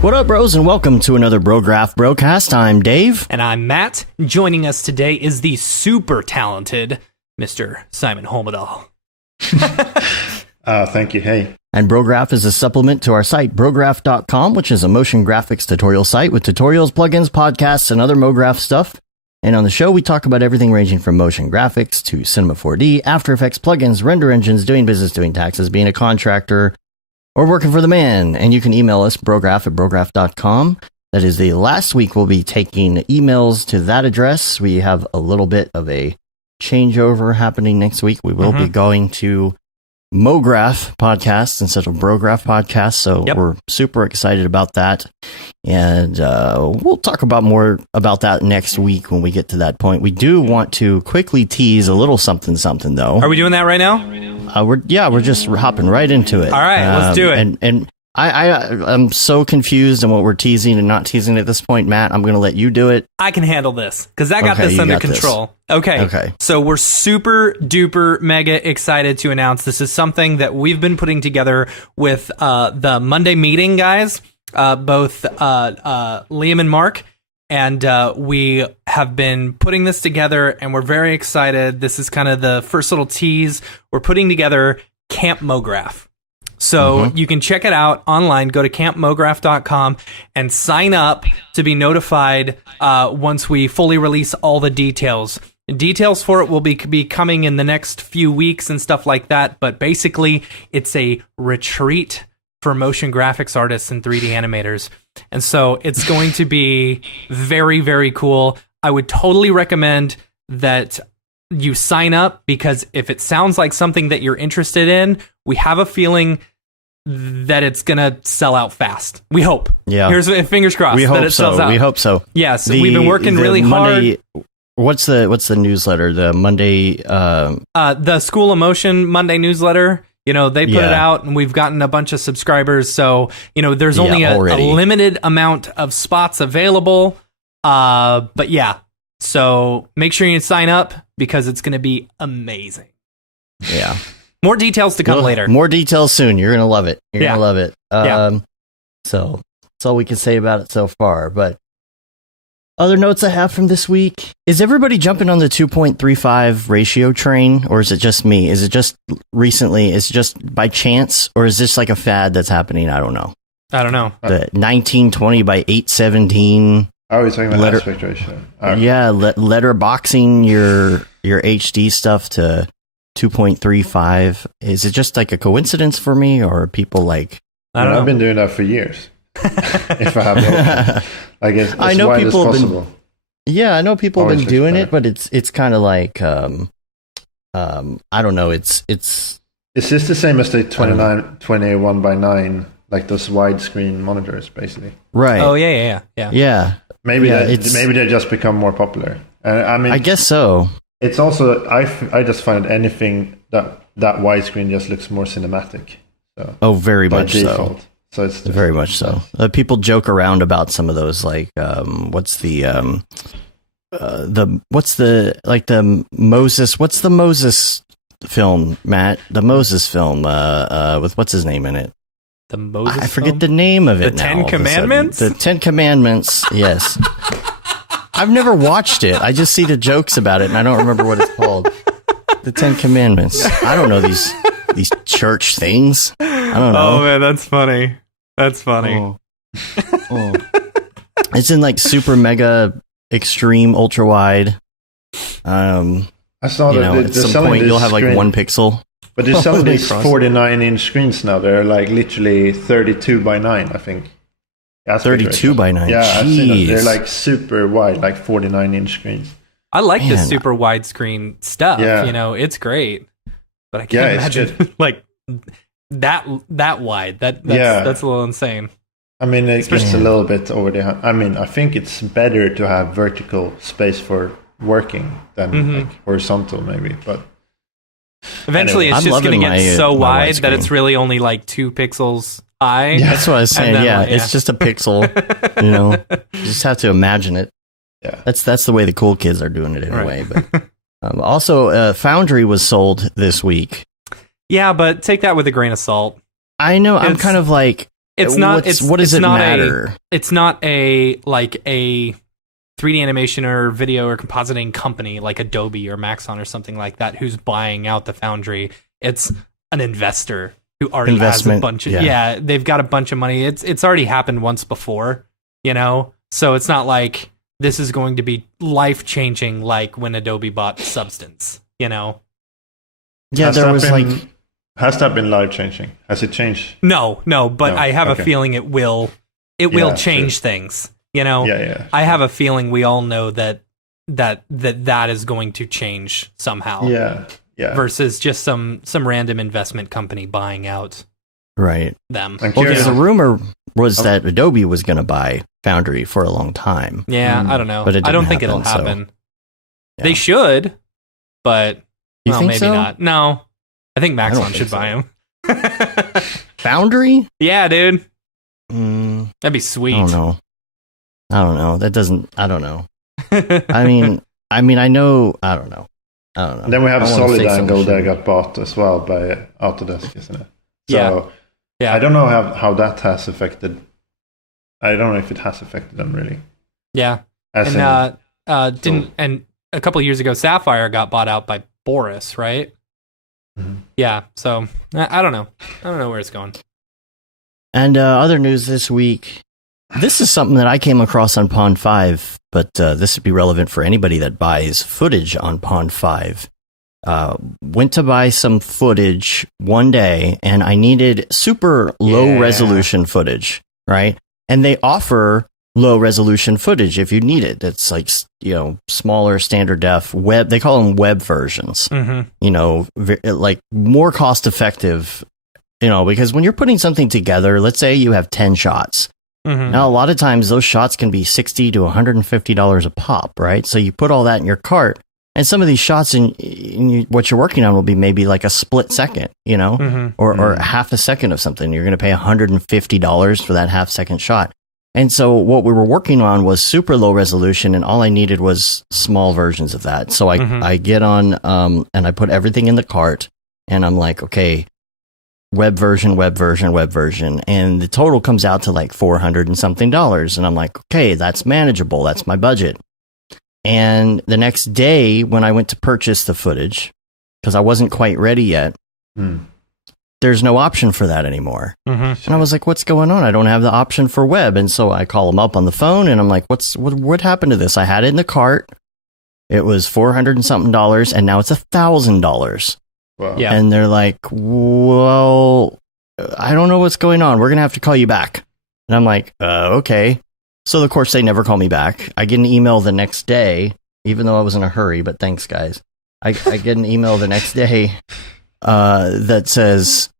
What up, bros, and welcome to another Brograph Brocast. I'm Dave. And I'm Matt. Joining us today is the super talented Mr. Simon Holmedal. Thank you. Hey. And Brograph is a supplement to our site, Brograph.com, which is a motion graphics tutorial site with tutorials, plugins, podcasts, and other Mograph stuff. And on the show, we talk about everything ranging from motion graphics to Cinema 4D, After Effects, plugins, render engines, doing business, doing taxes, being a contractor, or working for the man. And you can email us, brograph@brograph.com. That is the last week we'll be taking emails to that address. We have a little bit of a changeover happening next week. We will be going to Mograph podcast instead of Brograph podcast. So we're super excited about that. And we'll talk about more about that next week when we get to that point. We do want to quickly tease a little something though. Are we doing that right now? We're just hopping right into it. All right, let's do it. And I'm so confused on what we're teasing and not teasing at this point, Matt. I'm going to let you do it. I can handle this because I got this under control. Okay. So we're super duper mega excited to announce this is something that we've been putting together with the Monday meeting guys, both Liam and Mark. And we have been putting this together and we're very excited. This is kind of the first little tease. We're putting together Camp Mograph. So you can check it out online. Go to campmograph.com and sign up to be notified once we fully release all the details. Details for it will be coming in the next few weeks and stuff like that. But basically, it's a retreat for motion graphics artists and 3D animators. And so it's going to be very, very cool. I would totally recommend that you sign up because if it sounds like something that you're interested in, we have a feeling that it's going to sell out fast. We hope. Yeah. Here's fingers crossed that it sells out. We hope so. Yes, we've been working really hard. What's the newsletter? The Monday the School of Motion Monday newsletter. You know, they put it out and we've gotten a bunch of subscribers. So, you know, there's only a limited amount of spots available. But yeah, so make sure you sign up because it's going to be amazing. Yeah. More details to come later. More details soon. You're going to love it. You're going to love it. So that's all we can say about it so far. But other notes I have from this week. Is everybody jumping on the 2.35 ratio train, or is it just me? Is it just recently? Is it just by chance, or is this like a fad that's happening? I don't know. The 1920 by 817. Oh, you're talking about aspect ratio. Yeah, letterboxing your HD stuff to 2.35. Is it just like a coincidence for me, or are people like? I don't know. I've been doing that for years. If I have the option. I guess I know people have been. Yeah, I know people have been doing it, but it's kind of like I don't know. It's. Is this the same as the 21 by 9, like those widescreen monitors, basically? Right. Oh yeah. Maybe they just become more popular. I mean, I guess so. It's also I just find anything that widescreen just looks more cinematic. So, very much default. So it's very much so. People joke around about some of those, like what's the Moses film, Matt? The Moses film with what's his name in it? The Moses. I forget the name of it. The Ten Commandments. The 10 Commandments. Yes. I've never watched it. I just see the jokes about it, and I don't remember what it's called. The 10 Commandments. I don't know these church things. I don't know. Oh man, that's funny. It's in like super mega extreme ultra wide. I saw that at some point you'll have like 1 pixel. But there's some of these 49-inch screens now. They're like literally 32 by 9, I think. 32 by 9. Yeah, I've seen them. They're like super wide, like 49-inch screens. I like the super widescreen stuff. Yeah. You know, it's great. But I can't imagine like that wide. That's a little insane. I mean, it gets a little bit over the. I mean, I think it's better to have vertical space for working than like horizontal, maybe. But eventually, it's just going to get so wide that it's really only like 2 pixels high. Yeah. That's what I was saying. It's just a pixel. You just have to imagine it. Yeah, that's the way the cool kids are doing it anyway. Right. But also, Foundry was sold this week. Yeah, but take that with a grain of salt. I know. I'm kind of like, It's not. What does it matter? It's not a 3D animation or video or compositing company like Adobe or Maxon or something like that who's buying out the Foundry. It's an investor who already has a bunch of they've got a bunch of money. It's already happened once before, so it's not like this is going to be life changing like when Adobe bought Substance. Yeah, has that been life changing? Has it changed? No, but I have a feeling it will change things. I have a feeling we all know that is going to change somehow. Yeah. Versus just some random investment company buying out them. Because the rumor was that Adobe was going to buy Foundry for a long time. Yeah, I don't know. But I don't think it'll happen. So, They should, but maybe not. No, I think Maxon should buy him. Foundry? Yeah, dude. That'd be sweet. I don't know. That doesn't. I don't know. I mean, I know. I don't know. Then we have Solid Angle that got bought as well by Autodesk, isn't it? So, yeah. I don't know how that has affected. I don't know if it has affected them really. Yeah, and a couple of years ago, Sapphire got bought out by Boris, right? Mm-hmm. Yeah. So I don't know. I don't know where it's going. And other news this week. This is something that I came across on Pond 5, but this would be relevant for anybody that buys footage on Pond 5. Went to buy some footage one day, and I needed super low-resolution footage, right? And they offer low-resolution footage if you need it. It's like, smaller standard def web. They call them web versions. Mm-hmm. Like more cost-effective, because when you're putting something together, let's say you have 10 shots. Mm-hmm. Now, a lot of times those shots can be $60 to $150 a pop, right? So you put all that in your cart, and some of these shots in what you're working on will be maybe like a split second, mm-hmm. or half a second of something. You're going to pay $150 for that half second shot. And so what we were working on was super low resolution, and all I needed was small versions of that. So I get on and I put everything in the cart, and I'm like, okay, web version, and the total comes out to like $400 and something. And I'm like, okay, that's manageable. That's my budget. And the next day when I went to purchase the footage, because I wasn't quite ready yet, there's no option for that anymore. Mm-hmm. And I was like, what's going on? I don't have the option for web. And so I call them up on the phone, and I'm like, what happened to this? I had it in the cart. It was $400 and something, and now it's $1,000. Wow. Yeah. And they're like, well, I don't know what's going on. We're going to have to call you back. And I'm like, okay. So, of course, they never call me back. I get an email the next day, even though I was in a hurry, but thanks, guys. I get an email the next day that says,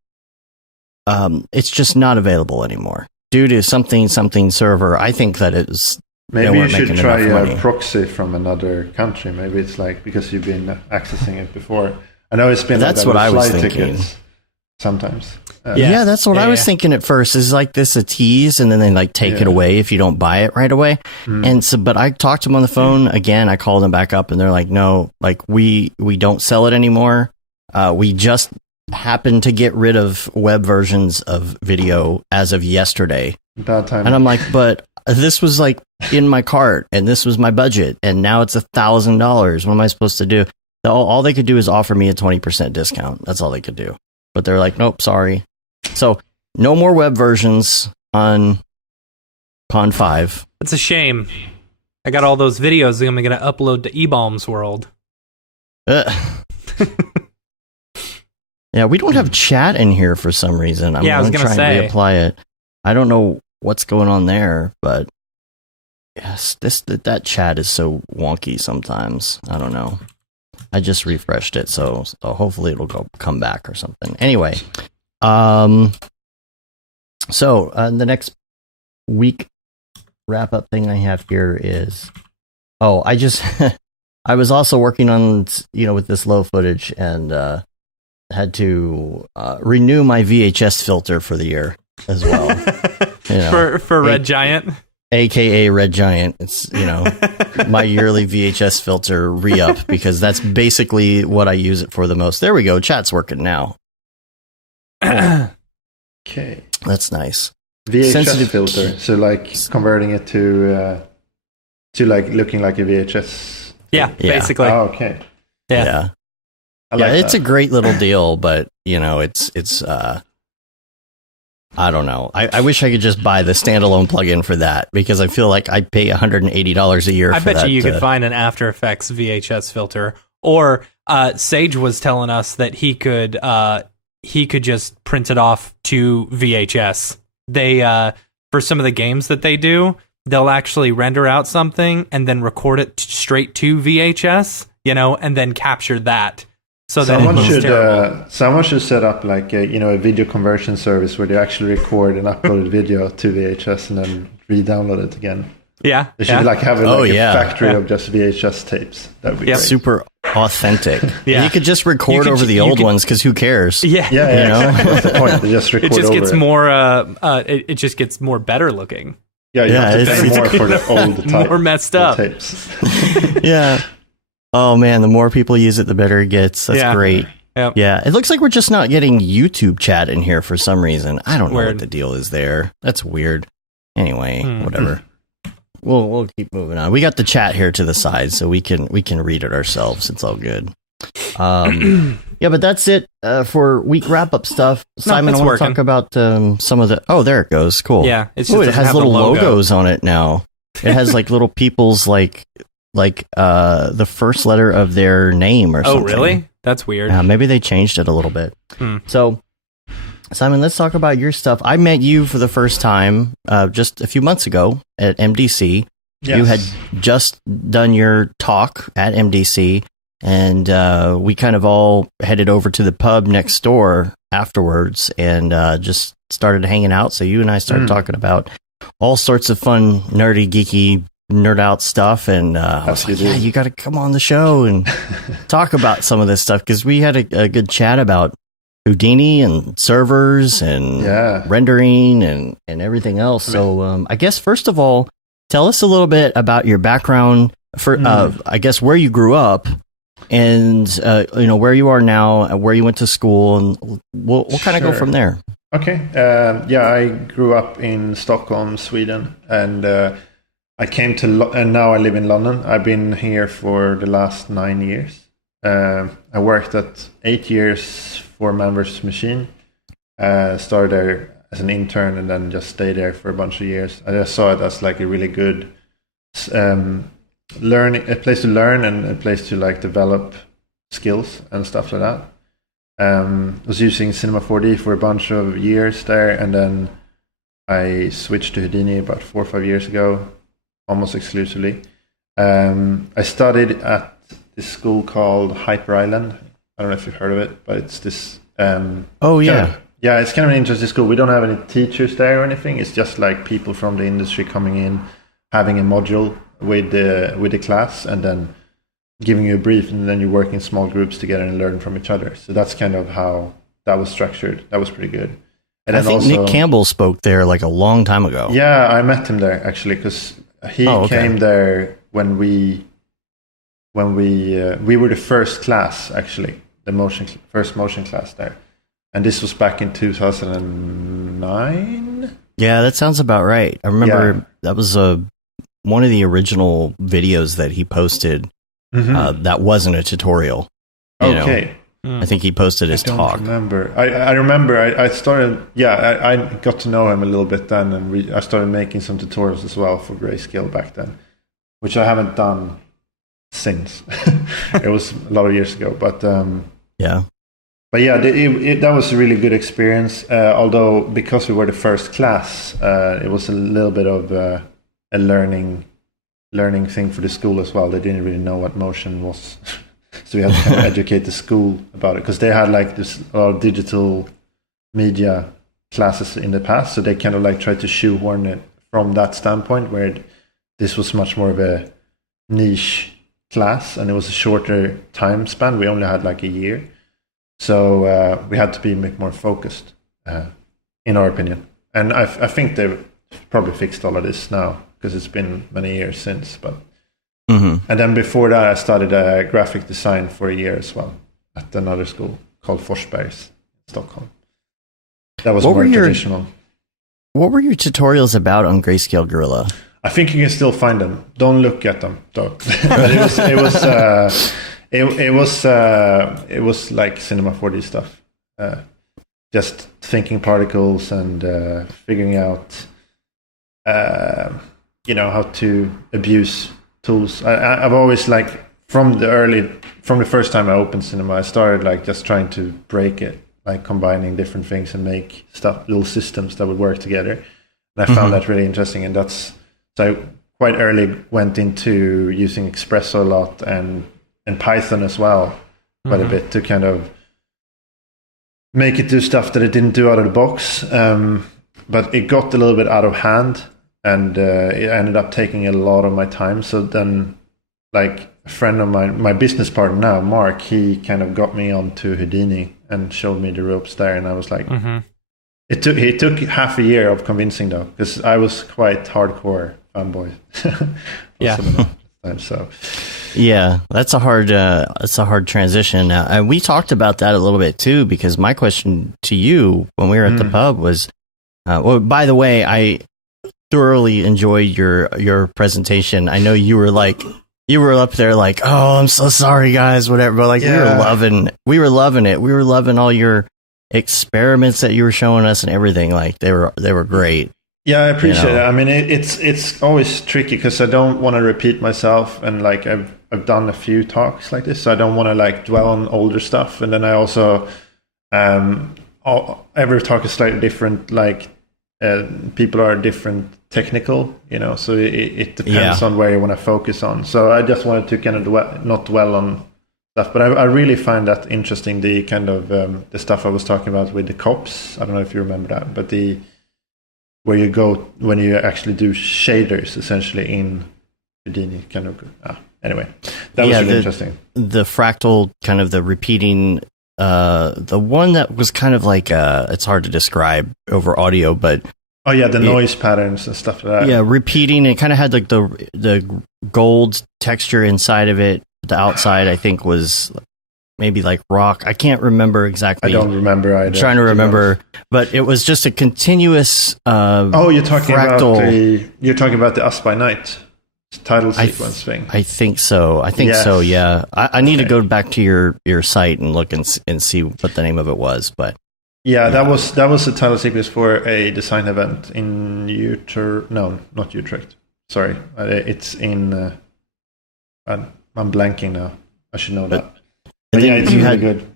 it's just not available anymore due to something server. I think that it's... Maybe you should try a proxy from another country. Maybe it's like because you've been accessing it before. I know it's been that's like what I was flight thinking. Tickets sometimes. Yeah, that's what I was thinking at first. Is like this a tease, and then they like take it away if you don't buy it right away. And so, but I talked to them on the phone again. I called them back up, and they're like, "No, like we don't sell it anymore. We just happened to get rid of web versions of video as of yesterday." Bad time. And I'm like, but this was like in my cart, and this was my budget, and now it's $1,000. What am I supposed to do? All they could do is offer me a 20% discount. That's all they could do. But they're like, nope, sorry. So no more web versions on Pond 5. It's a shame. I got all those videos I'm going to upload to eBalm's World. Yeah, we don't have chat in here for some reason. I'm going to try and reapply it. I don't know what's going on there, but yes, that chat is so wonky sometimes. I don't know. I just refreshed it, so hopefully it'll come back or something. Anyway, so the next week wrap-up thing I have here is, I was also working on, with this low footage, and had to renew my VHS filter for the year as well. For Red Giant? AKA Red Giant. It's, my yearly VHS filter re-up, because that's basically what I use it for the most. There we go. Chat's working now. Okay. That's nice. VHS sensitive filter. So like converting it to like looking like a VHS. Yeah, basically. Oh, okay. Yeah. It's a great little deal, but it's I don't know. I wish I could just buy the standalone plugin for that, because I feel like I'd pay $180 a year. I bet you could find an After Effects VHS filter, or Sage was telling us that he could just print it off to VHS. They for some of the games that they do, they'll actually render out something and then record it straight to VHS, and then capture that. So someone should set up like a video conversion service where they actually record an uploaded video to VHS and then re-download it again. Yeah, they should have a factory of just VHS tapes. That'd be great. Super authentic. Yeah, you could just record over the old ones, because who cares? Yeah. That's the point. They just record. It just gets more. It just gets more better looking. Yeah, it's more for the old type, more messed up tapes. Yeah. Oh man, the more people use it, the better it gets. That's great. Yep. Yeah, it looks like we're just not getting YouTube chat in here for some reason. I don't know what the deal is there. That's weird. Anyway, whatever. We'll keep moving on. We got the chat here to the side, so we can read it ourselves. It's all good. Yeah, but that's it for week wrap up stuff. Simon, I want to talk about some of the. Oh, there it goes. Cool. Yeah, it has little logos on it now. It has like little people's like the first letter of their name or something. Oh, really? That's weird. Maybe they changed it a little bit. So, Simon, let's talk about your stuff. I met you for the first time just a few months ago at MDC. Yes. You had just done your talk at MDC, and we kind of all headed over to the pub next door afterwards and just started hanging out. So you and I started talking about all sorts of fun, nerdy, geeky, nerd out stuff, and I was like, you got to come on the show and talk about some of this stuff, because we had a good chat about Houdini and servers and rendering and everything else. So I guess first of all, tell us a little bit about your background, for I guess where you grew up, and where you are now, where you went to school, and we'll kind of go from there. Okay. I grew up in Stockholm, Sweden, and I came to, and now I live in London. I've been here for the last 9 years. I worked at 8 years for Man vs. Machine. Started there as an intern and then just stayed there for a bunch of years. I just saw it as like a really good a place to learn and a place to like develop skills and stuff like that. I was using Cinema 4D for a bunch of years there, and then I switched to Houdini about 4 or 5 years ago. Almost exclusively. I studied at this school called Hyper Island. I don't know if you've heard of it, but it's this. It's kind of an interesting school. We don't have any teachers there or anything. It's just like people from the industry coming in, having a module with the class, and then giving you a brief, and then you work in small groups together and learn from each other. So that's kind of how that was structured. That was pretty good. And I think Nick Campbell spoke there like a long time ago. Yeah, I met him there actually, because he came there when we were the first class, actually, the first motion class there, and this was back in 2009. Yeah, that sounds about right. I remember that was one of the original videos that he posted. That wasn't a tutorial. Okay. I think he posted his talk. I remember. I remember. I started. Yeah, I got to know him a little bit then, and I started making some tutorials as well for Grayscale back then, which I haven't done since. It was a lot of years ago, but that was a really good experience. Although because we were the first class, it was a little bit of a learning thing for the school as well. They didn't really know what motion was. So we had to kind of educate the school about it, because they had like this a lot of digital media classes in the past. So they kind of like tried to shoehorn it from that standpoint, where this was much more of a niche class, and it was a shorter time span. We only had like a year. So we had to be more focused, in our opinion. And I think they've probably fixed all of this now, because it's been many years since. But and then before that, I studied graphic design for a year as well at another school called Forsbergs in Stockholm. That was more traditional. what were your tutorials about on Grayscale Gorilla? I think you can still find them. Don't look at them though. But it was like Cinema 4D stuff. Just thinking particles and figuring out, how to abuse tools. I've always from the first time I opened Cinema, I started just trying to break it, combining different things and make little systems that would work together. And I found that really interesting, and so I quite early went into using Espresso a lot and Python as well, quite a bit, to kind of make it do stuff that it didn't do out of the box. But it got a little bit out of hand, and it ended up taking a lot of my time. So then, a friend of mine, my business partner now, Mark, he kind of got me onto Houdini and showed me the ropes there, and I was like, it took half a year of convincing though, because I was quite hardcore fanboy. So yeah, that's a hard transition. And we talked about that a little bit too, because my question to you when we were at the pub was, well, by the way, I thoroughly enjoyed your presentation. I know you were up there oh, I'm so sorry guys, whatever, but we were loving it. We were loving all your experiments that you were showing us and everything. They were great. Yeah, I appreciate it. I mean, it's always tricky because I don't want to repeat myself, and I've done a few talks like this, so I don't want to dwell on older stuff. And then I also every talk is slightly different. People are different technical, so it depends on where you want to focus on. So I just wanted to kind of not dwell on stuff, but I really find that interesting. The kind of the stuff I was talking about with the cops. I don't know if you remember that, but where you go when you actually do shaders essentially in Houdini, kind of. Anyway, that was really interesting. The fractal, kind of the repeating, the one that was kind of it's hard to describe over audio, but the noise patterns and stuff like that. Yeah, repeating. It kind of had the gold texture inside of it. The outside, I think, was maybe rock. I can't remember exactly. I don't remember either. I'm trying to remember, but it was just a continuous. You're talking fractal. You're talking about the Us by Night title sequence thing. I think so. So. Yeah, I need to go back to your site and look and see what the name of it was. But that was the title sequence for a design event in Utrecht. No, not Utrecht. Sorry, it's in. I'm blanking now. I should know that. But yeah, it's really good.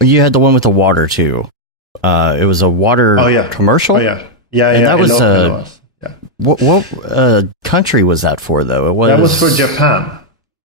You had the one with the water too. It was a water commercial. Oh yeah. And that was what country was that for though? That was for Japan.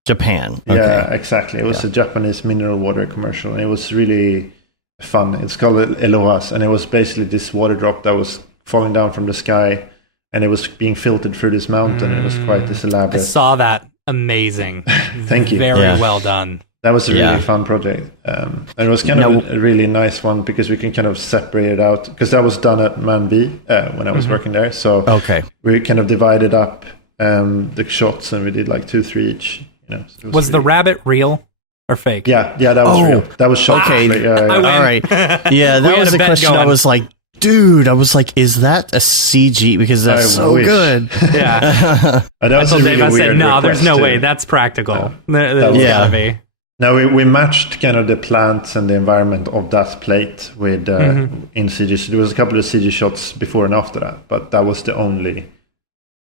Japan. Okay. Yeah, exactly. It was a Japanese mineral water commercial, and it was really fun. It's called Elohas, and it was basically this water drop that was falling down from the sky, and it was being filtered through this mountain. And it was quite this elaborate. I saw that. Amazing. Thank you. Very well done. That was a really fun project. And it was kind of a really nice one because we can kind of separate it out, because that was done at Man B when I was working there. So we kind of divided up the shots, and we did 2-3 each. So was the rabbit real or fake? Yeah, that was real. That was shot. Okay. All right. Yeah, that was a question going. I was like, dude, is that a CG? Because that's so good. Yeah. That was I told a really Dave, I said, weird no, there's no request way. That's practical. That gotta be. No, we matched kind of the plants and the environment of that plate with in CG. So there was a couple of CG shots before and after that, but that was the only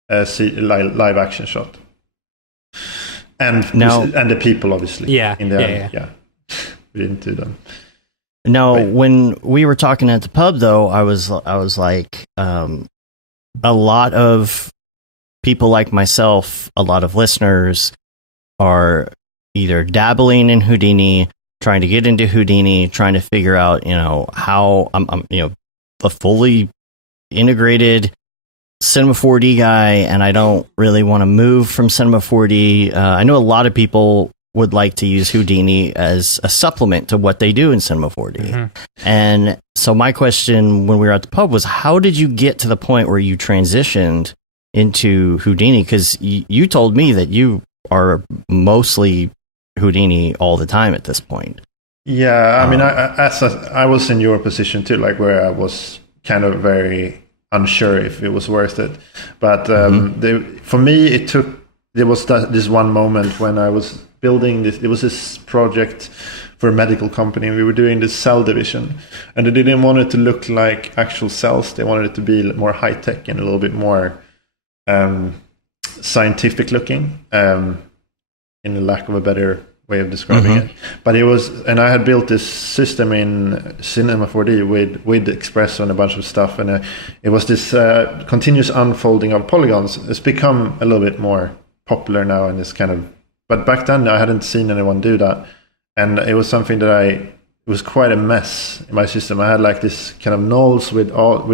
live action shot. And the people, obviously. Yeah. In the end. We didn't do them. Now, when we were talking at the pub, though, I was like, a lot of people like myself, a lot of listeners are either dabbling in Houdini, trying to get into Houdini, trying to figure out, how I'm a fully integrated Cinema 4D guy, and I don't really want to move from Cinema 4D. I know a lot of people would like to use Houdini as a supplement to what they do in Cinema 4D. And so my question when we were at the pub was, how did you get to the point where you transitioned into Houdini? Because you told me that you are mostly Houdini all the time at this point. Yeah, I mean, I was in your position too, where I was kind of very unsure if it was worth it. But for me, there was this one moment when I was building this. It was this project for a medical company. We were doing this cell division, and they didn't want it to look like actual cells. They wanted it to be more high tech and a little bit more scientific looking, in the lack of a better way of describing it. But it was, and I had built this system in Cinema 4D with Expresso and a bunch of stuff, and it was this continuous unfolding of polygons. It's become a little bit more popular now, and it's kind of, but back then I hadn't seen anyone do that, and it was something that it was quite a mess in my system. I had like this kind of nulls with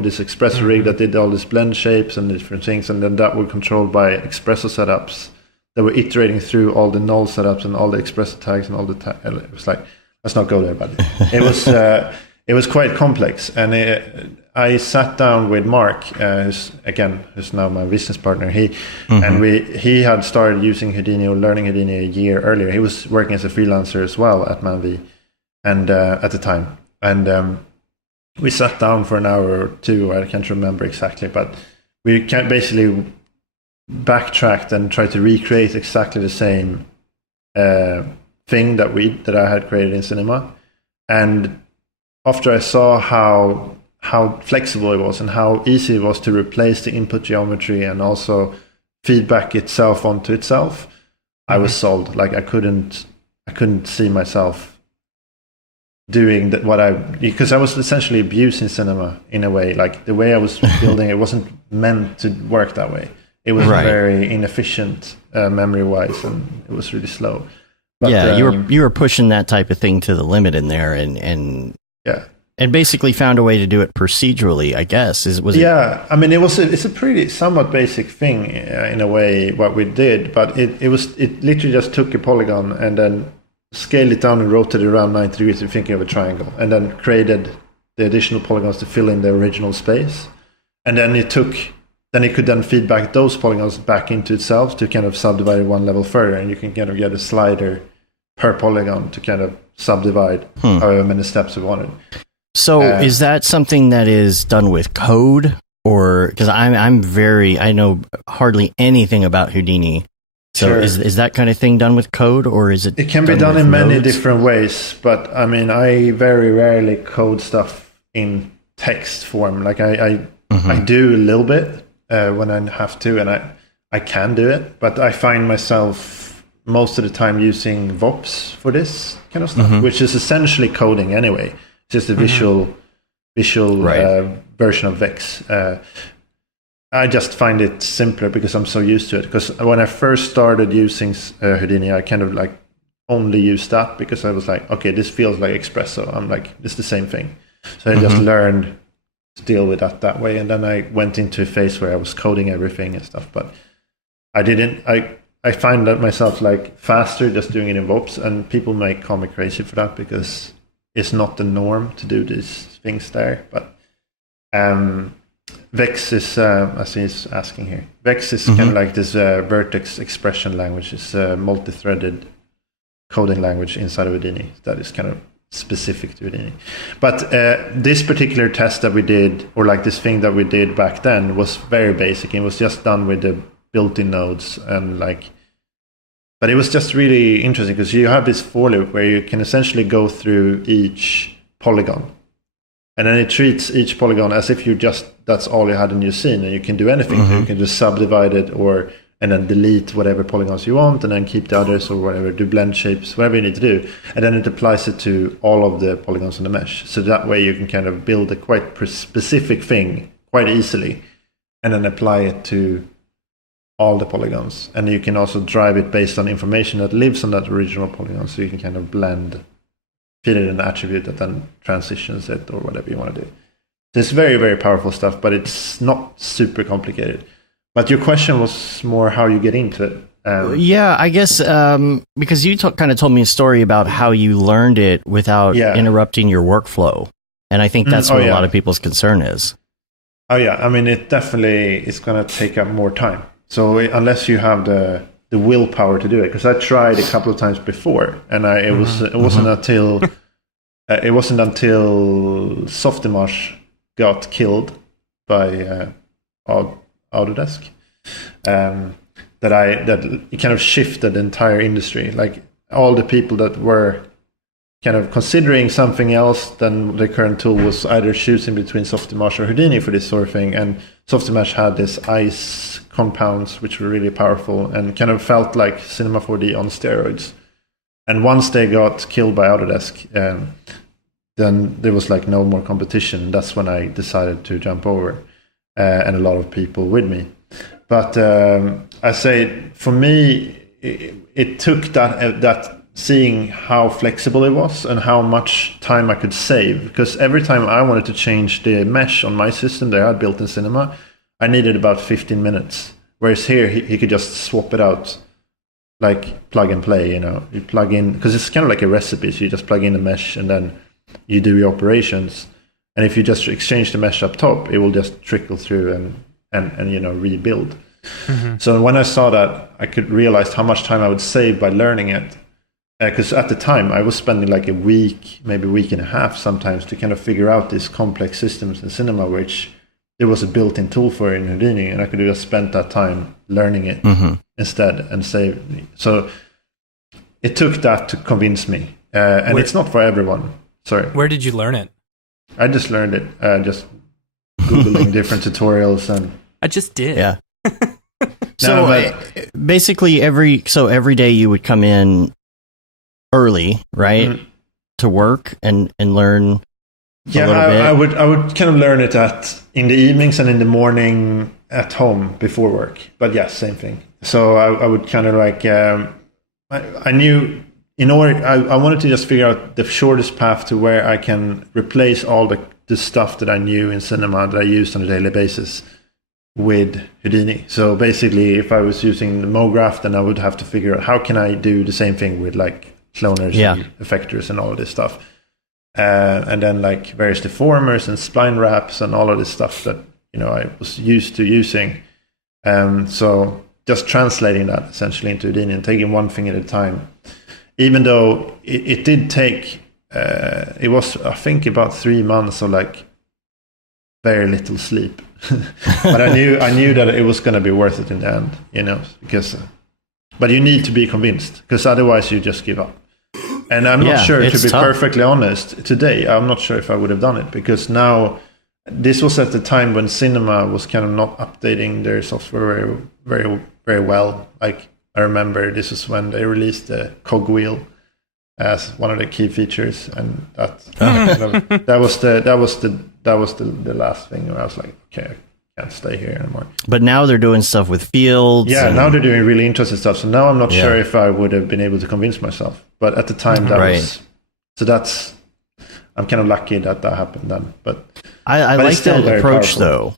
this Expresso rig that did all these blend shapes and different things, and then that were controlled by Expresso setups that were iterating through all the null setups and all the Expresso tags and all the it was like, let's not go there, but it was quite complex. And I sat down with Mark, who's now my business partner. He had started using Houdini or learning Houdini a year earlier. He was working as a freelancer as well at ManV, and at the time. And we sat down for an hour or two. I can't remember exactly, but we basically backtracked and tried to recreate exactly the same thing that I had created in Cinema. And after I saw how flexible it was and how easy it was to replace the input geometry and also feedback itself onto itself, I was sold. Like I couldn't see myself doing that because I was essentially abusing Cinema in a way. Like the way I was building it wasn't meant to work that way. It was very inefficient memory-wise, and it was really slow. But, you were pushing that type of thing to the limit in there, and basically found a way to do it procedurally, I guess. I mean, it's a pretty somewhat basic thing in a way what we did, but it literally just took a polygon and then scaled it down and rotated it around 90 degrees, if you're thinking of a triangle, and then created the additional polygons to fill in the original space, and then it could then feed back those polygons back into itself to kind of subdivide it one level further, and you can kind of get a slider per polygon to kind of subdivide however many steps we wanted. So is that something that is done with code, or because I know hardly anything about Houdini. So is that kind of thing done with code, or is it? It can be done in many different ways, but I mean, I very rarely code stuff in text form. Like I do a little bit when I have to, and I can do it, but I find myself most of the time using VOPs for this kind of stuff, which is essentially coding anyway. It's just a visual version of Vex. I just find it simpler because I'm so used to it. Because when I first started using Houdini, I kind of like only used that because I was like, okay, this feels like Expresso. I'm like, it's the same thing. So I just learned to deal with that way. And then I went into a phase where I was coding everything and stuff. But I find that myself like faster just doing it in VOPs, and people may call me crazy for that because it's not the norm to do these things there. But Vex is, as he's asking here, Vex is kind of like this vertex expression language. It's a multi-threaded coding language inside of Houdini that is kind of specific to Houdini. But this particular test that we did, or like this thing that we did back then, was very basic. It was just done with the built-in nodes, and like, but it was just really interesting because you have this for loop where you can essentially go through each polygon, and then it treats each polygon as if that's all you had in your scene, and you can do anything. So you can just subdivide it, and then delete whatever polygons you want, and then keep the others, or whatever, do blend shapes, whatever you need to do, and then it applies it to all of the polygons in the mesh. So that way you can kind of build a quite specific thing quite easily, and then apply it to all the polygons. And you can also drive it based on information that lives on that original polygon, so you can kind of feed it an attribute that then transitions it, or whatever you want to do. So it's very, very powerful stuff, but it's not super complicated. But your question was more how you get into it. Yeah, I guess because you kind of told me a story about how you learned it without interrupting your workflow. And I think that's what a lot of people's concern is. Oh, yeah. I mean, it definitely is going to take up more time. So unless you have the willpower to do it, because I tried a couple of times before, and it wasn't until Softimage got killed by Autodesk. That it kind of shifted the entire industry. Like all the people that were kind of considering something else than the current tool was either choosing between Softimage or Houdini for this sort of thing. And Softimage had this ice compounds, which were really powerful and kind of felt like Cinema 4D on steroids. And once they got killed by Autodesk, then there was like no more competition. That's when I decided to jump over, and a lot of people with me. But I say, for me, it took that seeing how flexible it was and how much time I could save. Because every time I wanted to change the mesh on my system that I had built in Cinema, I needed about 15 minutes. Whereas here, he could just swap it out, like plug and play, You plug in, because it's kind of like a recipe. So you just plug in the mesh and then you do your operations. And if you just exchange the mesh up top, it will just trickle through and rebuild. Mm-hmm. So when I saw that, I could realize how much time I would save by learning it. Because at the time, I was spending like a week, maybe a week and a half sometimes to kind of figure out these complex systems in Cinema, which there was a built-in tool for in Houdini, and I could have just spent that time learning it instead and save. So it took that to convince me. And it's not for everyone. Sorry. Where did you learn it? I just learned it, just Googling different tutorials. And I just did. Yeah. So basically every day you would come in early, right? Mm-hmm. To work and learn. Yeah, I would kind of learn it in the evenings and in the morning at home before work. But yeah, same thing. So I would kind of like I knew I wanted to just figure out the shortest path to where I can replace all the stuff that I knew in Cinema that I used on a daily basis with Houdini. So basically, if I was using the Mograph, then I would have to figure out how can I do the same thing with like cloners and effectors and all of this stuff. And then like various deformers and spline wraps and all of this stuff that I was used to using. So just translating that essentially into Houdini and taking one thing at a time. Even though it did take, it was I think about 3 months of like very little sleep. But I knew that it was going to be worth it in the end, because. But you need to be convinced, because otherwise you just give up. And I'm not sure, to be perfectly honest, today, I'm not sure if I would have done it, because now, this was at the time when Cinema was kind of not updating their software very, very, very well. Like, I remember this was when they released the cogwheel as one of the key features, and that was the last thing where I was like, okay, I can't stay here anymore. But now they're doing stuff with fields. Yeah, now they're doing really interesting stuff. So now I'm not sure if I would have been able to convince myself. But at the time, I'm kind of lucky that happened then. But I like that approach, though.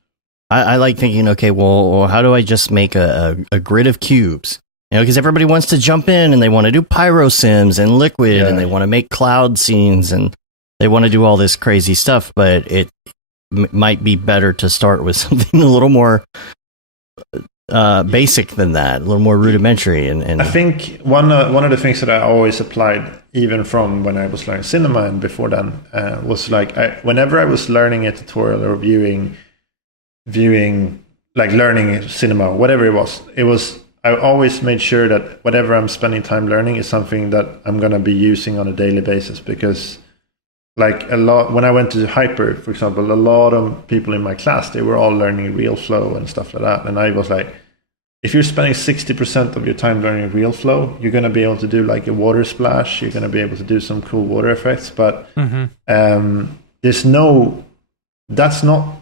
I like thinking, okay, well, how do I just make a grid of cubes? Because everybody wants to jump in and they want to do pyro sims and liquid and they want to make cloud scenes and they want to do all this crazy stuff. But it might be better to start with something a little more basic than that, a little more rudimentary. And I think one of the things that I always applied, even from when I was learning Cinema and before then, was like whenever I was learning a tutorial or viewing, like learning Cinema, whatever it was. I always made sure that whatever I'm spending time learning is something that I'm going to be using on a daily basis, because like when I went to Hyper, for example, a lot of people in my class, they were all learning real flow and stuff like that. And I was like, if you're spending 60% of your time learning real flow, you're going to be able to do like a water splash. You're going to be able to do some cool water effects. But that's not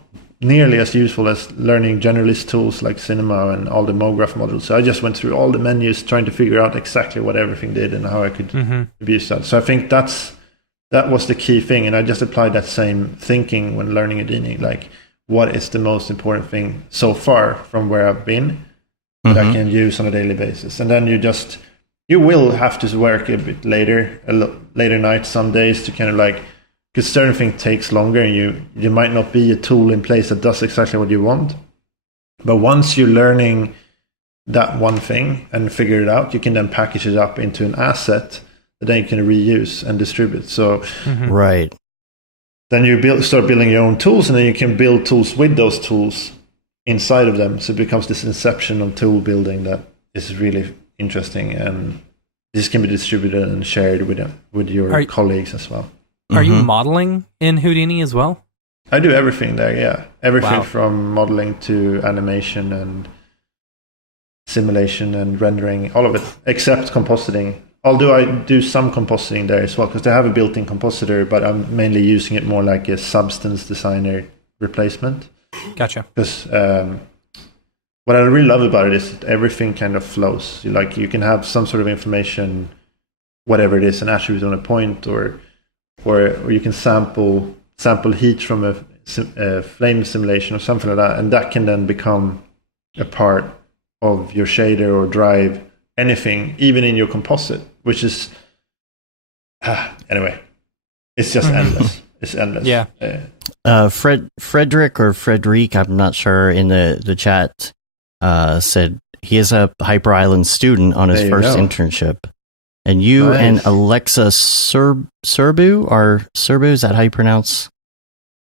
nearly as useful as learning generalist tools like Cinema and all the Mograph modules. So I just went through all the menus trying to figure out exactly what everything did and how I could abuse that. So I think that was the key thing. And I just applied that same thinking when learning Houdini. Like, what is the most important thing so far from where I've been that I can use on a daily basis? And then you will have to work a bit later night some days to kind of like, because certain thing takes longer and you might not be a tool in place that does exactly what you want. But once you're learning that one thing and figure it out, you can then package it up into an asset that then you can reuse and distribute. So right. then you start building your own tools, and then you can build tools with those tools inside of them. So it becomes this inception of tool building that is really interesting, and this can be distributed and shared with your colleagues as well. Are you modeling in Houdini as well? I do everything there, yeah. Everything from modeling to animation and simulation and rendering, all of it, except compositing. Although I do some compositing there as well, because they have a built-in compositor, but I'm mainly using it more like a substance designer replacement. Gotcha. Because what I really love about it is that everything kind of flows. You can have some sort of information, whatever it is, an attribute on a point, or you can sample heat from a flame simulation or something like that, and that can then become a part of your shader or drive, anything, even in your composite, which is anyway, it's just endless. It's endless. Yeah. Frederick or Frederic, I'm not sure, in the chat said he is a Hyper Island student on his first internship. And you and Alexa Serbu, is that how you pronounce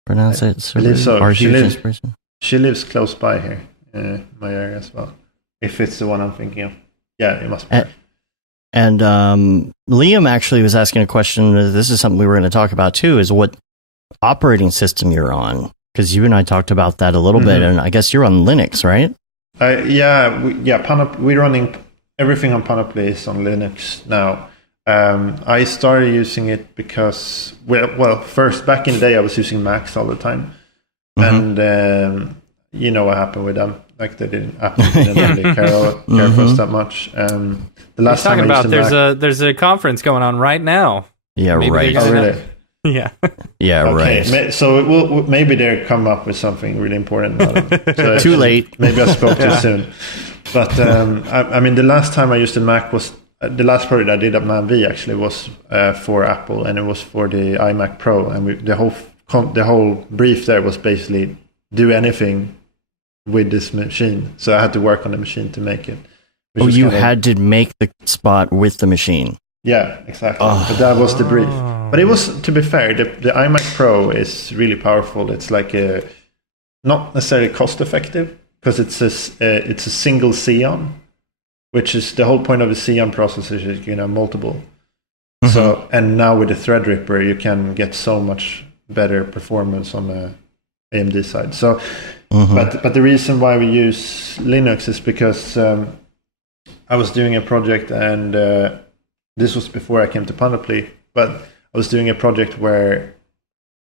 it? Serbu? I believe so. She lives close by here, my area as well. If it's the one I'm thinking of. Yeah, it must be. And Liam actually was asking a question. This is something we were going to talk about too, is what operating system you're on. Because you and I talked about that a little bit, and I guess you're on Linux, right? We're running everything on Panoply is on Linux now. I started using it because, first, back in the day, I was using Macs all the time. And you know what happened with them. Like they didn't really care for us that much. The last time I used there's a conference going on right now. Yeah, right. Oh, really? Yeah. Yeah, okay. Right. So maybe they'll come up with something really important about it. So too late. Maybe I spoke too soon. But I mean, the last time I used the Mac was the last project I did at ManV actually was for Apple, and it was for the iMac Pro, and the whole brief there was basically do anything with this machine. So I had to work on the machine to make it. You had to make the spot with the machine. Yeah, exactly. But that was the brief. But it was, to be fair, the iMac Pro is really powerful. It's like not necessarily cost effective, because it's a single Xeon, which is the whole point of the Xeon processor is you can have multiple. So, and now with the Threadripper, you can get so much better performance on the AMD side. So, but the reason why we use Linux is because I was doing a project, and this was before I came to Panoply, but I was doing a project where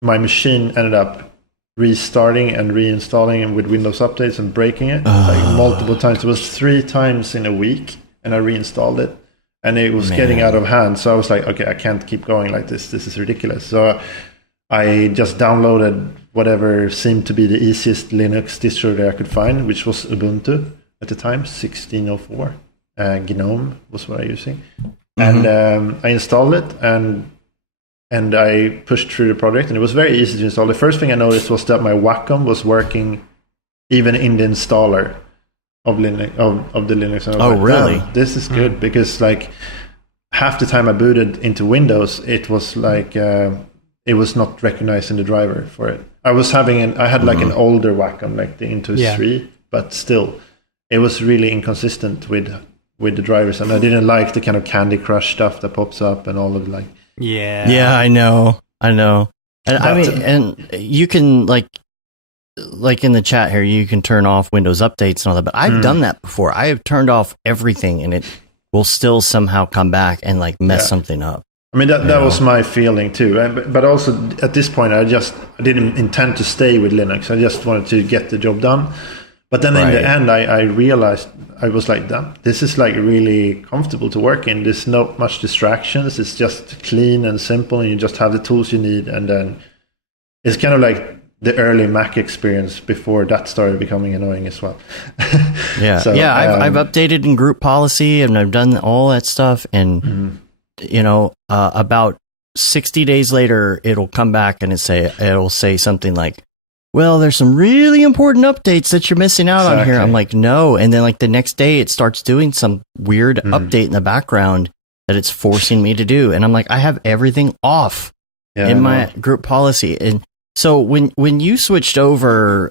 my machine ended up restarting and reinstalling with Windows updates and breaking it like multiple times. It was 3 times in a week, and I reinstalled it, and it was getting out of hand. So I was like, okay, I can't keep going like this. This is ridiculous. So I just downloaded whatever seemed to be the easiest Linux distro that I could find, which was Ubuntu at the time, 16.04. GNOME was what I was using. And I installed it, and I pushed through the project, and it was very easy to install. The first thing I noticed was that my Wacom was working even in the installer of Linux of the Linux. And I was really? This is good, because like half the time I booted into Windows, it was like it was not recognizing the driver for it. I had like an older Wacom, like the Intuos 3, but still, it was really inconsistent with the drivers, and I didn't like the kind of Candy Crush stuff that pops up and all of like. Yeah, I know. And I mean, and you can like in the chat here, you can turn off Windows updates and all that, but I've done that before. I have turned off everything, and it will still somehow come back and like mess something up. I mean, that was my feeling too. But also at this point, I didn't intend to stay with Linux. I just wanted to get the job done. But then in the end, I realized, I was like, damn, this is like really comfortable to work in. There's not much distractions. It's just clean and simple, and you just have the tools you need. And then it's kind of like the early Mac experience before that started becoming annoying as well. I've updated in group policy, and I've done all that stuff. And, about 60 days later, it'll come back and it'll say something like, well, there's some really important updates that you're missing out on here. I'm like, no. And then like the next day it starts doing some weird update in the background that it's forcing me to do. And I'm like, I have everything off. in my group policy. And so when you switched over,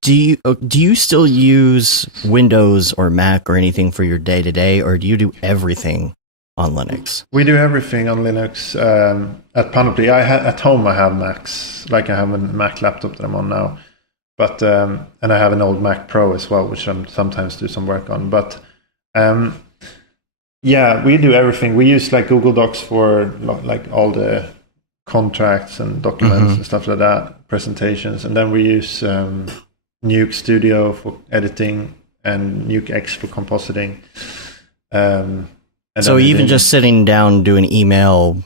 do you still use Windows or Mac or anything for your day to day, or do you do everything on Linux? We do everything on Linux. At Panoply, at home I have Macs. Like I have a Mac laptop that I'm on now, but and I have an old Mac Pro as well, which I'm sometimes do some work on. But yeah, we do everything. We use like Google Docs for like all the contracts and documents and stuff like that, presentations, and then we use Nuke Studio for editing and Nuke X for compositing. So even just sitting down doing email,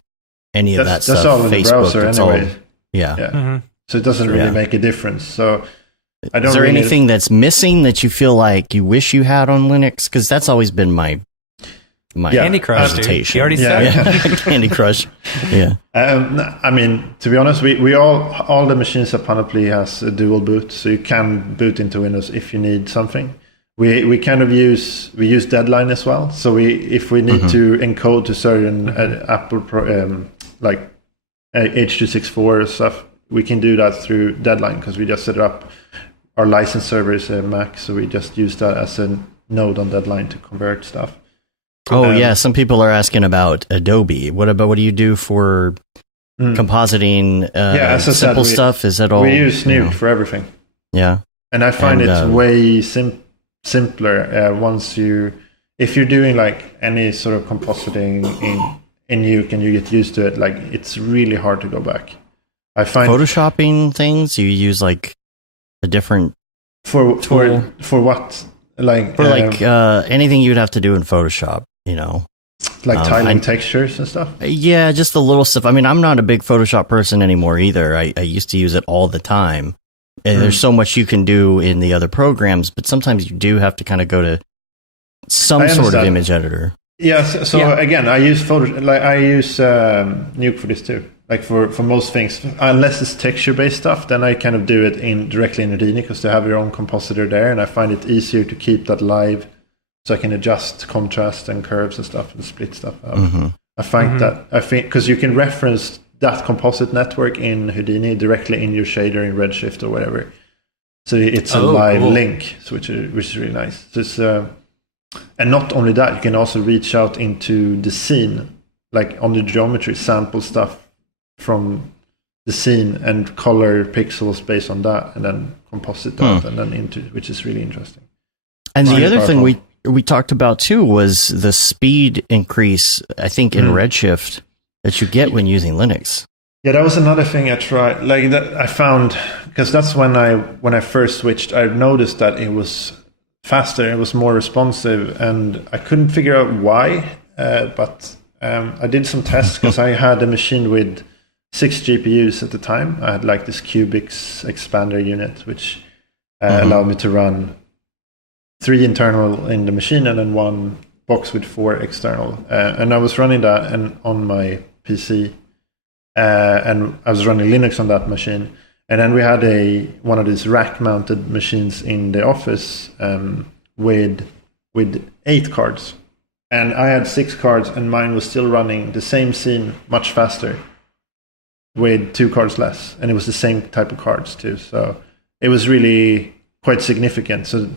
any of that stuff, that's all in Facebook, the browser anyway. Yeah. Mm-hmm. So it doesn't really make a difference. So I don't. Is there anything that's missing that you feel like you wish you had on Linux? Because that's always been my Candy Crush, dude. You already said Candy Crush. Yeah. I mean, to be honest, we all the machines at Panoply has a dual boot, so you can boot into Windows if you need something. We kind of use Deadline as well. So if we need to encode to certain Apple like H.264 stuff, we can do that through Deadline because we just set it up. Our license server is a Mac, so we just use that as a node on Deadline to convert stuff. Oh yeah, some people are asking about Adobe. What do you do for compositing simple stuff? Is that all? We use Nuke for everything. Yeah, and I find it way simpler if you're doing like any sort of compositing in Nuke and you get used to it. Like it's really hard to go back. I find photoshopping things. You use like a different for what anything you'd have to do in Photoshop. Like tiling textures and stuff? Yeah, just the little stuff. I mean, I'm not a big Photoshop person anymore either. I used to use it all the time. And there's so much you can do in the other programs, but sometimes you do have to kind of go to some sort of image editor. Yeah, so again, I use Nuke for this too. Like for most things, unless it's texture-based stuff, then I kind of do it directly in Houdini because they have your own compositor there, and I find it easier to keep that live. So I can adjust contrast and curves and stuff and split stuff out. I think because you can reference that composite network in Houdini directly in your shader in Redshift or whatever. So it's a live link, which is really nice. So and not only that, you can also reach out into the scene, like on the geometry, sample stuff from the scene and color pixels based on that, and then composite that and then into, which is really interesting. And the other thing we talked about too was the speed increase, I think, in Redshift that you get when using Linux. Yeah, that was another thing I tried. Like that, I found because that's when I first switched. I noticed that it was faster, it was more responsive, and I couldn't figure out why. But I did some tests because I had a machine with 6 GPUs at the time. I had like this Cubics expander unit, which allowed me to run 3 internal in the machine and then 1 box with 4 external. And I was running that on my PC, and I was running Linux on that machine. And then we had one of these rack-mounted machines in the office with 8 cards. And I had 6 cards, and mine was still running the same scene much faster with 2 cards less. And it was the same type of cards too. So it was really quite significant. So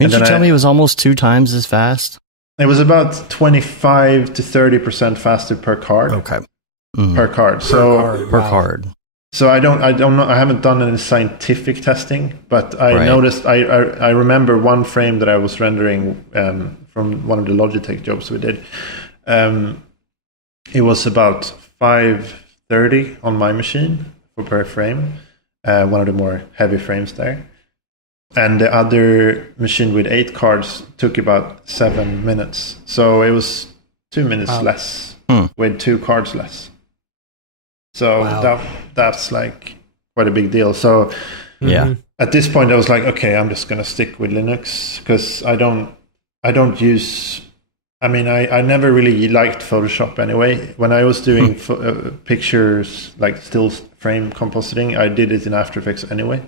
didn't you tell me it was almost 2 times as fast? It was about 25 to 30% faster per card. Okay. Per card. Per card. So I don't know. I haven't done any scientific testing, but I noticed. I remember one frame that I was rendering from one of the Logitech jobs we did. It was about 530 on my machine per frame. One of the more heavy frames there. And the other machine with 8 cards took about 7 minutes. So it was 2 minutes less with 2 cards less. So that's like quite a big deal. So at this point I was like, okay, I'm just going to stick with Linux because I don't use, I mean, I never really liked Photoshop anyway. When I was doing pictures, like still frame compositing, I did it in After Effects anyway.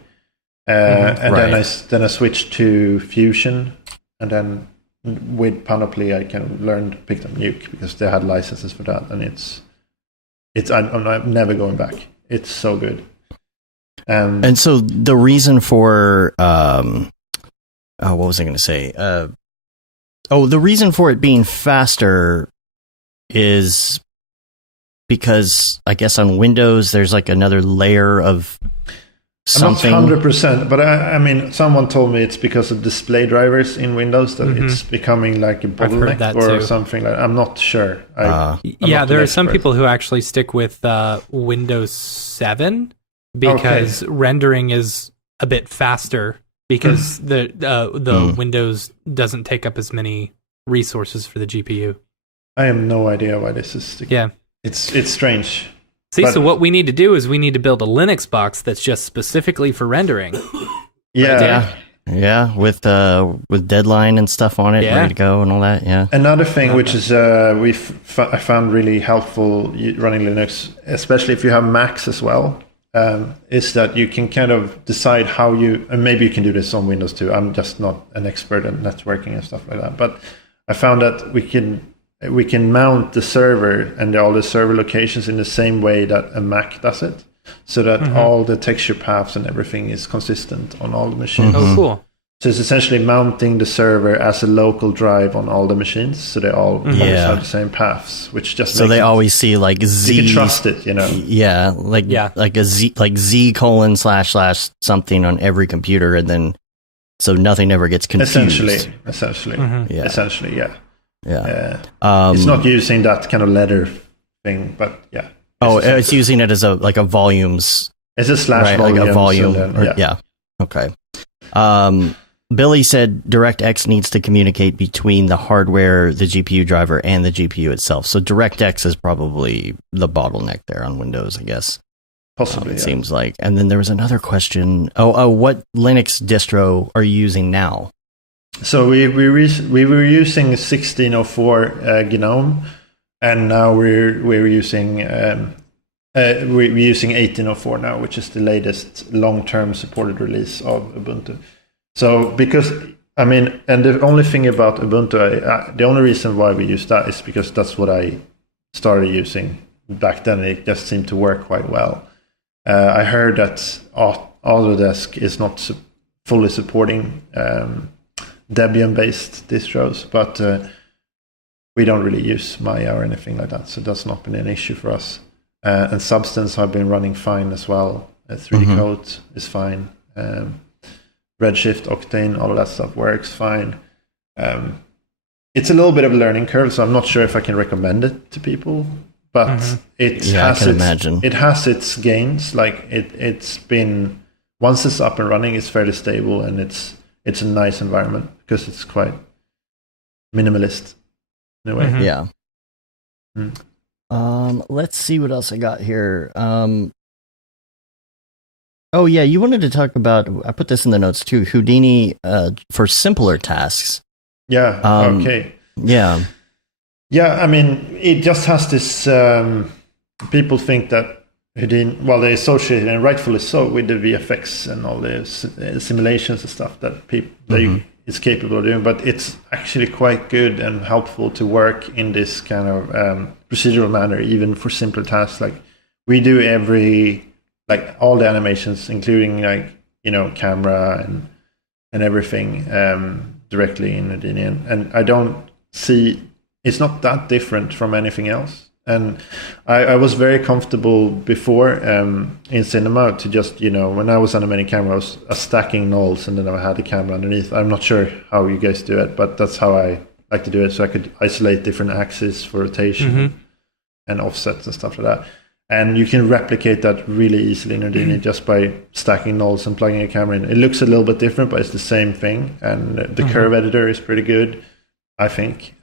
And then I switched to Fusion, and then with Panoply I kind of picked up Nuke because they had licenses for that, and it's I'm never going back. It's so good. And so the reason for what was I going to say? The reason for it being faster is because I guess on Windows there's like another layer of something. I'm not 100%, but I mean, someone told me it's because of display drivers in Windows that it's becoming like a bottleneck or something like that. I'm not sure. There are some people who actually stick with Windows 7 because rendering is a bit faster because the Windows doesn't take up as many resources for the GPU. I have no idea why this is sticking. Yeah. It's strange. See, so what we need to do is we need to build a Linux box that's just specifically for rendering. Yeah. Yeah, with deadline and stuff on it, ready to go and all that. Yeah. Another thing which is I found really helpful running Linux, especially if you have Macs as well, is that you can kind of decide how and maybe you can do this on Windows too. I'm just not an expert in networking and stuff like that, but I found that we can mount the server and all the server locations in the same way that a Mac does it, so that all the texture paths and everything is consistent on all the machines. Oh, cool. So it's essentially mounting the server as a local drive on all the machines, so they all always have the same paths, which just so they always see like Z. You can trust it, you know. Yeah, like a Z, like Z : / something on every computer, and then so nothing ever gets confused. Essentially, yeah. Yeah. It's not using that kind of letter thing, but yeah. It's using it as a volumes. It's a slash volume. Like a volume. So then, Okay. Billy said DirectX needs to communicate between the hardware, the GPU driver, and the GPU itself. So DirectX is probably the bottleneck there on Windows, I guess. Possibly, it seems like. And then there was another question. What Linux distro are you using now? So we were using 1604 GNOME, and now we're using 1804 now, which is the latest long-term supported release of Ubuntu. So because and the only thing about Ubuntu, the only reason why we use that is because that's what I started using back then. It just seemed to work quite well. I heard that Autodesk is not fully supporting Debian-based distros, but we don't really use Maya or anything like that, so that's not been an issue for us. And Substance have been running fine as well. 3D Code is fine. Redshift, Octane, all of that stuff works fine. It's a little bit of a learning curve, so I'm not sure if I can recommend it to people. But it has its gains. Like it's been, once it's up and running, it's fairly stable, and it's a nice environment because it's quite minimalist in a way. Yeah. Let's see what else I got here. You wanted to talk about, I put this in the notes too, Houdini for simpler tasks. Yeah. Okay. Yeah. Yeah, I mean, it just has this, people think that Houdini, they associate it, and rightfully so, with the VFX and all the simulations and stuff that it's capable of doing, but it's actually quite good and helpful to work in this kind of procedural manner, even for simpler tasks. Like we do all the animations, including camera and everything directly in Houdini, and I don't see, it's not that different from anything else. And I was very comfortable before in cinema to just, when I was animating camera, I was stacking nulls and then I had a camera underneath. I'm not sure how you guys do it, but that's how I like to do it. So I could isolate different axes for rotation and offsets and stuff like that. And you can replicate that really easily in Houdini just by stacking nulls and plugging a camera in. It looks a little bit different, but it's the same thing. And the curve editor is pretty good, I think.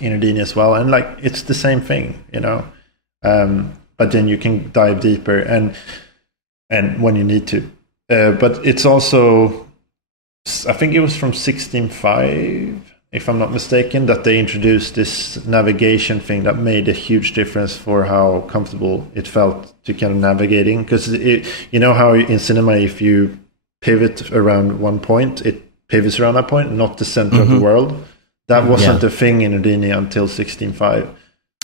In Houdini as well, and it's the same thing, but then you can dive deeper and when you need to, but it's also, I think it was from 16.5, if I'm not mistaken, that they introduced this navigation thing that made a huge difference for how comfortable it felt to kind of navigating, because how in cinema, if you pivot around one point, it pivots around that point, not the center of the world. That wasn't a thing in Houdini until 16.5.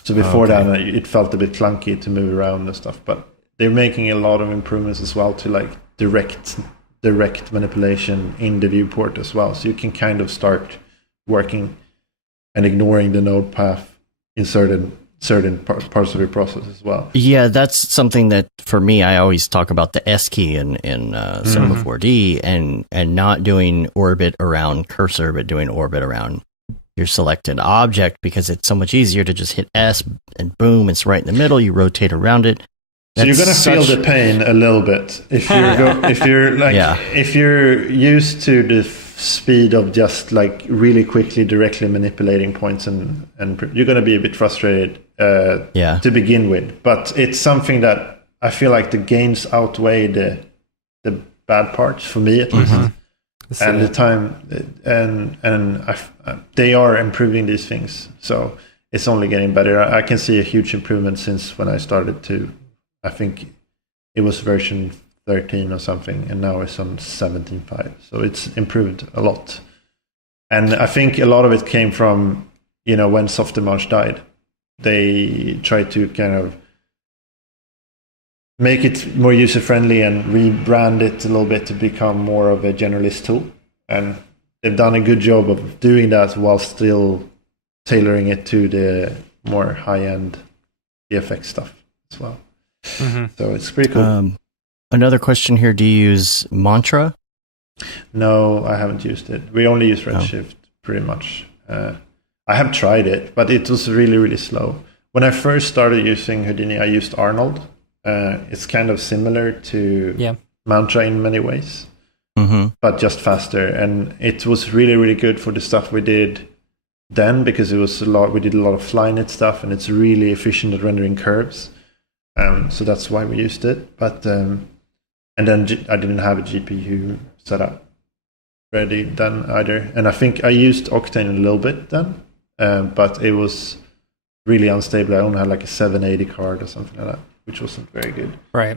So before that, it felt a bit clunky to move around and stuff. But they're making a lot of improvements as well to like direct manipulation in the viewport as well. So you can kind of start working and ignoring the node path in certain parts of your process as well. Yeah, that's something that for me, I always talk about the S key in Cinema 4D and not doing orbit around cursor, but doing orbit around your selected object, because it's so much easier to just hit S and boom, it's right in the middle. You rotate around it. So you're gonna feel the pain a little bit if you're used to the speed of just like really quickly directly manipulating points, and you're gonna be a bit frustrated to begin with. But it's something that I feel like the gains outweigh the bad parts for me at least. And the time they are improving these things, so it's only getting better. I can see a huge improvement since when I started to. I think it was version 13 or something, and now it's on 17.5. So it's improved a lot. And I think a lot of it came from, when Softimage died. They tried to kind of make it more user-friendly and rebrand it a little bit to become more of a generalist tool. And they've done a good job of doing that while still tailoring it to the more high-end VFX stuff as well. So it's pretty cool. Another question here: do you use Mantra? No, I haven't used it. We only use Redshift pretty much. I have tried it, but it was really, really slow. When I first started using Houdini, I used Arnold. It's kind of similar to Mantra in many ways, but just faster. And it was really, really good for the stuff we did then, because it was we did a lot of Flynet stuff, and it's really efficient at rendering curves. So that's why we used it. But and then I didn't have a GPU set up ready then either. And I think I used Octane a little bit then, but it was really unstable. I only had like a 780 card or something like that, which wasn't very good. Right.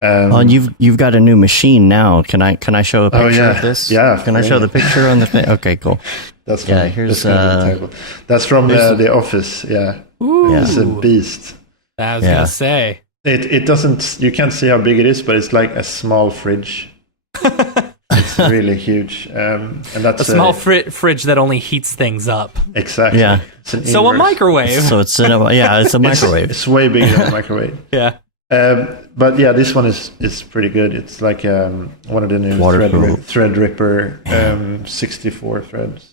And you've got a new machine now. Can I show a picture of this? Yeah. Can I show the picture on the thing? Okay, cool. That's funny. Here's that's from the office. Yeah. Ooh. It's a beast. I was gonna say it doesn't. You can't see how big it is, but it's like a small fridge. It's really huge, and that's a small fridge that only heats things up. Exactly. Yeah. So a microwave. So it's it's a microwave. It's way bigger than a microwave. Yeah. But yeah, this one is pretty good. It's like one of the new Threadripper 64 threads.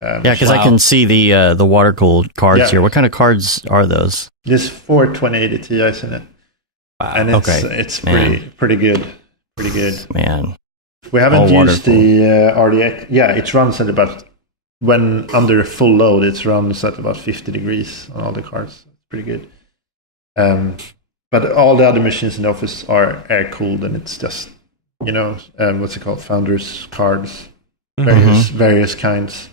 Because I can see the water cooled cards here. What kind of cards are those? There's 4 2080 Ti's in it. Wow. And it's pretty good. Pretty good. Man. We haven't used the RDX. Yeah, it runs at about, when under full load, it runs at about 50 degrees on all the cards. It's pretty good. But all the other machines in the office are air cooled, and it's just, what's it called? Founders cards, various kinds.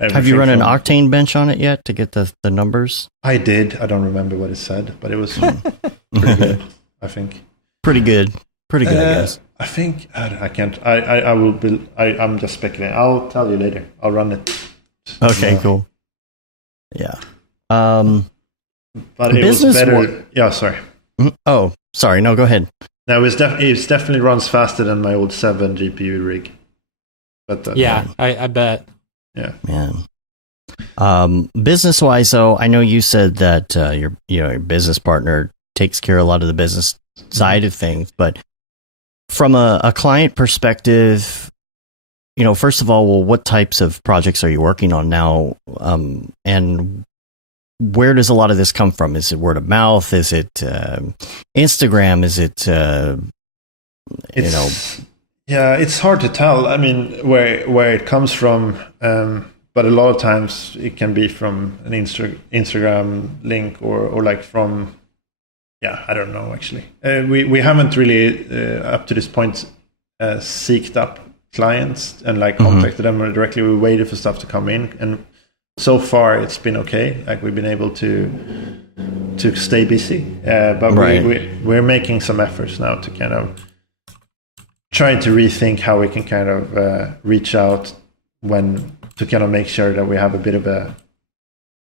Have you run an Octane bench on it yet to get the numbers? I did. I don't remember what it said, but it was pretty good, I think. Pretty good, I guess. I think, I can't, I'm just speculating. I'll tell you later. I'll run it. Okay, cool. Yeah. But it was better. Yeah, sorry. Oh, sorry. No, go ahead. No, it definitely runs faster than my old 7 GPU rig. But I bet. Yeah, man. Business wise, though, I know you said that your business partner takes care of a lot of the business side of things, but from a client perspective, first of all, what types of projects are you working on now, and where does a lot of this come from? Is it word of mouth? Is it Instagram? Is it Yeah, it's hard to tell. I mean, where it comes from, but a lot of times it can be from an Instagram link or like from, I don't know actually. We haven't really up to this point seeked up clients and like contacted them directly. We waited for stuff to come in, and so far it's been okay. Like we've been able to stay busy, but we're making some efforts now to kind of trying to rethink how we can kind of reach out to kind of make sure that we have a bit of a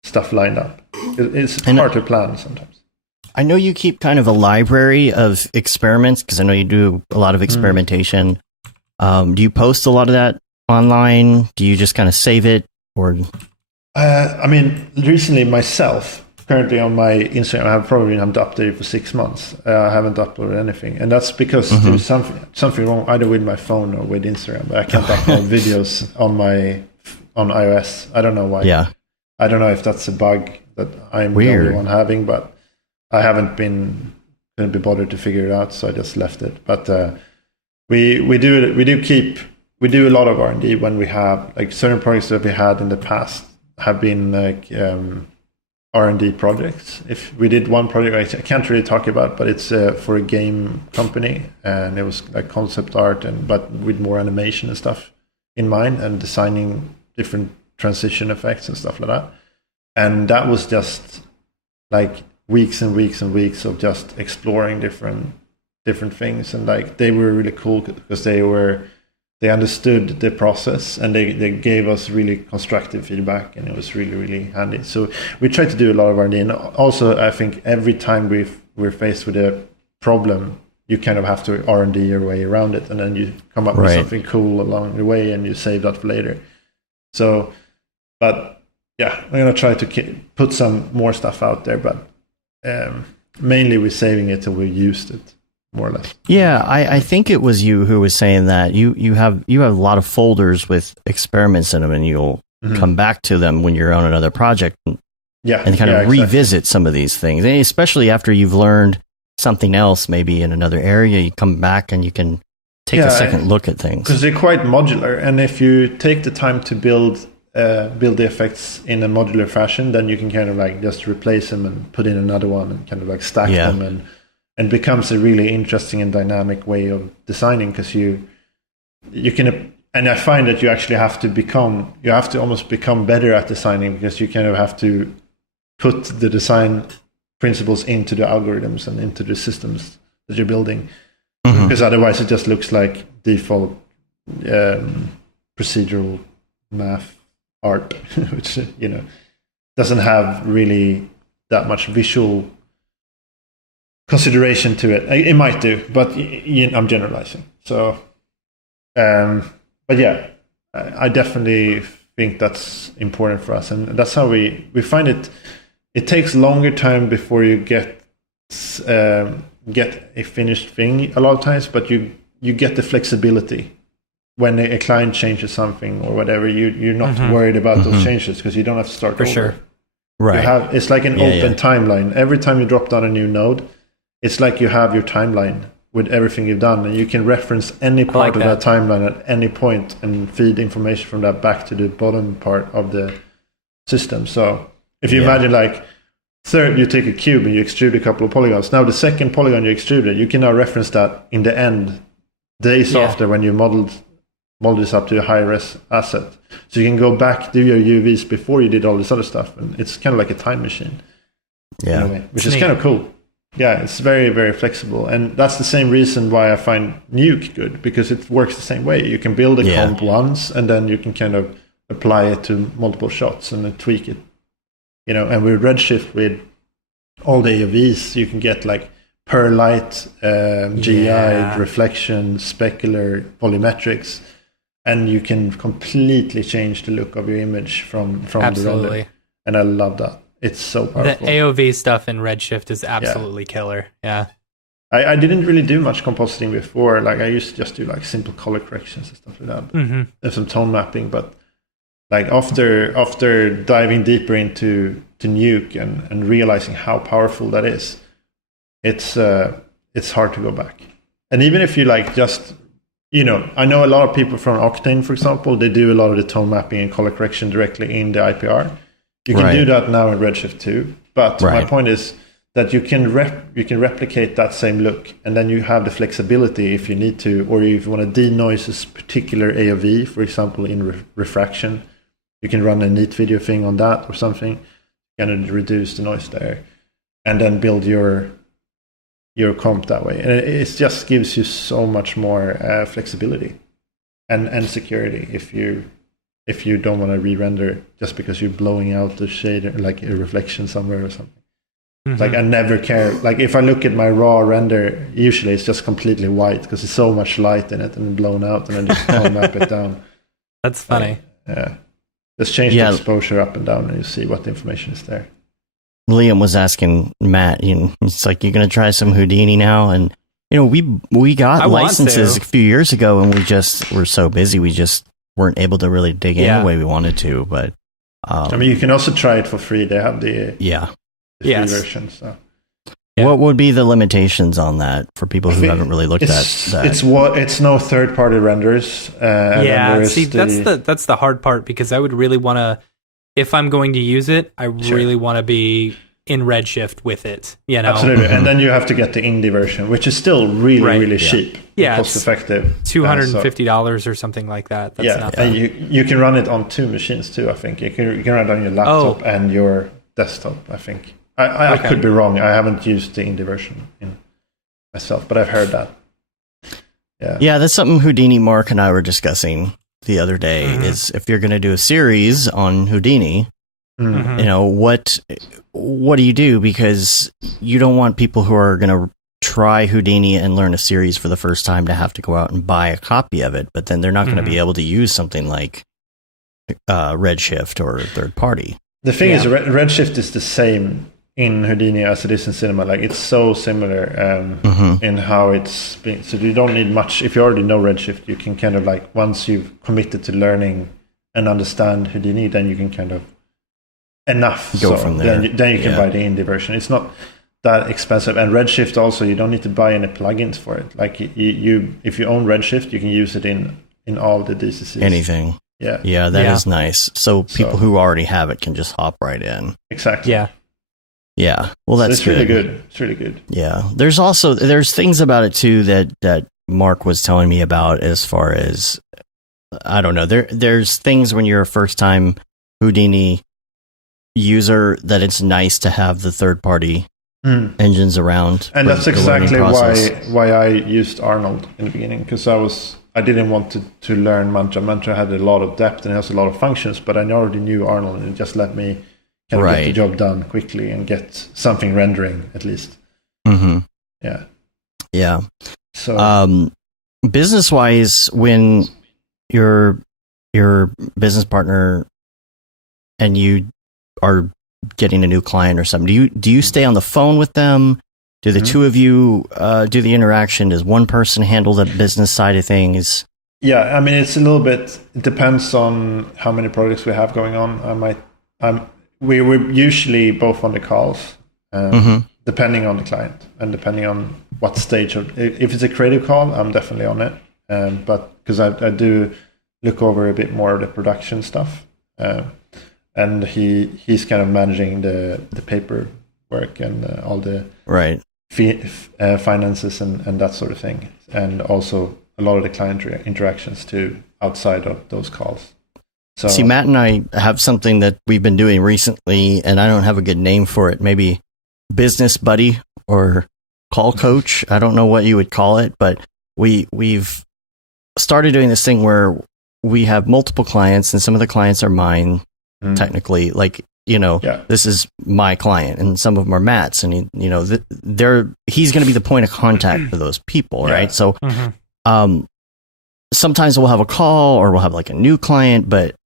stuff lined up. it's hard to plan sometimes. I know you keep kind of a library of experiments because I know you do a lot of experimentation. Do you post a lot of that online? Do you just kind of save it, or? I mean, recently myself, currently on my Instagram, I have probably been updated for 6 months. I haven't uploaded anything, and that's because there's something wrong either with my phone or with Instagram. But I can't upload videos on iOS. I don't know why. Yeah, I don't know if that's a bug that I'm the only one having, but I haven't been bothered to figure it out, so I just left it. But we do a lot of R&D when we have like certain projects that we had in the past have been like R&D projects. If we did one project I can't really talk about, but it's for a game company, and it was like concept art but with more animation and stuff in mind, and designing different transition effects and stuff like that. And that was just like weeks and weeks and weeks of just exploring different things, and like they were really cool because they understood the process, and they gave us really constructive feedback, and it was really, really handy. So we try to do a lot of R&D, and also I think every time we're faced with a problem, you kind of have to R&D your way around it, and then you come up with something cool along the way, and you save that for later. So, but yeah, I'm gonna try to put some more stuff out there, but mainly we're saving it till we used it. More or less. Yeah, I think it was you who was saying that you have a lot of folders with experiments in them, and you'll come back to them when you're on another project and kind of revisit some of these things. And especially after you've learned something else, maybe in another area, you come back and you can take a second look at things. Because they're quite modular, and if you take the time to build the effects in a modular fashion, then you can kind of like just replace them and put in another one and kind of like stack them, and becomes a really interesting and dynamic way of designing, because you can, and I find that you actually have to almost become better at designing, because you kind of have to put the design principles into the algorithms and into the systems that you're building, because otherwise it just looks like default procedural math art, which doesn't have really that much visual consideration to it. It might do, but I'm generalizing. So, but yeah, I definitely think that's important for us, and that's how we find it. It takes longer time before you get a finished thing a lot of times, but you get the flexibility when a client changes something or whatever. You're not worried about those changes, because you don't have to start over. Sure. Right. It's like an open timeline. Every time you drop down a new node, it's like you have your timeline with everything you've done, and you can reference any part of that timeline at any point and feed information from that back to the bottom part of the system. So if you imagine like third, you take a cube and you extrude a couple of polygons. Now the second polygon you extruded, you can now reference that in the end days after, when you modeled this up to a high res asset. So you can go back, do your UVs before you did all this other stuff, and it's kind of like a time machine. Yeah, which is kind of cool. Yeah, it's very, very flexible. And that's the same reason why I find Nuke good, because it works the same way. You can build a comp once, and then you can kind of apply it to multiple shots and then tweak it. And with Redshift, with all the AOVs, you can get like per light, GI, reflection, specular, volumetrics, and you can completely change the look of your image from the render. And I love that. It's so powerful. The AOV stuff in Redshift is absolutely killer. Yeah. I didn't really do much compositing before. Like I used to just do like simple color corrections and stuff like that. And some tone mapping. But like after diving deeper into Nuke and realizing how powerful that is, it's hard to go back. And even if you like just, I know a lot of people from Octane, for example, they do a lot of the tone mapping and color correction directly in the IPR. You can do that now in Redshift too, but my point is that you can replicate that same look, and then you have the flexibility if you need to, or if you want to denoise a particular AOV, for example, in refraction, you can run a neat video thing on that or something, and reduce the noise there, and then build your comp that way. And it just gives you so much more flexibility and security if you if you don't want to re-render just because you're blowing out the shader, like a reflection somewhere or something. Like I never care. Like if I look at my raw render, usually it's just completely white because there's so much light in it and blown out, and I just can't map it down. That's funny. Yeah. Just change the exposure up and down and you see what information is there. Liam was asking Matt, it's like, you're going to try some Houdini now? And, we got licenses a few years ago and we just were so busy. We just weren't able to really dig in the way we wanted to. But I mean, you can also try it for free. They have the free version. So. Yeah. What would be the limitations on that for people who haven't really looked at that? It's no third-party renders. That's the hard part, because I would really want to, if I'm going to use it, I really want to be in Redshift with it. Absolutely, and then you have to get the indie version, which is still really cheap, cost-effective, $250 or something like that. That's not bad. And you can run it on 2 machines too. I think you can run it on your laptop and your desktop. I think. I could be wrong. I haven't used the indie version myself, but I've heard that. Yeah, that's something Houdini Mark and I were discussing the other day. Is if you're going to do a series on Houdini, what do you do? Because you don't want people who are going to try Houdini and learn a series for the first time to have to go out and buy a copy of it, but then they're not going to be able to use something like Redshift or third party. The thing is, Redshift is the same in Houdini as it is in Cinema. Like, it's so similar in how it's been. So you don't need much. If you already know Redshift, you can kind of like, once you've committed to learning and understand Houdini, then you can kind of go from there. Then you can buy the indie version. It's not that expensive. And Redshift also, you don't need to buy any plugins for it. Like you if you own Redshift, you can use it in all the DCCs. Anything. Yeah, that is nice. So people who already have it can just hop right in. Exactly. Yeah. Well, that's it's really good. It's really good. Yeah. There's things about it too that Mark was telling me about, as far as, I don't know. There's things when you're a first time Houdini user that it's nice to have the third party engines around. And that's exactly why I used Arnold in the beginning, because I didn't want to learn Mantra. Mantra had a lot of depth and it has a lot of functions, but I already knew Arnold, and it just let me kind of get the job done quickly and get something rendering at least. Yeah. So business wise, when your business partner and you are getting a new client or something, do you stay on the phone with them? Do the two of you do the interaction? Does one person handle the business side of things? Yeah, I mean, it's a little bit, it depends on how many projects we have going on. We're usually both on the calls, depending on the client and depending on what stage of, if it's a creative call, I'm definitely on it. But because I do look over a bit more of the production stuff. And he's kind of managing the paperwork and all the finances and that sort of thing, and also a lot of the client interactions too outside of those calls. So, see, Matt and I have something that we've been doing recently, and I don't have a good name for it. Maybe business buddy or call coach. I don't know what you would call it, but we've started doing this thing where we have multiple clients, and some of the clients are mine. Technically, like, this is my client, and some of them are Matt's, and he's going to be the point of contact for those people, right? So, sometimes we'll have a call, or we'll have like a new client, but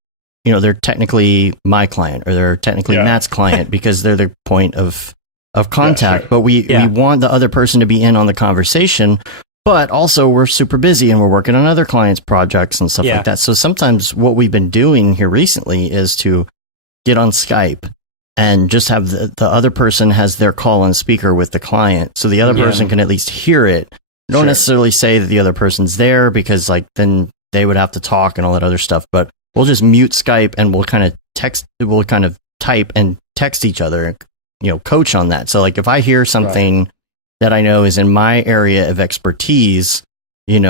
they're technically my client, or they're technically Matt's client because they're the point of contact. But we want the other person to be in on the conversation. But also, we're super busy and we're working on other clients' projects and stuff like that. So sometimes what we've been doing here recently is to get on Skype and just have the other person has their call on speaker with the client. So the other person can at least hear it. Don't necessarily say that the other person's there, because like then they would have to talk and all that other stuff. But we'll just mute Skype and we'll kind of type and text each other, coach on that. So like if I hear something that I know is in my area of expertise, and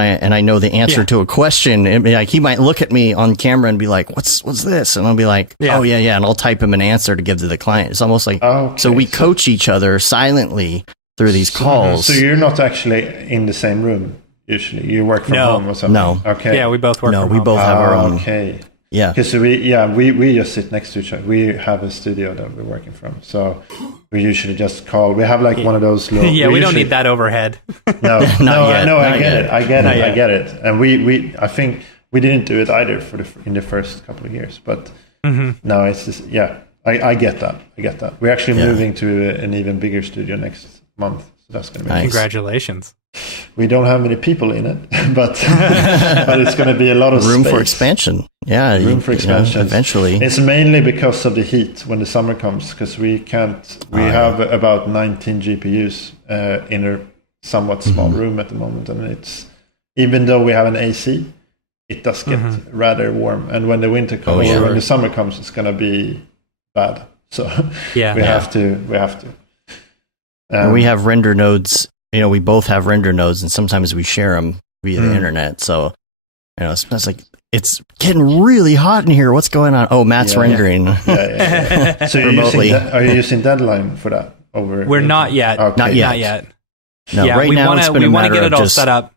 I know the answer to a question, and like he might look at me on camera and be like, "What's this?" And I'll be like, "Oh yeah," and I'll type him an answer to give to the client. It's almost like so we coach each other silently through these calls. So you're not actually in the same room. usually? You work from home or something? No. Okay. Yeah, we both work from home. We both have our own. Okay. Yeah. Because we just sit next to each other. We have a studio that we're working from. So we usually just call. We have like one of those little... Yeah, we don't need that overhead. No, I get it. And I think we didn't do it either in the first couple of years. But no, it's just, I get that. We're actually moving to an even bigger studio next month. So that's going to be nice. Congratulations. We don't have many people in it, but it's going to be a lot of room space. for expansion. Yeah, room for expansion. Eventually, it's mainly because of the heat when the summer comes, because we can't. We have about 19 GPUs in a somewhat small room at the moment, and it's, even though we have an AC, it does get rather warm. And when the winter comes, or when the summer comes, it's going to be bad. So we have to. And we have render nodes. We both have render nodes, and sometimes we share them via the internet. So, it's like, it's getting really hot in here. What's going on? Oh, Matt's rendering. Yeah. So are you using Deadline for that? We're not yet. Okay. Not yet. No, right now we want to get it all set up.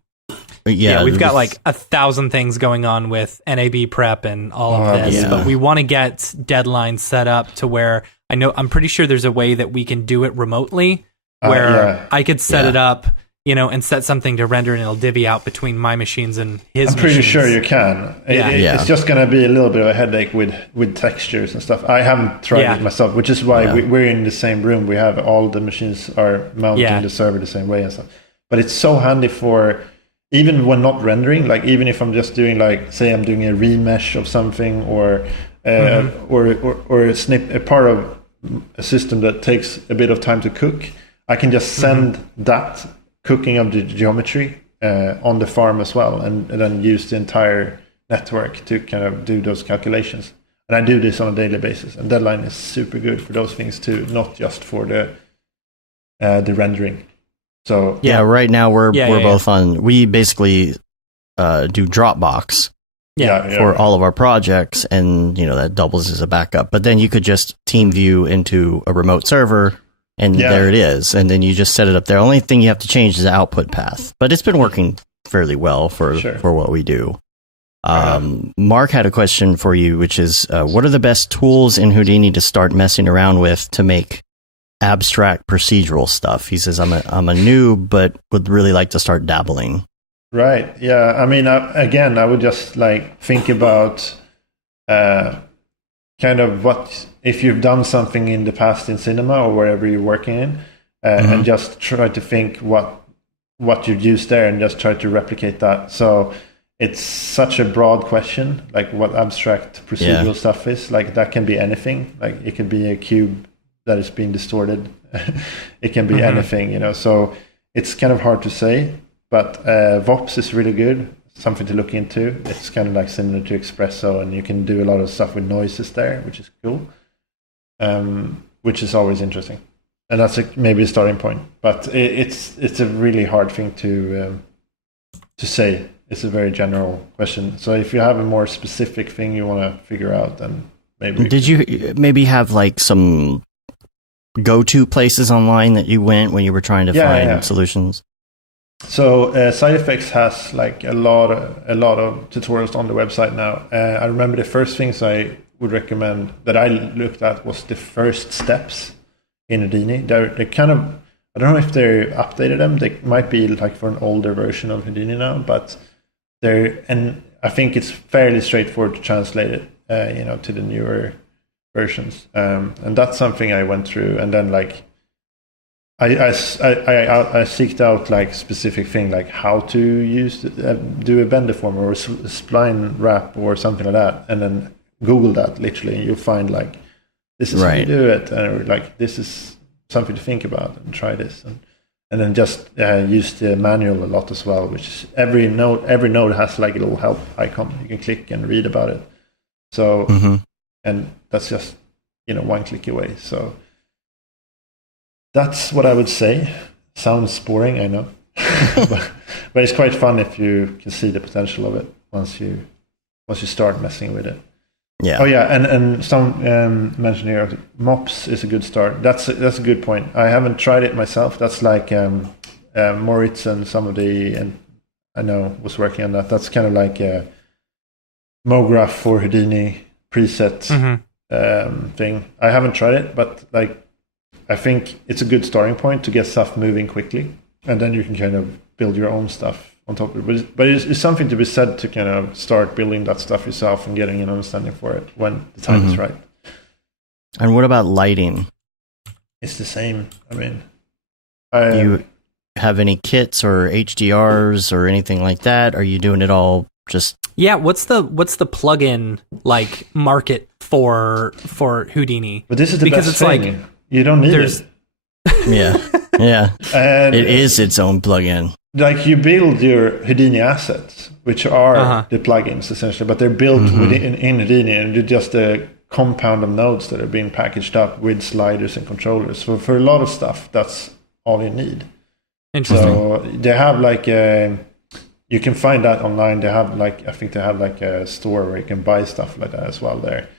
Yeah, we've got like 1,000 things going on with NAB prep and all of this, but we want to get Deadline set up to where I'm pretty sure there's a way that we can do it remotely. Where I could set it up, and set something to render, and it'll divvy out between my machines and his machines. I'm pretty sure you can. It's just going to be a little bit of a headache with textures and stuff. I haven't tried it myself, which is why we're in the same room. We have all the machines are mounting the server the same way and stuff. But it's so handy for, even when not rendering, like even if I'm just doing, like, say I'm doing a remesh of something or a part of a system that takes a bit of time to cook, I can just send that cooking of the geometry on the farm as well, and then use the entire network to kind of do those calculations. And I do this on a daily basis. And Deadline is super good for those things too, not just for the rendering. So right now we're both on. We basically do Dropbox. For all of our projects, and that doubles as a backup. But then you could just team view into a remote server. And there it is. And then you just set it up there. Only thing you have to change is the output path. But it's been working fairly well for what we do. Mark had a question for you, which is, what are the best tools in Houdini to start messing around with to make abstract procedural stuff? He says, I'm a noob, but would really like to start dabbling. Right. Yeah. I mean, I would just think about kind of what, if you've done something in the past in cinema or wherever you're working in, and just try to think what you've used there and just try to replicate that. So it's such a broad question, like what abstract procedural stuff is. Like that can be anything. Like it could be a cube that is being distorted. It can be anything, So it's kind of hard to say, but VOPs is really good. Something to look into. It's kind of like similar to Espresso, and you can do a lot of stuff with noises there, which is cool, which is always interesting. And that's maybe a starting point. But it's a really hard thing to say. It's a very general question. So if you have a more specific thing you want to figure out, then maybe. Did you maybe have like some go-to places online that you went when you were trying to find solutions? So Side Effects has like a lot of tutorials on the website now. I remember the first things I would recommend that I looked at was the first steps in Houdini. They're kind of, I don't know if they updated them. They might be like for an older version of Houdini now, but and I think it's fairly straightforward to translate it, to the newer versions. And that's something I went through, and then like. I seeked out like specific thing, like how to do a bend deformer or a spline wrap or something like that, and then Google that literally. You'll find like this is how you do it, and like this is something to think about, and try this, and then just use the manual a lot as well. Which is every node has like a little help icon you can click and read about it. So and that's just one click away. So. That's what I would say. Sounds boring, I know, but it's quite fun if you can see the potential of it once you start messing with it. Yeah. Oh yeah, and some mentioned here, mops is a good start. That's a good point. I haven't tried it myself. That's like Moritz and some of the I know was working on that. That's kind of like a Mograph for Houdini preset thing. I haven't tried it, but like I think it's a good starting point to get stuff moving quickly, and then you can kind of build your own stuff on top of it. But it's something to be said to kind of start building that stuff yourself and getting an understanding for it when the time is right. And what about lighting? It's the same. I mean, do you have any kits or HDRs or anything like that? Are you doing it all just? Yeah. What's the plugin like market for Houdini? But this is the best thing. Like, you don't need it. Yeah. And it is its own plugin. Like you build your Houdini assets, which are the plugins essentially, but they're built in Houdini, and they're just a compound of nodes that are being packaged up with sliders and controllers. So for a lot of stuff, that's all you need. Interesting. So they have like you can find that online. They have like, I think they have like a store where you can buy stuff like that as well there.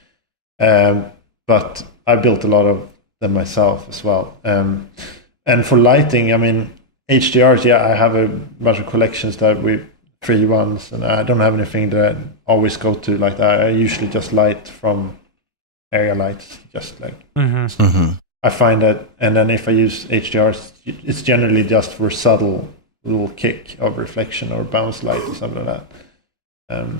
But I built a lot of them myself as well. And for lighting, I mean, HDRs, I have a bunch of collections that with free ones, and I don't have anything that I always go to like that. I usually just light from area lights, just like I find that. And then if I use HDRs, it's generally just for subtle little kick of reflection or bounce light or something like that.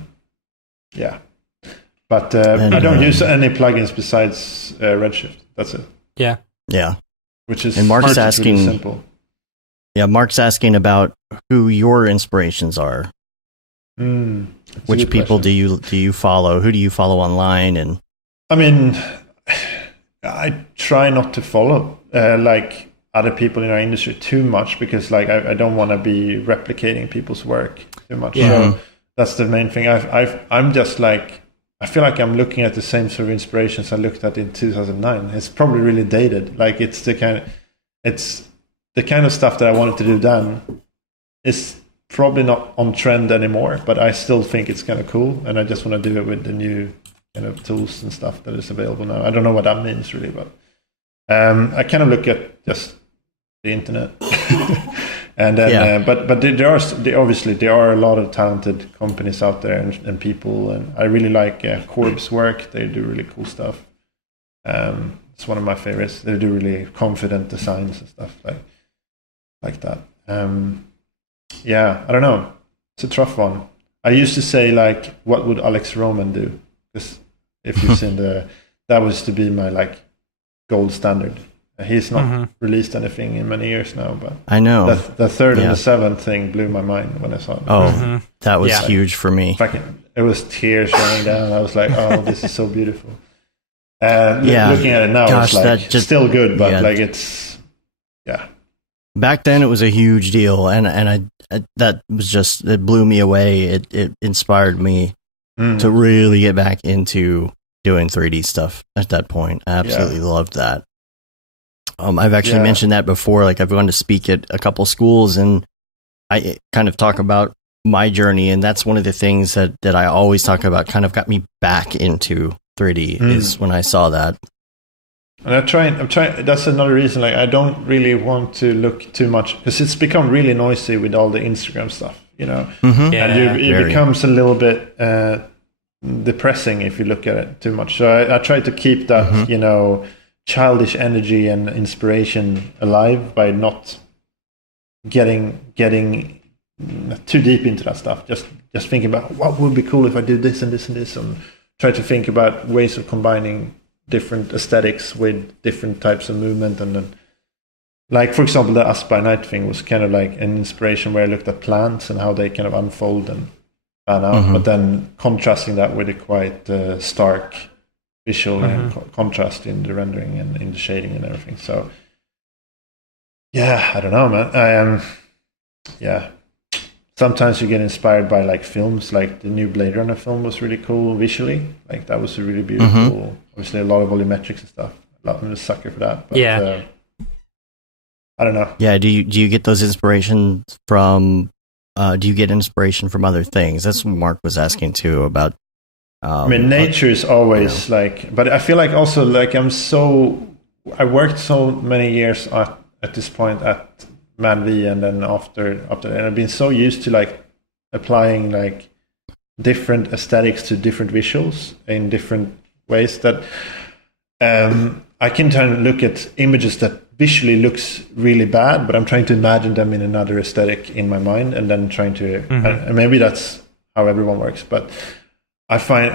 But I don't use any plugins besides Redshift. That's it. Yeah. Which is, and Mark's asking, really simple. Yeah, Mark's asking about who your inspirations are. Which people do you follow? Who do you follow online? And I mean, I try not to follow like other people in our industry too much, because like I don't want to be replicating people's work too much. So that's the main thing. I'm just like, I feel like I'm looking at the same sort of inspirations I looked at in 2009. It's probably really dated. Like it's the kind of stuff that I wanted to do then is probably not on trend anymore, but I still think it's kind of cool, and I just want to do it with the new kind of tools and stuff that is available now. I don't know what that means really, but I kind of look at just the internet. And then, but there are a lot of talented companies out there and people, and I really like Corb's work. They do really cool stuff. It's one of my favorites. They do really confident designs and stuff like that. I don't know. It's a tough one. I used to say like, what would Alex Roman do? Because if you've seen that was to be my like gold standard. He's not released anything in many years now, but I know the third and the seventh thing blew my mind when I saw it. Oh, that was huge for me. It was tears running down. I was like, oh, this is so beautiful. Looking at it now, it's like still good, but like it's Back then, it was a huge deal, and I that was just, it blew me away. It inspired me to really get back into doing 3D stuff at that point. I absolutely loved that. I've actually mentioned that before. Like I've gone to speak at a couple schools, and I kind of talk about my journey, and that's one of the things that I always talk about. Kind of got me back into 3D is when I saw that. And I'm trying. That's another reason. Like I don't really want to look too much, because it's become really noisy with all the Instagram stuff, you know. And it becomes a little bit depressing if you look at it too much. So I try to keep that, you know, childish energy and inspiration alive by not getting too deep into that stuff. Just thinking about what would be cool if I did this and this and this, and try to think about ways of combining different aesthetics with different types of movement. And then, like for example, the Us by Night thing was kind of like an inspiration where I looked at plants and how they kind of unfold and pan out, but then contrasting that with a quite stark visual and contrast in the rendering and in the shading and everything. So I don't know, man. Sometimes you get inspired by like films, like the new Blade Runner film was really cool visually. Like that was a really beautiful, obviously a lot of volumetrics and stuff. I'm a sucker for that. But, I don't know. Yeah. Do you get those inspirations from, do you get inspiration from other things? That's what Mark was asking too about. I mean, nature is always like, but I feel like also like I worked so many years at this point at Man V, and then after that, and I've been so used to like applying like different aesthetics to different visuals in different ways that I can try and look at images that visually looks really bad, but I'm trying to imagine them in another aesthetic in my mind, and then trying to and maybe that's how everyone works, but I find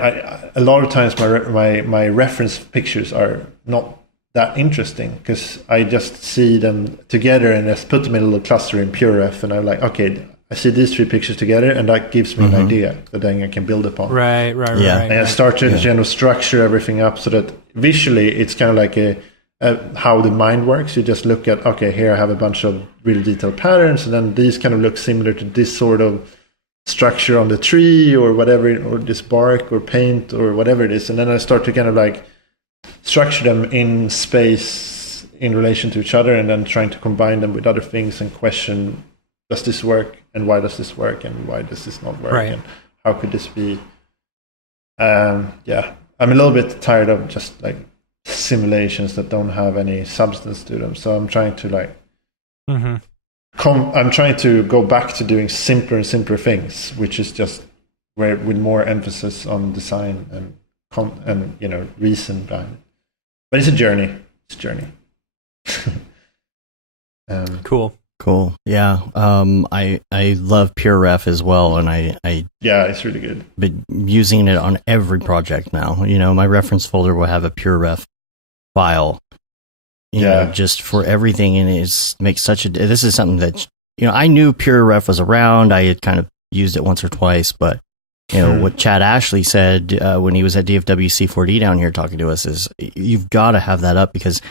a lot of times my reference pictures are not that interesting because I just see them together and just put them in a little cluster in PureRef, and I'm like, okay, I see these 3 pictures together, and that gives me an idea that then I can build upon. Right. And I start to structure everything up so that visually it's kind of like how the mind works. You just look at, okay, here I have a bunch of really detailed patterns, and then these kind of look similar to this sort of structure on the tree or whatever, or this bark or paint or whatever it is. And then I start to kind of like structure them in space in relation to each other, and then trying to combine them with other things and question, does this work, and why does this work, and why does this not work, and how could this be? I'm a little bit tired of just like simulations that don't have any substance to them. So I'm trying to like, I'm trying to go back to doing simpler and simpler things, which is just with more emphasis on design and reason behind it. But it's a journey. Cool. Yeah. I love PureRef as well, and I it's really good. Been using it on every project now. My reference folder will have a PureRef file, you know, just for everything, and it makes such a. This is something that I knew PureRef was around. I had kind of used it once or twice, but what Chad Ashley said when he was at DFWC4D down here talking to us is you've got to have that up because.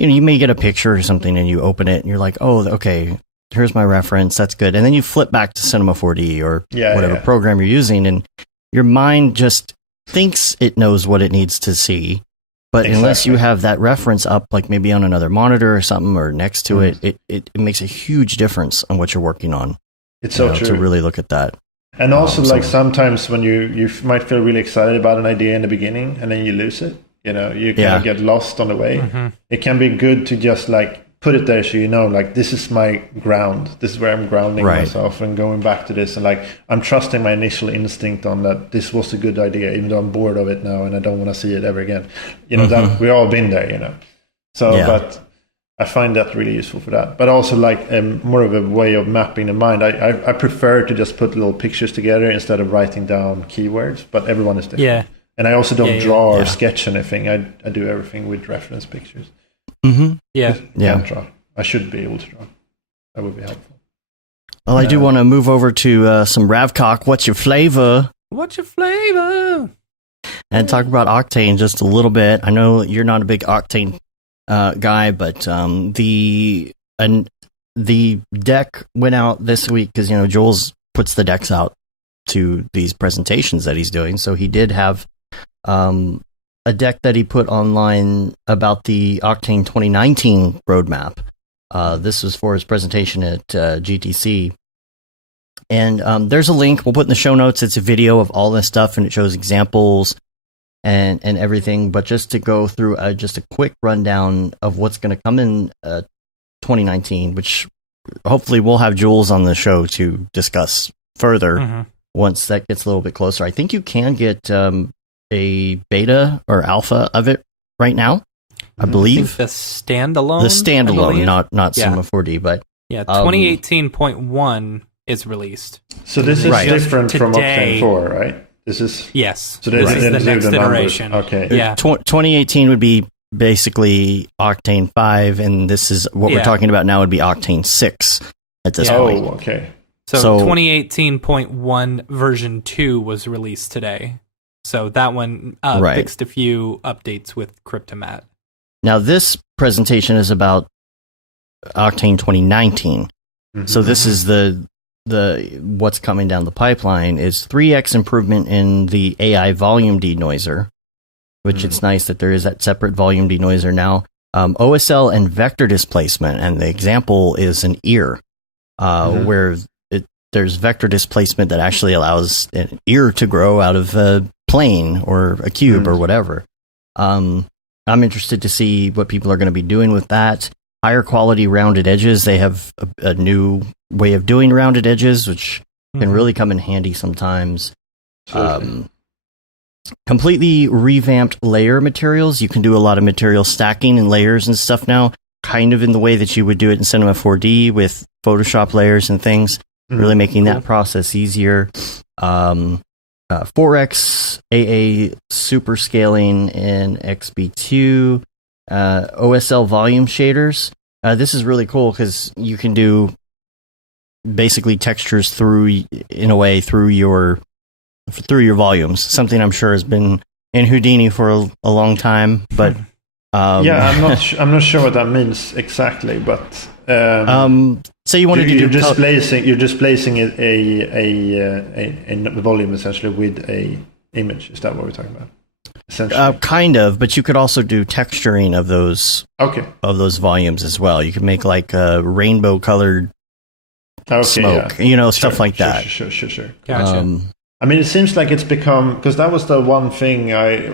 You may get a picture or something and you open it and you're like, oh, okay, here's my reference. That's good. And then you flip back to Cinema 4D or whatever program you're using, and your mind just thinks it knows what it needs to see. But unless you have that reference up, like maybe on another monitor or something or next to it makes a huge difference on what you're working on. It's so true. To really look at that. And also sometimes when you might feel really excited about an idea in the beginning and then you lose it. You kind of get lost on the way. It can be good to just like put it there so like this is my ground. This is where I'm grounding myself and going back to this. And like I'm trusting my initial instinct on that this was a good idea, even though I'm bored of it now and I don't want to see it ever again. That we've all been there, So, but I find that really useful for that. But also like more of a way of mapping the mind. I prefer to just put little pictures together instead of writing down keywords, but everyone is different. Yeah. And I also don't draw or sketch anything. I do everything with reference pictures. Yeah. Draw. I should be able to draw. That would be helpful. Well, I do want to move over to some Ravcock. What's your flavor? And talk about Octane just a little bit. I know you're not a big Octane guy, but the deck went out this week because Jules puts the decks out to these presentations that he's doing. So he did have a deck that he put online about the Octane 2019 roadmap. This was for his presentation at GTC. And there's a link we'll put in the show notes. It's a video of all this stuff, and it shows examples and everything. But just to go through just a quick rundown of what's going to come in 2019, which hopefully we'll have Jules on the show to discuss further once that gets a little bit closer. I think you can get a beta or alpha of it right now, I believe. The standalone. Not Cinema 4D, but 2018.1 is released. So this is different from Octane 4, right? This is So this is the next iteration. Okay. Yeah. 2018 would be basically Octane 5, and this is what we're talking about now would be Octane 6 at this point. Oh, okay. So 2018.1 version 2 was released today. So that one fixed a few updates with Cryptomat. Now this presentation is about Octane 2019. So this is the what's coming down the pipeline is 3x improvement in the AI volume denoiser, which it's nice that there is that separate volume denoiser now. OSL and vector displacement, and the example is an ear, where there's vector displacement that actually allows an ear to grow out of a plane or a cube or whatever. I'm interested to see what people are going to be doing with that. Higher quality rounded edges. They have a new way of doing rounded edges, which can really come in handy sometimes. Completely revamped layer materials. You can do a lot of material stacking and layers and stuff now, kind of in the way that you would do it in Cinema 4D with Photoshop layers and things, really making that process easier. 4x AA super scaling in XB2, OSL volume shaders. This is really cool because you can do basically textures through your volumes. Something I'm sure has been in Houdini for a long time, but I'm not sure what that means exactly. But say you wanted to you're displacing a volume essentially with a image. Is that what we're talking about? Essentially, kind of, but you could also do texturing of those volumes as well. You could make like a rainbow colored smoke, stuff like that. Sure. Gotcha. I mean, it seems like it's become, because that was the one thing I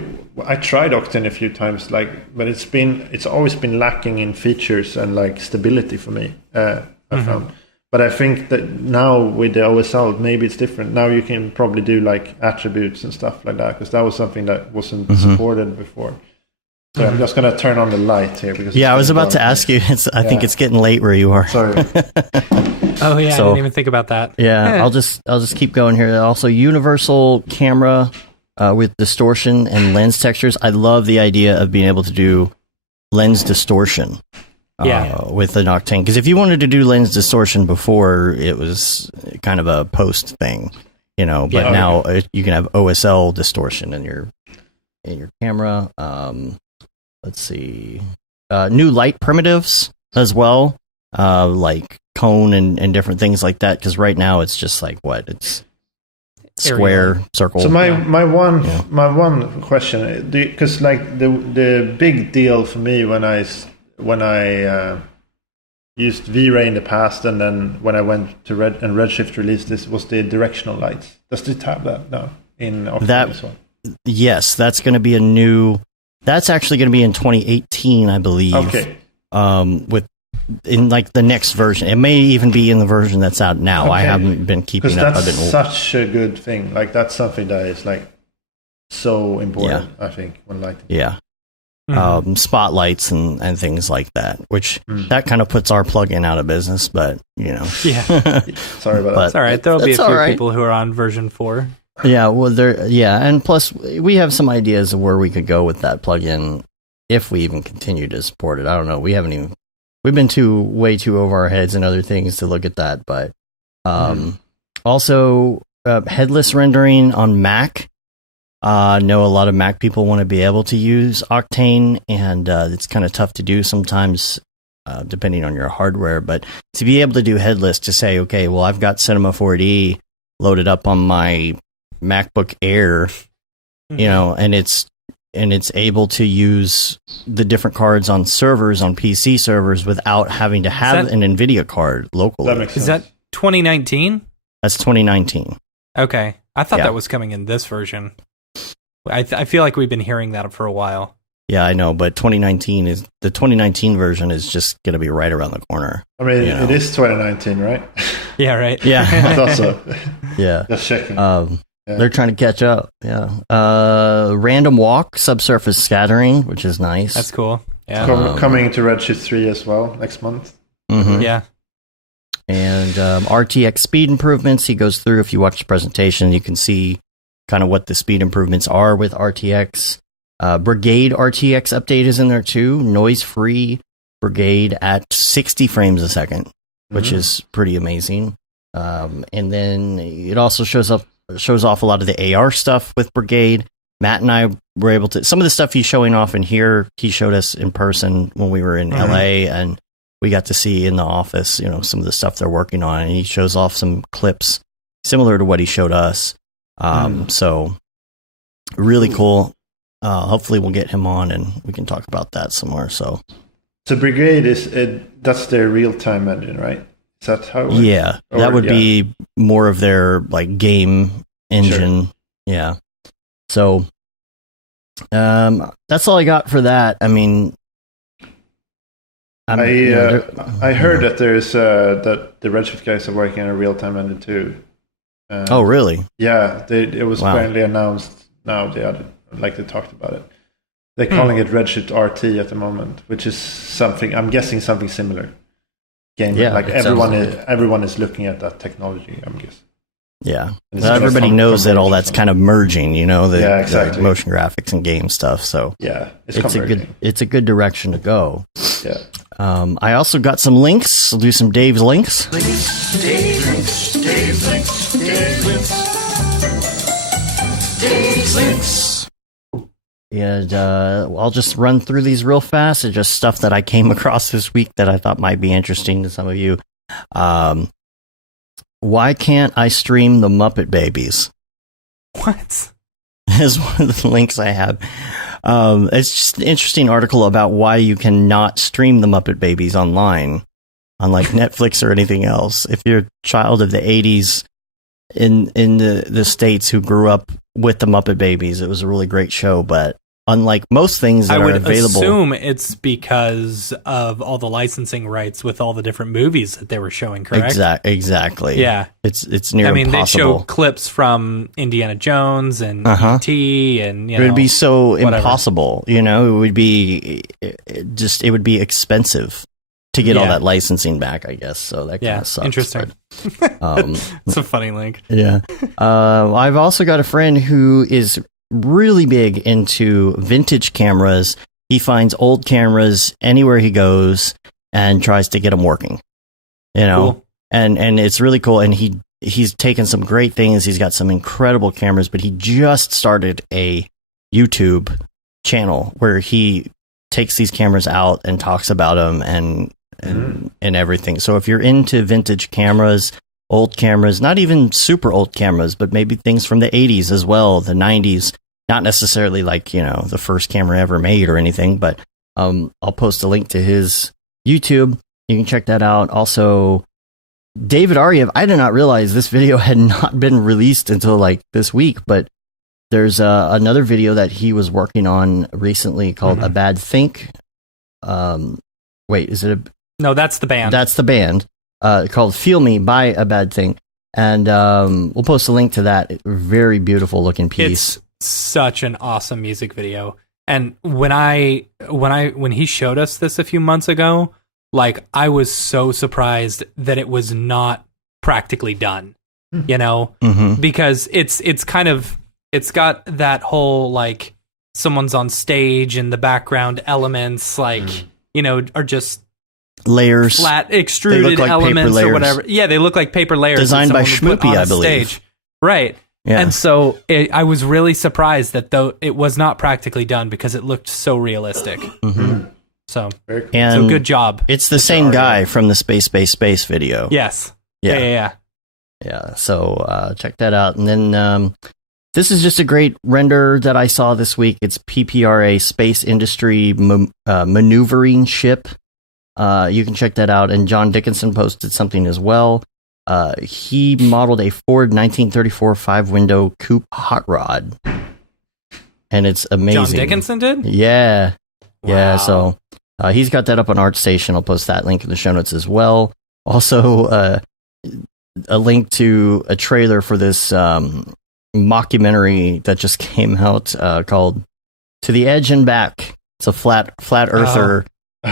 tried Octane a few times, but it's always been lacking in features and like stability for me. I found, but I think that now with the OSL, maybe it's different. Now you can probably do like attributes and stuff like that, because that was something that wasn't supported before. So I'm just gonna turn on the light here because I was about to ask you. I think it's getting late where you are. Sorry. Oh yeah, I didn't even think about that. Yeah, I'll just keep going here. Also, universal camera with distortion and lens textures. I love the idea of being able to do lens distortion. With an Octane, because if you wanted to do lens distortion before, it was kind of a post thing, But now you can have OSL distortion in your camera. Let's see, new light primitives as well, like cone and different things like that. Because right now it's just like it's square, circle. So my one question, because like the big deal for me when I used V-Ray in the past, and then when I went to Redshift released this, was the directional lights. Does it have that now in Octane as well? Yes, that's going to be that's actually going to be in 2018, I believe. Okay. In like the next version. It may even be in the version that's out now. Okay. I haven't been keeping up. That's such a good thing. Like that's something that is like so important, I think, when lighting. Yeah. Spotlights and things like that, which that kind of puts our plugin out of business, but Yeah. Sorry about that. It's all right. There'll be a few people who are on version 4. Yeah, well, and plus we have some ideas of where we could go with that plugin if we even continue to support it. I don't know. We've been way too over our heads and other things to look at that, but also headless rendering on Mac. I know a lot of Mac people want to be able to use Octane, and it's kind of tough to do sometimes, depending on your hardware. But to be able to do headless, to say, okay, well, I've got Cinema 4D loaded up on my MacBook Air, and it's able to use the different cards on servers, on PC servers, without having to have an NVIDIA card locally. That makes sense. Is that 2019? That's 2019. Okay. I thought that was coming in this version. I feel like we've been hearing that for a while. Yeah, I know, but the 2019 version is just going to be right around the corner. I mean, it is 2019, right? Yeah, right. Yeah. That's also. Yeah. Just checking. They're trying to catch up. Yeah. Random walk, subsurface scattering, which is nice. That's cool. Yeah. Coming to Redshift 3 as well next month. Mm-hmm. Yeah. And RTX speed improvements. He goes through, if you watch the presentation, you can see kind of what the speed improvements are with RTX. Brigade RTX update is in there too. Noise-free Brigade at 60 frames a second, which is pretty amazing. And then it also shows off a lot of the AR stuff with Brigade. Matt and I were able to, some of the stuff he's showing off in here, he showed us in person when we were in LA, and we got to see in the office, some of the stuff they're working on, and he shows off some clips similar to what he showed us. So really cool. Hopefully we'll get him on and we can talk about that some more. So Brigade that's their real-time engine, right? Is that how it works? Yeah, that would be more of their like game engine. Sure. Yeah. So that's all I got for that. I mean, I heard that there's that the Redshift guys are working on a real-time engine too. Oh, really? Yeah, it was apparently announced now. They talked about it. They're calling it Redshift RT at the moment, which is something, I'm guessing something similar. Everyone is looking at that technology, I'm guessing. Yeah. Well, everybody knows that all that's kind of merging, exactly. the motion graphics and game stuff. So yeah, it's a good direction to go. Yeah. I also got some links. I'll do some Dave's links. Dave's links. And I'll just run through these real fast. It's just stuff that I came across this week that I thought might be interesting to some of you. Why can't I stream the Muppet Babies? What? Is one of the links I have. It's just an interesting article about why you cannot stream the Muppet Babies online, unlike Netflix or anything else. If you're a child of the 80s in the States who grew up with the Muppet Babies, it was a really great show, but unlike most things that are available... I would assume it's because of all the licensing rights with all the different movies that they were showing, correct? Exactly. Yeah. It's near impossible. They show clips from Indiana Jones and E.T. and, it would be so impossible, it would be it would be expensive to get all that licensing back, I guess. So that kind of sucks. Interesting. It's a funny link. Yeah. I've also got a friend who is really big into vintage cameras. He finds old cameras anywhere he goes and tries to get them working. Cool. And it's really cool. And he's taken some great things. He's got some incredible cameras, but he just started a YouTube channel where he takes these cameras out and talks about them and everything. So if you're into vintage cameras, old cameras, not even super old cameras, but maybe things from the 80s as well, the 90s, not necessarily like, the first camera ever made or anything, but I'll post a link to his YouTube. You can check that out. Also, David Ariev, I did not realize this video had not been released until like this week, but there's another video that he was working on recently called A Bad Think. Wait, is it No, that's the band. That's the band. Called Feel Me by A Bad Thing. And we'll post a link to that. Very beautiful looking piece. It's such an awesome music video. And when he showed us this a few months ago, like, I was so surprised that it was not practically done, because it's got that whole, like, someone's on stage and the background elements, like, are just layers, flat extruded elements or whatever. Yeah, they look like paper layers designed by Schmoopy, I believe. Stage. Right. Yeah. And so I was really surprised that though it was not practically done because it looked so realistic. So good job. It's the same guy from the Space video. Yes. Yeah. So check that out. And then this is just a great render that I saw this week. It's PPRA Space Industry Maneuvering Ship. You can check that out. And John Dickinson posted something as well. He modeled a Ford 1934 5-window coupe hot rod. And it's amazing. John Dickinson did? Yeah. Wow. Yeah, so he's got that up on ArtStation. I'll post that link in the show notes as well. Also, a link to a trailer for this mockumentary that just came out called To the Edge and Back. It's a flat earther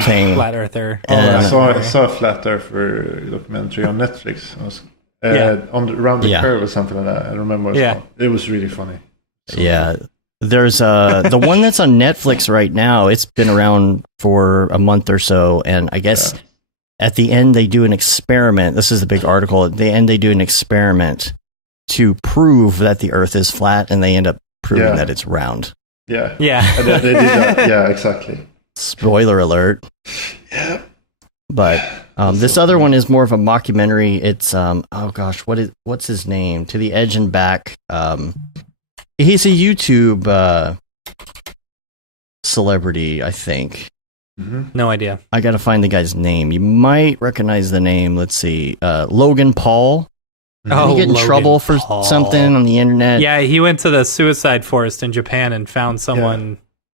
thing. Flat earther. I saw a flat earther documentary on Netflix. It was around the curve or something like that. I remember. It was really funny. So, yeah. There's the one that's on Netflix right now. It's been around for a month or so, and I guess at the end they do an experiment. This is the big article. At the end they do an experiment to prove that the Earth is flat, and they end up proving that it's round. Yeah. Yeah. They did that. Yeah, exactly. Spoiler alert. Yeah. But this other one is more of a mockumentary. It's what's his name? To the Edge and Back. He's a YouTube celebrity, I think. No idea. I gotta find the guy's name. You might recognize the name. Let's see. Logan Paul. Did he get in trouble for something on the internet? Yeah, he went to the suicide forest in Japan and found someone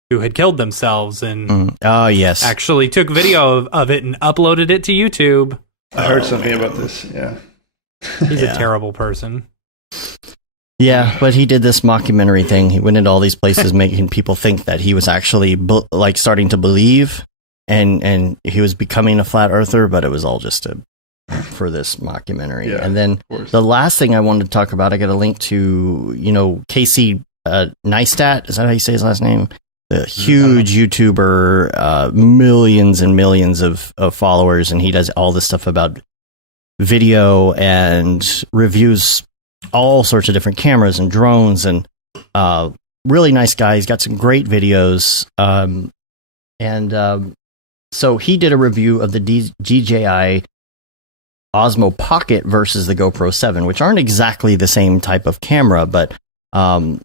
who had killed themselves and actually took video of it and uploaded it to YouTube. I heard something about this, yeah. He's a terrible person. Yeah, but he did this mockumentary thing. He went into all these places making people think that he was actually like starting to believe and he was becoming a flat earther, but it was all just for this mockumentary. Yeah, and then the last thing I wanted to talk about, I got a link to, Casey Neistat. Is that how you say his last name? The huge YouTuber, millions and millions of followers, and he does all this stuff about video and reviews all sorts of different cameras and drones, and really nice guy. He's got some great videos. So he did a review of the DJI Osmo Pocket versus the GoPro 7, which aren't exactly the same type of camera, but I'm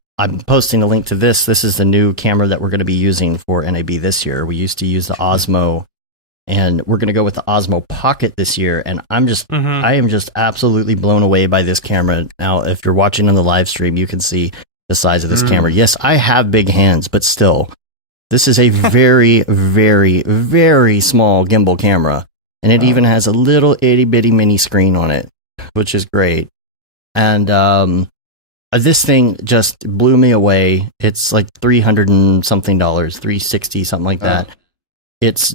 posting a link to this. This is the new camera that we're going to be using for NAB this year. We used to use the Osmo, and we're going to go with the Osmo Pocket this year. And I am just absolutely blown away by this camera. Now, if you're watching on the live stream, you can see the size of this camera. Yes, I have big hands, but still, this is a very, very, very small gimbal camera. And it even has a little itty bitty mini screen on it, which is great. And this thing just blew me away. It's like $300 and something, $360, something like that. It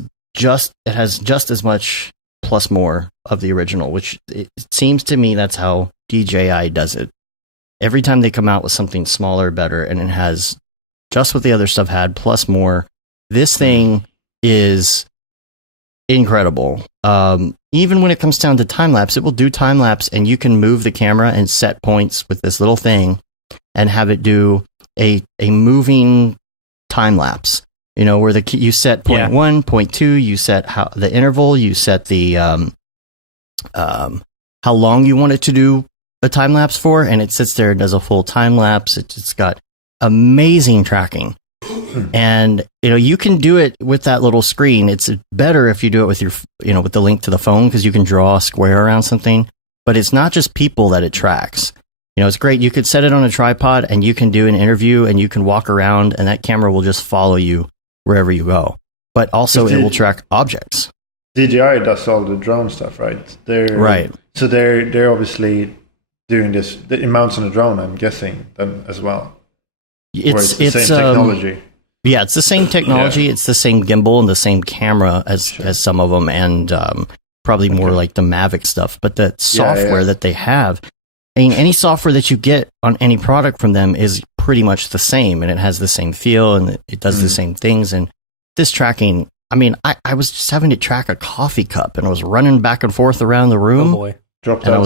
has just as much plus more of the original, which it seems to me that's how DJI does it. Every time they come out with something smaller, better, and it has just what the other stuff had plus more. This thing is incredible. Even when it comes down to time lapse, it will do time lapse, and you can move the camera and set points with this little thing and have it do a moving time lapse. Where you set point 1, point 2, you set the interval, you set the how long you want it to do a time lapse for, and it sits there and does a full time lapse. It's got amazing tracking. And you can do it with that little screen. It's better if you do it with your with the link to the phone, because you can draw a square around something. But it's not just people that it tracks. It's great. You could set it on a tripod and you can do an interview and you can walk around and that camera will just follow you wherever you go. But also it will track objects. DJI does all the drone stuff, right? Right. So they're obviously doing this. It mounts on a drone, I'm guessing, then as well. It's the same technology. Yeah, it's the same technology. Yeah. It's the same gimbal and the same camera as some of them, and probably more like the Mavic stuff. But the software that they have, any software that you get on any product from them is pretty much the same, and it has the same feel, and it does the same things. And this tracking, I was just having to track a coffee cup, and I was running back and forth around the room. Oh boy! Dropped and out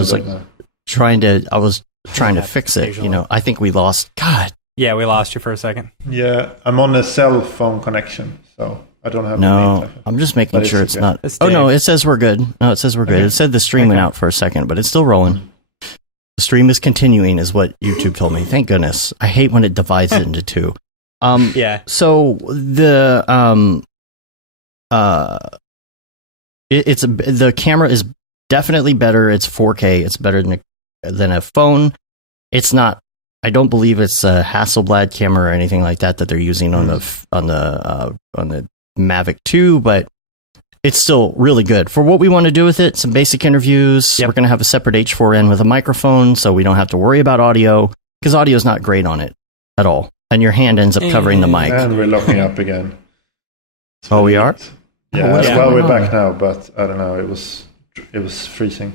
I was trying to fix it. I think we lost. God. Yeah, we lost you for a second. Yeah, I'm on a cell phone connection, so I don't have. No, I'm just making sure it's not. Oh no, it says we're good. No, it says we're good. It said the stream went out for a second, but it's still rolling. The stream is continuing, is what YouTube told me. Thank goodness. I hate when it divides it into two. Yeah. So the the camera is definitely better. It's 4K. It's better than a phone. It's not. I don't believe it's a Hasselblad camera or anything like that they're using on the Mavic 2, but it's still really good for what we want to do with it. Some basic interviews. Yep. We're going to have a separate H4n with a microphone, so we don't have to worry about audio, because audio is not great on it at all, and your hand ends up covering the mic. And we're locking up again. Oh, we are? Yeah. We're back now, but I don't know. It was freezing.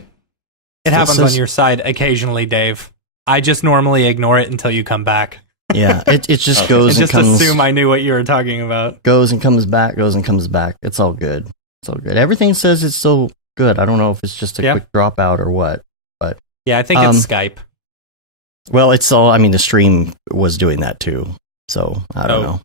It happens on your side occasionally, Dave. I just normally ignore it until you come back. Yeah, it just goes and comes. Just assume I knew what you were talking about. Goes and comes back, goes and comes back. It's all good. It's all good. Everything says it's still good. I don't know if it's just a quick dropout or what. But yeah, I think it's Skype. Well, it's all. The stream was doing that too. So I don't know.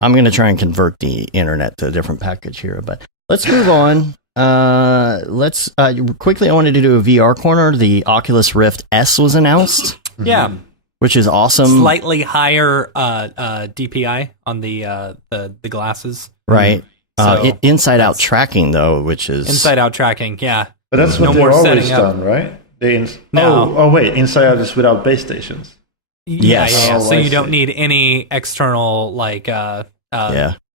I'm going to try and convert the internet to a different package here. But let's move on. Let's quickly. I wanted to do a VR corner. The Oculus Rift S was announced. Yeah, which is awesome. Slightly higher DPI on the glasses. Right. So inside out tracking though, which is inside out tracking. Yeah, but that's what they're always done, right? Wait, inside out is without base stations. Yes. Yeah. So you don't need any external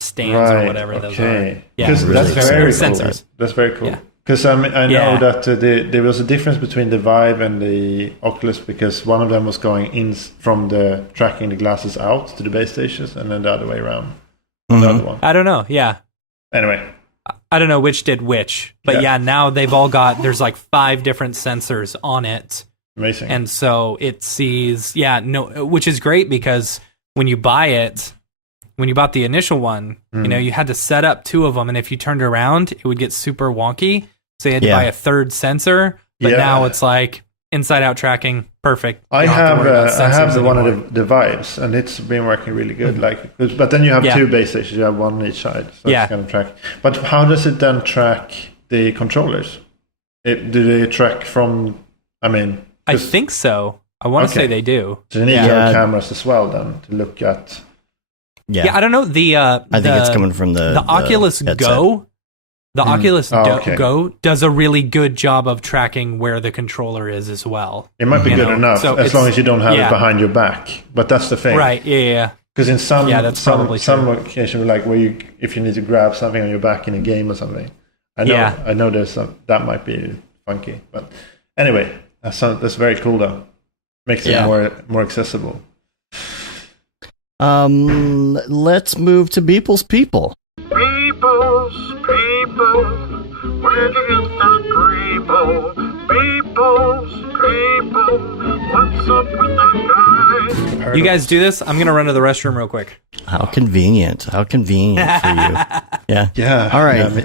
stands or whatever those are. Yeah, because that's very cool. That's very cool. Because I know that there was a difference between the Vive and the Oculus, because one of them was going in from the tracking the glasses out to the base stations, and then the other way around. Mm-hmm. The other one. I don't know. Yeah. Anyway. I don't know which did which, but now they've all got, there's like 5 different sensors on it. Amazing. And so it sees, which is great, because when you bought the initial one, you had to set up 2 of them, and if you turned around, it would get super wonky. So you had to buy a third sensor, but now it's like inside out tracking, perfect. I have one of the Vives, and it's been working really good. But then you have 2 base stations, you have one on each side, so it's kind of track. But how does it then track the controllers? Do they track from? I think so. I want to say they do. So you need to have cameras as well then to look at. Yeah, I don't know. I think it's coming from the Oculus Go. The Oculus Go does a really good job of tracking where the controller is as well. It might be good enough, as long as you don't have it behind your back. But that's the thing, right? Yeah. Because in some occasion, like if you need to grab something on your back in a game or something, I know there's that might be funky. But anyway, that's very cool though. Makes it more accessible. Let's move to Beeple's People. Beeple's People, where'd you get that Greeble? Beeple's People, what's up with that guy? You guys do this? I'm gonna run to the restroom real quick. How convenient for you. Yeah. All right.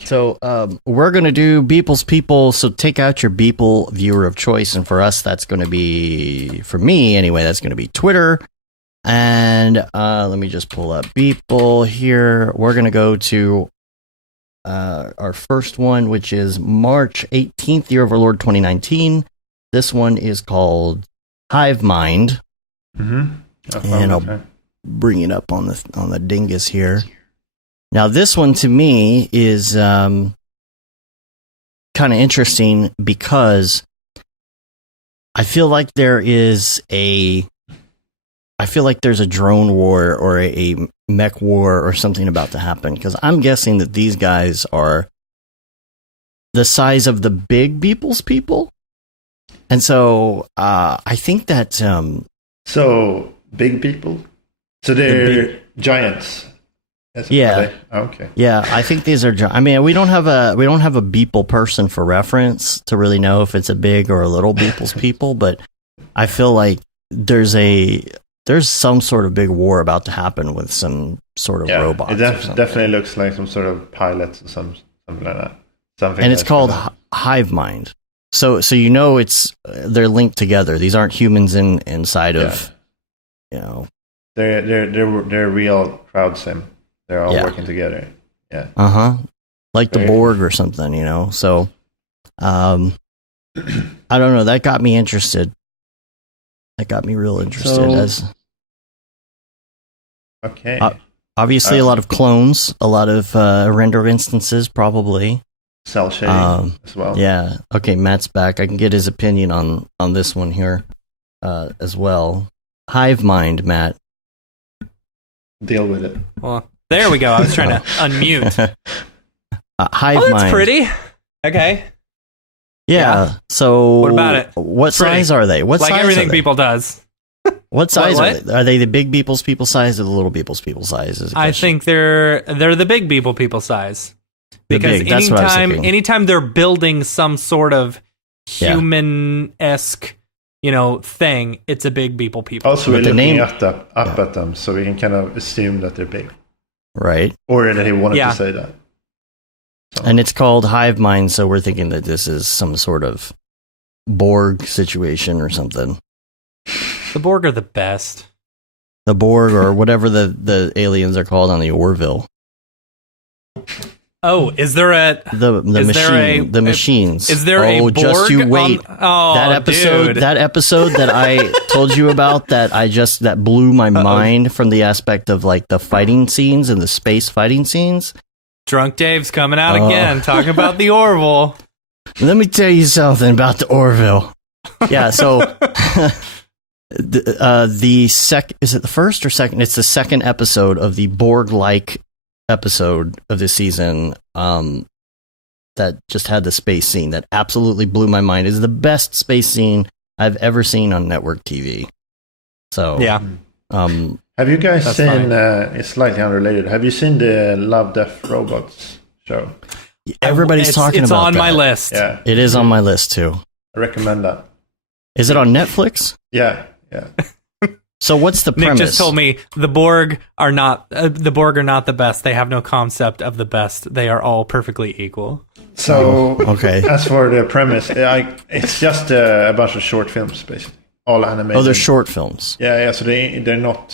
So we're going to do Beeple's People. So take out your Beeple viewer of choice. And for us, that's going to be, for me anyway, that's going to be Twitter. And let me just pull up Beeple here. We're going to go to our first one, which is March 18th, year of our Lord 2019. This one is called Hive Mind. Mm-hmm. And I'll bring it up on the dingus here. Now, this one to me is kind of interesting because I feel like there's a drone war or a mech war or something about to happen, because I'm guessing that these guys are the size of the big Beeple's People. And so I think that... So, big people? So they're giants? Yeah. Okay. Yeah, I think these are. I mean, we don't have a Beeple person for reference to really know if it's a big or a little Beeple's People, but I feel like there's some sort of big war about to happen with some sort of robots. It definitely looks like some sort of pilots or something like that. And it's called Hive Mind. So they're linked together. These aren't humans inside of, They're real crowd sim. They're all working together. Yeah. Like the Borg or something, So, I don't know. That got me interested. That got me real interested. Okay. Obviously, a lot of clones, a lot of render instances, probably. Cell shading as well. Yeah. Okay, Matt's back. I can get his opinion on this one here as well. Hive Mind, Matt. Deal with it. Well, there we go. I was trying to unmute. Hive Mind. That's pretty. Okay. Yeah. So what about it? What size are they? What like size everything are they? People does. What size are they? Are they the big Beeple's People size or the little Beeple's People size? I think they're the big People size. Because anytime they're building some sort of human-esque, thing, it's a big Beeple People. Also, we're looking up at them, so we can kind of assume that they're big. Right. Or that he wanted to say that. So. And it's called Hive Mind, so we're thinking that this is some sort of Borg situation or something. The Borg are the best. The Borg, or whatever the aliens are called on the Orville. Oh, is there the machines? Is there a Borg? Just you wait. That episode that I told you about that blew my mind from the aspect of like the fighting scenes and the space fighting scenes. Drunk Dave's coming out again, talking about the Orville. Let me tell you something about the Orville. Yeah, so is it the first or second? It's the second episode of the Borg-like episode of this season. that just had the space scene that absolutely blew my mind. Is the best space scene I've ever seen on network TV. So yeah. Have you guys seen? It's slightly unrelated. Have you seen the Love, Death, Robots show? Everybody's talking about it. It's on my list. Yeah, it is on my list too. I recommend that. Is it on Netflix? Yeah. So what's the premise? Nick just told me the Borg are not the best. They have no concept of the best. They are all perfectly equal. So okay. As for the premise, it's just a bunch of short films, basically, all animated. Oh, they're short films. Yeah. So they're not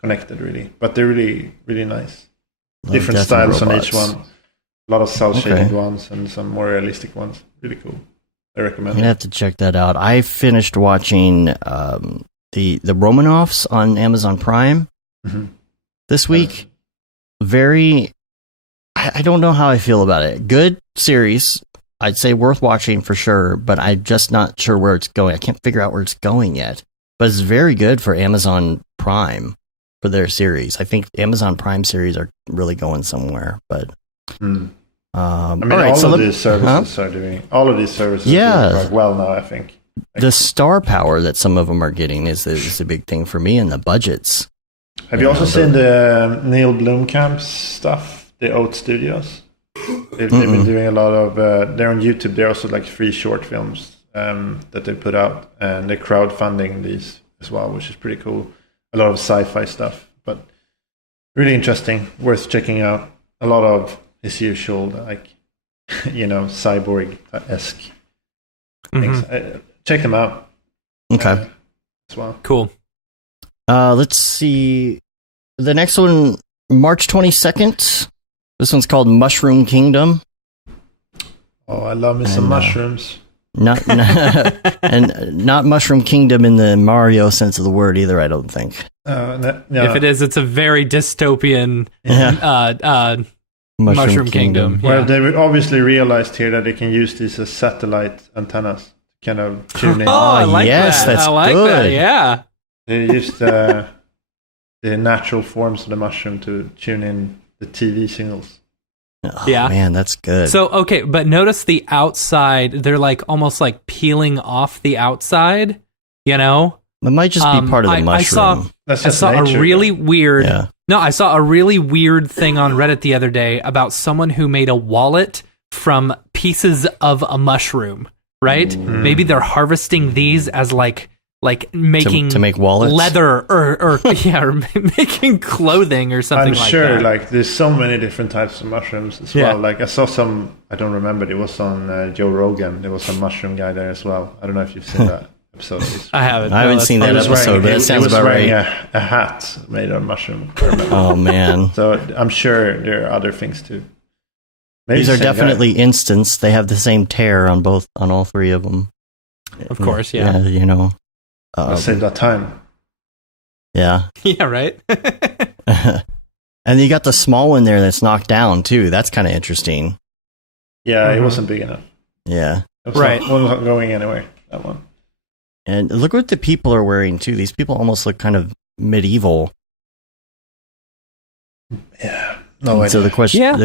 connected really, but they're really really nice. Different styles on each one. A lot of cel-shaded ones and some more realistic ones. Really cool. I recommend. I'm gonna have to check that out. I finished watching the Romanovs on Amazon Prime this week. I don't know how I feel about it. Good series. I'd say worth watching for sure, but I'm just not sure where it's going. I can't figure out where it's going yet. But it's very good for Amazon Prime for their series. I think Amazon Prime series are really going somewhere. But all of these services are doing quite well now, I think. The star power that some of them are getting is a big thing for me, and the budgets. Have you also seen the Neil Blomkamp's stuff, the Oat Studios? They've been doing a lot of. They're on YouTube. They're also like free short films that they put out, and they're crowdfunding these as well, which is pretty cool. A lot of sci-fi stuff, but really interesting, worth checking out. A lot of his usual, like, cyborg-esque things. Check them out. Okay. As well. Cool. Let's see. The next one, March 22nd. This one's called Mushroom Kingdom. Oh, I love me some mushrooms. Not Mushroom Kingdom in the Mario sense of the word either, I don't think. No. If it is, it's a very dystopian Mushroom Kingdom. Well, they obviously realized here that they can use these as satellite antennas. Kind of tune in. Oh, I like that. That's I like good. that. Yeah. They used the natural forms of the mushroom to tune in the TV signals. Oh, man, that's good. So, okay, but notice the outside, they're like almost like peeling off the outside, It might just be part of the mushroom. I saw a really weird... Yeah. No, I saw a really weird thing on Reddit the other day about someone who made a wallet from pieces of a mushroom, right? Maybe they're harvesting these as like making to make wallets, leather or making clothing or something like that. I'm sure like there's so many different types of mushrooms as well. Like I saw some, I don't remember, it was on Joe Rogan. There was some mushroom guy there as well. I don't know if you've seen that episode. I haven't. I haven't seen that episode, but that sounds about right. He was wearing a hat made of mushroom. Oh man. So I'm sure there are other things too. Maybe these are definitely instanced. They have the same tear on all three of them. Of course, yeah. Save that time. Yeah. Yeah, right? And you got the small one there that's knocked down, too. That's kind of interesting. Yeah, it wasn't big enough. Yeah. It wasn't going anywhere, that one. And look what the people are wearing, too. These people almost look kind of medieval. Yeah. No, so the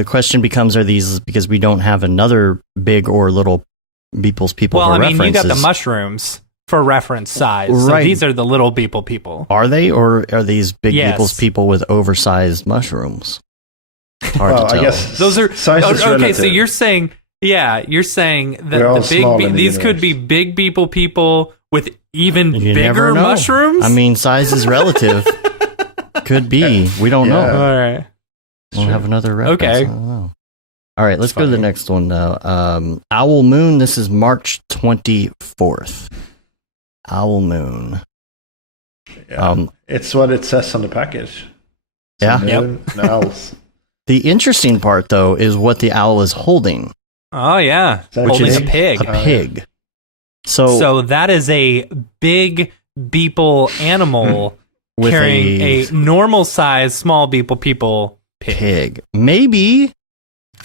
question becomes, are these because we don't have another big or little people's people for references? Well, I mean, you got the mushrooms for reference size. So these are the little people. Are they, or are these big people's people with oversized mushrooms? Hard to tell. I guess those are okay. Relative. So you're saying that these could be big people with even bigger mushrooms. I mean, size is relative. Could be. We don't know. All right. We'll have another reference. Okay. I don't know. All right, let's go to the next one now. Owl Moon. This is March 24th. Owl Moon. Yeah. It's what it says on the package. Moon and owls. The interesting part, though, is what the owl is holding. Oh, yeah. Holding a pig. A pig. So that is a big beeple animal carrying a normal size small beeple pig. Maybe.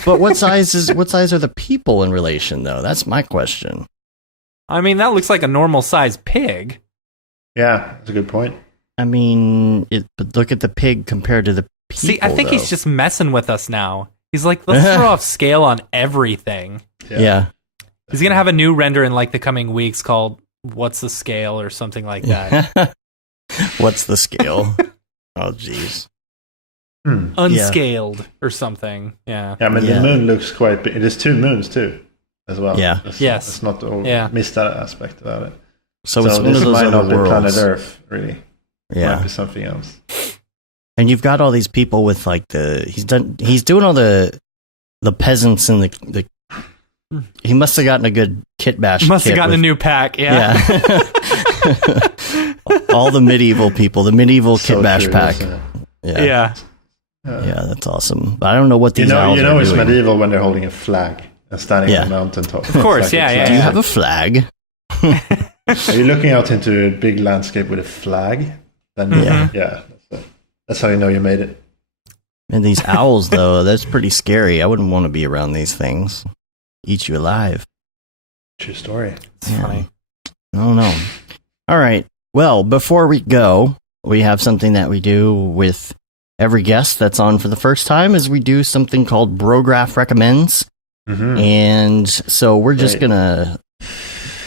But what size are the people in relation, though? That's my question. I mean, that looks like a normal size pig. Yeah, that's a good point. I mean, but look at the pig compared to the people. See, I think he's just messing with us now. He's like, let's throw off scale on everything. Yeah. He's going to have a new render in like the coming weeks called What's the Scale or something like that. What's the scale? Oh, jeez. Unscaled or something. Yeah. Yeah, I mean, the moon looks quite big. There's 2 moons too, as well. Yeah. Let's not miss that aspect about it. So it's one this of those might other not be worlds. planet Earth, really. Yeah. It might be something else. And you've got all these people with like he's doing all the peasants and the he must have gotten a good kit bash. Must have gotten a new pack, yeah. All the medieval people, the medieval kit bash pack. Yeah, that's awesome. But I don't know what these owls you are know it's doing. medieval when they're holding a flag and standing on a mountaintop. Of course, Do you have a flag? Are you looking out into a big landscape with a flag? Then that's how you know you made it. And these owls, though, that's pretty scary. I wouldn't want to be around these things. Eat you alive. True story. It's funny. Oh, no. All right. Well, before we go, we have something that we do with every guest that's on for the first time, is we do something called Brograph Recommends. Mm-hmm. And so we're just going to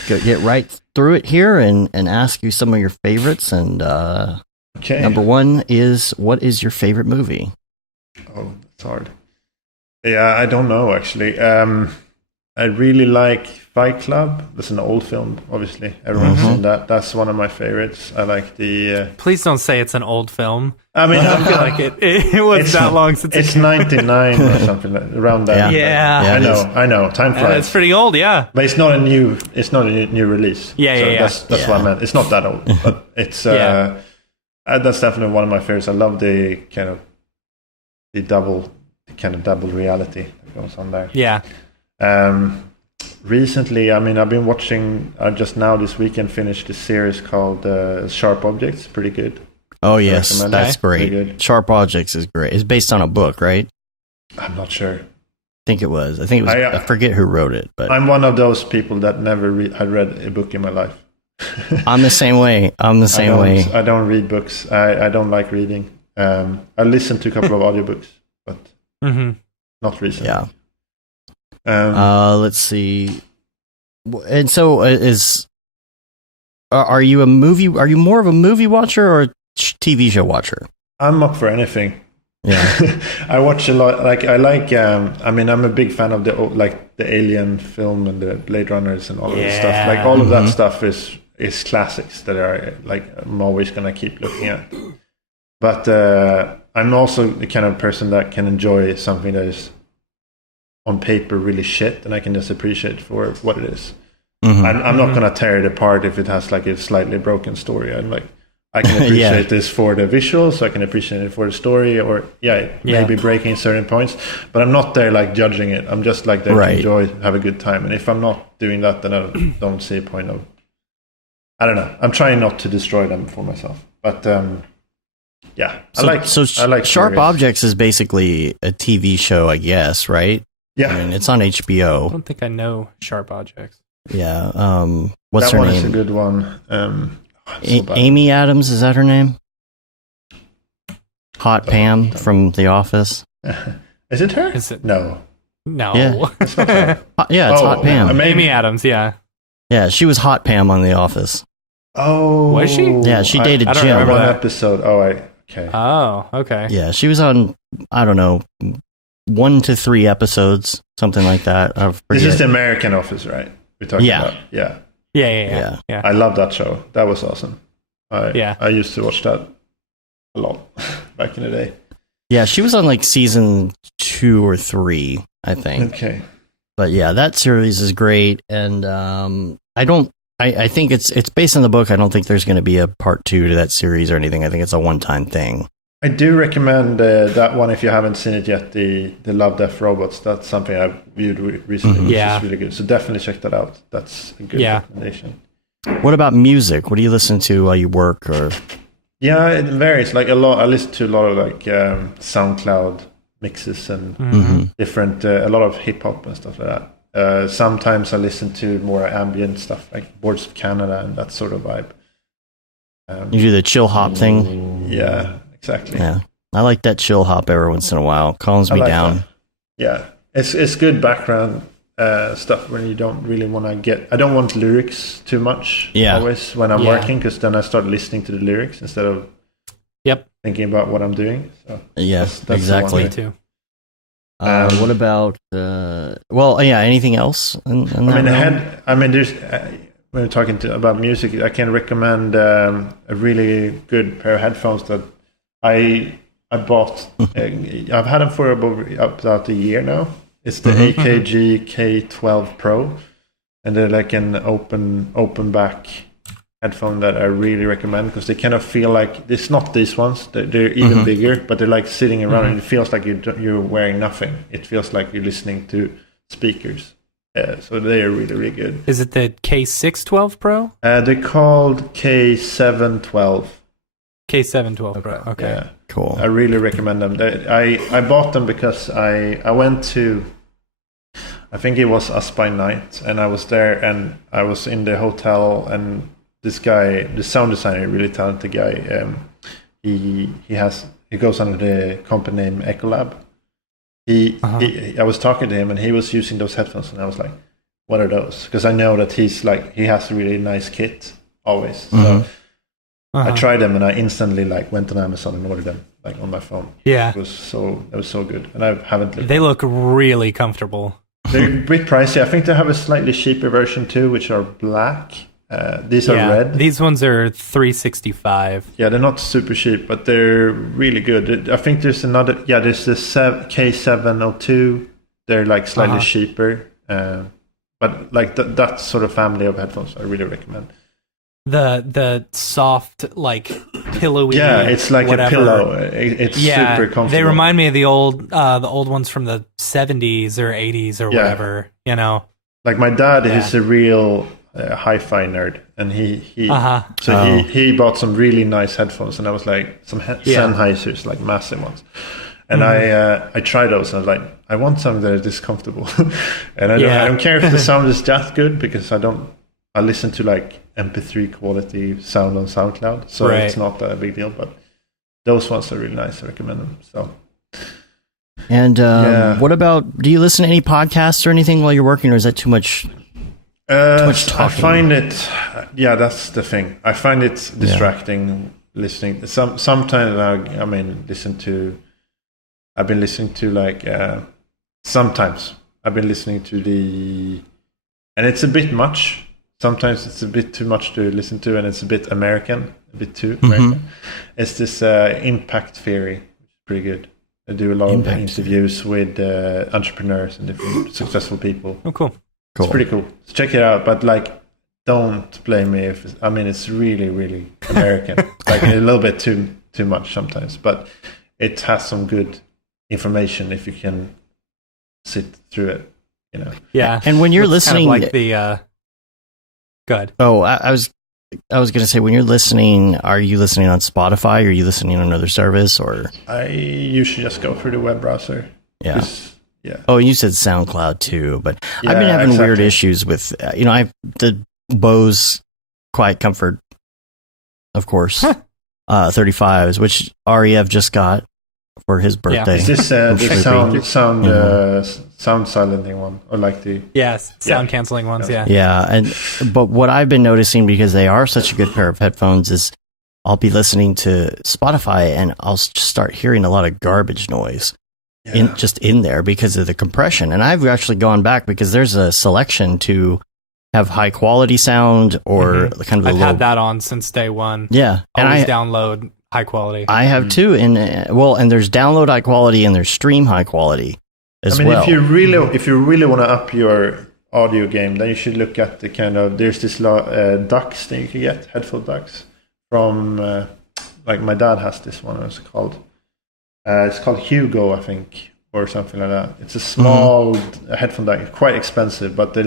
get right through it here and ask you some of your favorites. And number one is, what is your favorite movie? Oh, it's hard. Yeah, I don't know, actually. I really like Fight Club. That's an old film, obviously. Everyone's seen that. That's one of my favorites. I like the... Please don't say it's an old film. I mean, I feel like it was that long since it's 99 or something, around that. Yeah. I know. Time flies. It's pretty old, yeah. But it's not a new release. That's what I meant. It's not that old, but it's that's definitely one of my favorites. I love the kind of double reality that goes on there. Yeah. Recently, I mean, I've been watching. I just now this weekend finished a series called Sharp Objects. Pretty good. Oh yes, that's great. Sharp Objects is great. It's based on a book, right? I'm not sure. I think it was. I forget who wrote it, but I'm one of those people that never had read a book in my life. I'm the same way. I don't read books. I don't like reading. I listened to a couple of audiobooks, but not recently. Yeah. Let's see. And so are you more of a movie watcher or a TV show watcher? I'm up for anything. Yeah. I watch a lot. I mean, I'm a big fan of the Alien film and the Blade Runners and all of this stuff. Like all of that stuff is classics that are like I'm always gonna keep looking at. But I'm also the kind of person that can enjoy something that is on paper really shit, and I can just appreciate for what it is. I'm not gonna tear it apart if it has like a slightly broken story. I can appreciate this for the visuals, I can appreciate it for the story, or maybe breaking certain points, but I'm not there like judging it. I'm just like there to enjoy, have a good time. And if I'm not doing that, then I don't see a point of, I don't know. I'm trying not to destroy them for myself. But I like Sharp Objects is basically a TV show, I guess, right? Yeah. I mean, it's on HBO. I don't think I know Sharp Objects. Yeah. What's that her one name? Is a good one. Amy Adams, is that her name? Hot Pam from The Office. Is it her? Is it? No. Yeah. It's not her. It's Hot Pam. Amy Adams, yeah. Yeah, she was Hot Pam on The Office. Oh. Was she? Yeah, she dated I don't Jim. remember One that. episode. Okay. Oh, okay. Yeah, she was on, I don't know, 1 to 3 episodes, something like that. This is the American Office, right? We're talking about. Yeah. I love that show. That was awesome. I used to watch that a lot back in the day. Yeah, she was on like season 2 or 3, I think. Okay. But yeah, that series is great, and I think it's based on the book. I don't think there's going to be a part 2 to that series or anything. I think it's a one-time thing. I do recommend that one if you haven't seen it yet. The Love, Death, Robots. That's something I viewed recently. Which is really good. So definitely check that out. That's a good recommendation. What about music? What do you listen to while you work? Or yeah, it varies. Like a lot. I listen to a lot of like SoundCloud mixes and different. A lot of hip hop and stuff like that. Sometimes I listen to more ambient stuff like Boards of Canada and that sort of vibe. You do the chill hop thing? Yeah. Exactly. Yeah, I like that chill hop every once in a while. Calms me down. Yeah, it's good background stuff when you don't really want to get. I don't want lyrics too much. Always when I'm working, because then I start listeling to the lyrics instead of thinking about what I'm doing. So yes, that's exactly. Me too. What about? Anything else? There's. When we're talking about music, I can recommend a really good pair of headphones that I bought. I've had them for about a year now. It's the AKG K12 Pro, and they're like an open back headphone that I really recommend, because they kind of feel like it's not these ones. They're even bigger, but they're like sitting around, and it feels like you're wearing nothing. It feels like you're listening to speakers. So they are really, really good. Is it the K612 Pro? They're called K712. K712 Pro. Okay. Yeah. Cool. I really recommend them. I bought them because I went to, I think it was Us by Night, and I was there, and I was in the hotel, and this guy, the sound designer, really talented guy, he goes under the company name Ecolab. I was talking to him, and he was using those headphones, and I was like, "What are those?" Because I know that he has a really nice kit always. So I tried them, and I instantly went on Amazon and ordered them on my phone. Yeah, it was so good, and I haven't. They look really comfortable. They're a bit pricey. I think they have a slightly cheaper version too, which are black. These are red. These ones are $365. Yeah, they're not super cheap, but they're really good. I think there's another. Yeah, there's the K702. They're slightly cheaper, but that sort of family of headphones, I really recommend. The soft pillowy. Yeah, it's like a pillow. It's super comfortable. They remind me of the old ones from the 70s or 80s or whatever. You know, like my dad is a real hi-fi nerd, and he bought some really nice headphones, and I was like some Sennheisers, massive ones, and I tried those, and I was like, I want something that is this comfortable, and I don't care if the sound is that good, because I listen to MP3 quality sound on SoundCloud, so it's not that a big deal, but those ones are really nice. I recommend them. So. And what about? Do you listen to any podcasts or anything while you're working, or is that too much? I find it. Yeah, that's the thing. I find it distracting listening. Sometimes listen to. I've been listening to sometimes I've been listening to and it's a bit much. Sometimes it's a bit too much to listen to, and it's a bit American, a bit too American. It's this impact theory, which is pretty good. I do a lot of interviews with entrepreneurs and different successful people. Oh, cool. It's pretty cool. So check it out, but don't blame me if it's really, really American. A little bit too much sometimes, but it has some good information if you can sit through it. Yeah. And when you're listening, good. Oh, I was going to say, when you're listening, are you listening on Spotify? Or are you listening on another service? Or I usually just go through the web browser. Yeah. Yeah. Oh, you said SoundCloud too, but I've been having weird issues with, I have the Bose Quiet Comfort, of course, 35s, which REF just got for his birthday. Is this the sound silencing one, or sound canceling ones? Yeah. Yeah, but what I've been noticing, because they are such a good pair of headphones, is I'll be listening to Spotify and I'll start hearing a lot of garbage noise. In there because of the compression. And I've actually gone back, because there's a selection to have high quality sound or kind of I've had that on since day one. Yeah. Always download high quality. I have too. And there's download high quality and there's stream high quality as well. If you really want to up your audio game, then you should look at the there's this ducks that you can get, headphone ducks from my dad has this one. What's it called? It's called Hugo, I think, or something like that. It's a small headphone jack, quite expensive, but they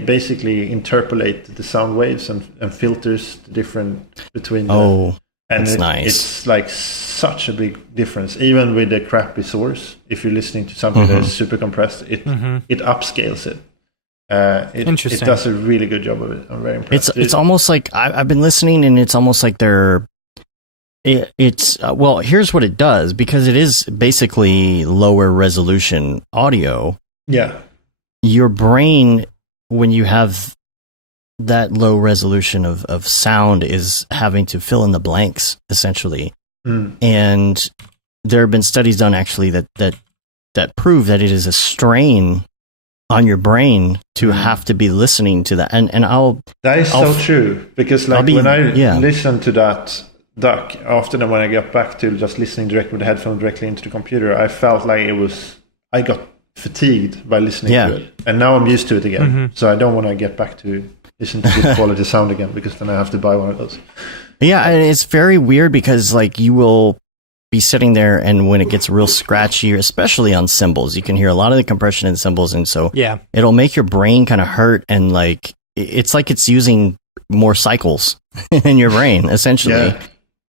basically interpolate the sound waves and filters the different between them. And that's nice. It's such a big difference, even with the crappy source. If you're listening to something that is super compressed, it upscales it. Interesting. It does a really good job of it. I'm very impressed. It's almost like I've been listening, and it's almost like they're It's well, here's what it does, because it is basically lower resolution audio. Yeah. Your brain, when you have that low resolution of sound, is having to fill in the blanks, essentially. And there have been studies done actually that prove that it is a strain on your brain to have to be listening to that. And that is so true, because like when I listen to that duck, often when I get back to just listening directly with the headphone directly into the computer, I felt like I got fatigued by listening to it. And now I'm used to it again. So I don't want to get back to listen to good quality sound again, because then I have to buy one of those. Yeah, and it's very weird, because like you will be sitting there, and when it gets real scratchy, especially on cymbals, you can hear a lot of the compression in cymbals, and so it'll make your brain kind of hurt, and like it's like it's using more cycles in your brain, essentially.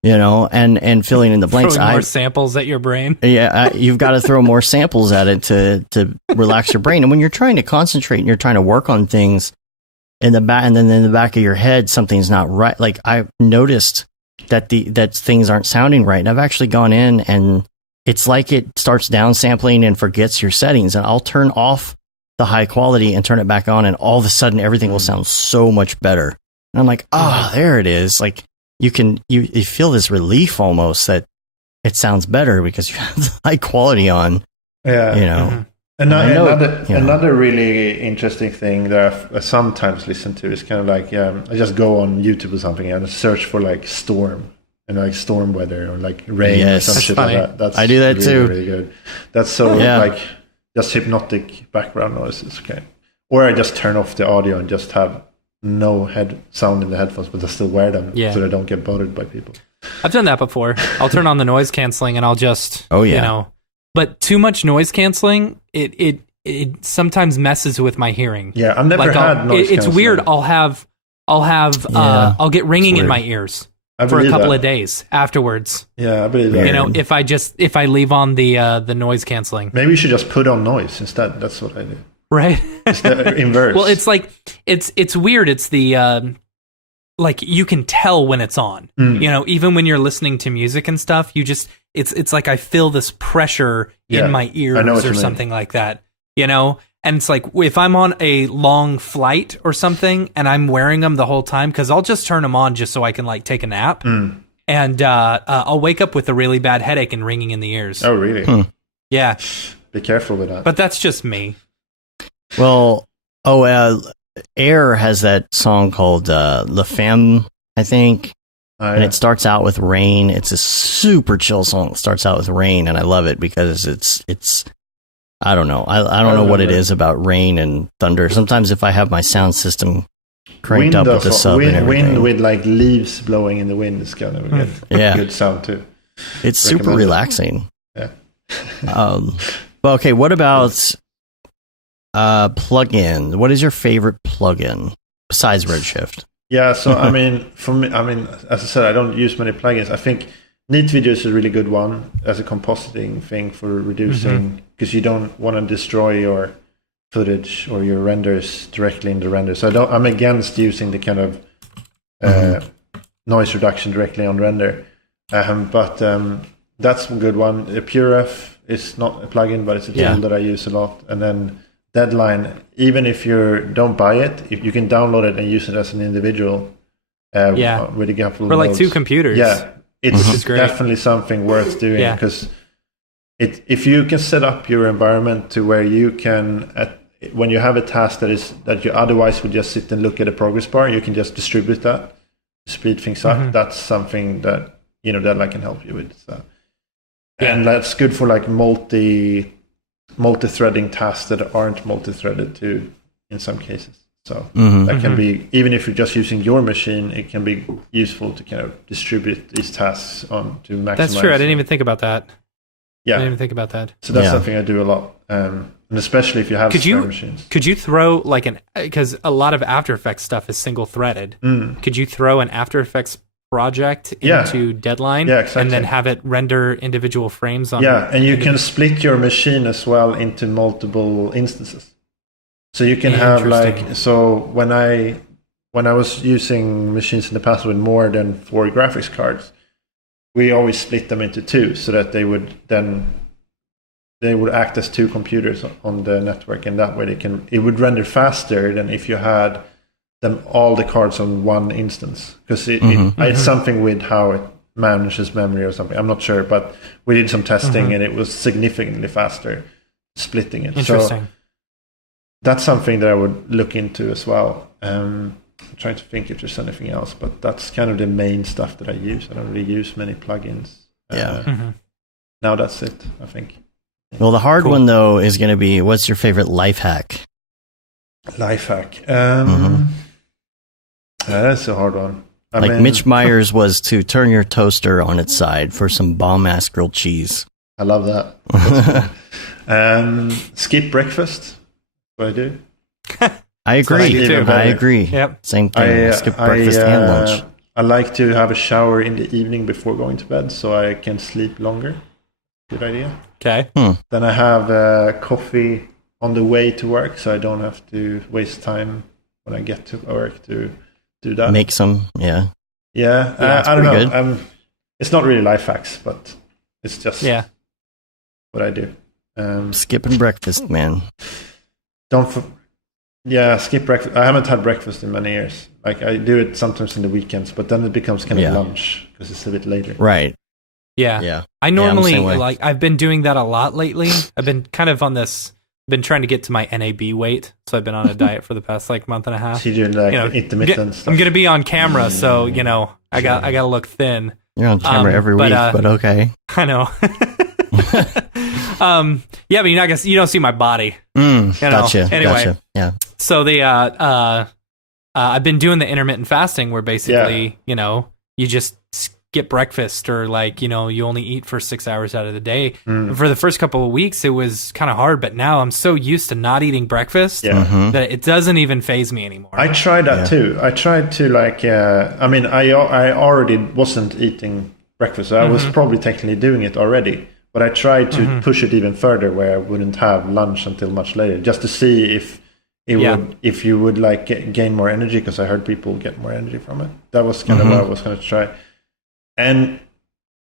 You know, and filling in the blanks. Throwing more samples at your brain. You've got to throw more samples at it to relax your brain. And when you're trying to concentrate and you're trying to work on things in the back, and then in the back of your head, something's not right. Like I've noticed that things aren't sounding right. And I've actually gone in, and it's like it starts downsampling and forgets your settings. And I'll turn off the high quality and turn it back on, and all of a sudden everything will sound so much better. And I'm like, there it is. Like you feel this relief almost that it sounds better because you have the high quality on. Yeah. You know. Another really interesting thing that I sometimes listen to is kind of like I just go on YouTube or something and search for like storm and like storm weather or like rain or some shit like that. I do that really, too. Really good. That's so like just hypnotic background noises. Okay. Or I just turn off the audio and just have no head sound in the headphones, but I still wear them so I don't get bothered by people. I've done that before. I'll turn on the noise canceling and I'll just you know. But too much noise canceling, it sometimes messes with my hearing. Yeah, I've never had noise canceling. It's weird. I'll get ringing in my ears for a couple of days afterwards. Yeah, I believe that. You know, if I leave on the noise canceling. Maybe you should just put on noise instead. That's what I do. Right. It's the inverse. Well, it's like it's weird. It's the like you can tell when it's on. You know, even when you're listening to music and stuff, you just it's like I feel this pressure in my ears or something like that. You know, and it's like if I'm on a long flight or something and I'm wearing them the whole time, because I'll just turn them on just so I can like take a nap, and I'll wake up with a really bad headache and ringing in the ears. Oh, really? Yeah. Be careful with that. But that's just me. Well, Air has that song called La Femme, I think. And it starts out with rain. It's a super chill song. It starts out with rain, and I love it because it's I don't know. I don't know what it is about rain and thunder. Sometimes if I have my sound system cranked up with the sub and everything. Wind with like leaves blowing in the wind is kind of a good sound too. It's super relaxing. Yeah. Well, okay, what about plugin? What is your favorite plugin besides Redshift? Yeah, so I mean, for me, as I said, I don't use many plugins. I think Neat Video is a really good one as a compositing thing for reducing, because you don't want to destroy your footage or your renders directly in the render. So I'm against using the kind of noise reduction directly on render. But that's a good one. PureRef is not a plugin, but it's a tool that I use a lot. And then Deadline, even if you don't buy it, if you can download it and use it as an individual with a couple for like 2 computers. Yeah, it's definitely something worth doing, because if you can set up your environment to where you can, when you have a task that you otherwise would just sit and look at a progress bar, you can just distribute that, speed things up. That's something that Deadline can help you with. So. And that's good for like multi-threading tasks that aren't multi-threaded too in some cases. So that can be, even if you're just using your machine, it can be useful to kind of distribute these tasks on to maximize. That's true. I didn't even think about that. Yeah. I didn't even think about that. So that's something I do a lot. And especially if you have spare machines. Could you throw like because a lot of After Effects stuff is single threaded. Could you throw an After Effects project into Deadline and then have it render individual frames on and you can split your machine as well into multiple instances, so you can have like, so when I was using machines in the past with more than 4 graphics cards, we always split them into two so that they would act as two computers on the network, and that way it would render faster than if you had them all the cards on one instance, because it's something with how it manages memory or something. I'm not sure, but we did some testing and it was significantly faster splitting it. Interesting. So that's something that I would look into as well. I'm trying to think if there's anything else, but that's kind of the main stuff that I use. I don't really use many plugins. Now that's it, I think. Well, the hard one though is going to be, what's your favorite life hack? Life hack. That's a hard one. I mean, Mitch Myers was to turn your toaster on its side for some bomb-ass grilled cheese. I love that. Skip breakfast. What I do. I agree. I agree. Yep. Same thing. Skip breakfast and lunch. I like to have a shower in the evening before going to bed so I can sleep longer. Good idea. Okay. Then I have coffee on the way to work, so I don't have to waste time when I get to work to do that. Make some, yeah. I don't know. It's not really life hacks, but it's just what I do. Skipping breakfast, man. Skip breakfast. I haven't had breakfast in many years. Like, I do it sometimes in the weekends, but then it becomes kind of lunch because it's a bit later. Right. Yeah. I normally I've been doing that a lot lately. I've been kind of on this. Been trying to get to my NAB weight, so I've been on a diet for the past month and a half. So you're doing intermittent stuff. I'm gonna be on camera, so I gotta look thin. You're on camera every week, but okay. I know. But you don't see my body. Gotcha. Anyway, gotcha. Yeah. So I've been doing the intermittent fasting, where basically you just skip breakfast, or you only eat for 6 hours out of the day. For the first couple of weeks, it was kind of hard, but now I'm so used to not eating breakfast that it doesn't even faze me anymore. I tried that too. I tried to I already wasn't eating breakfast. So I was probably technically doing it already, but I tried to push it even further, where I wouldn't have lunch until much later, just to see if you would gain more energy, because I heard people get more energy from it. That was kind of what I was going to try. And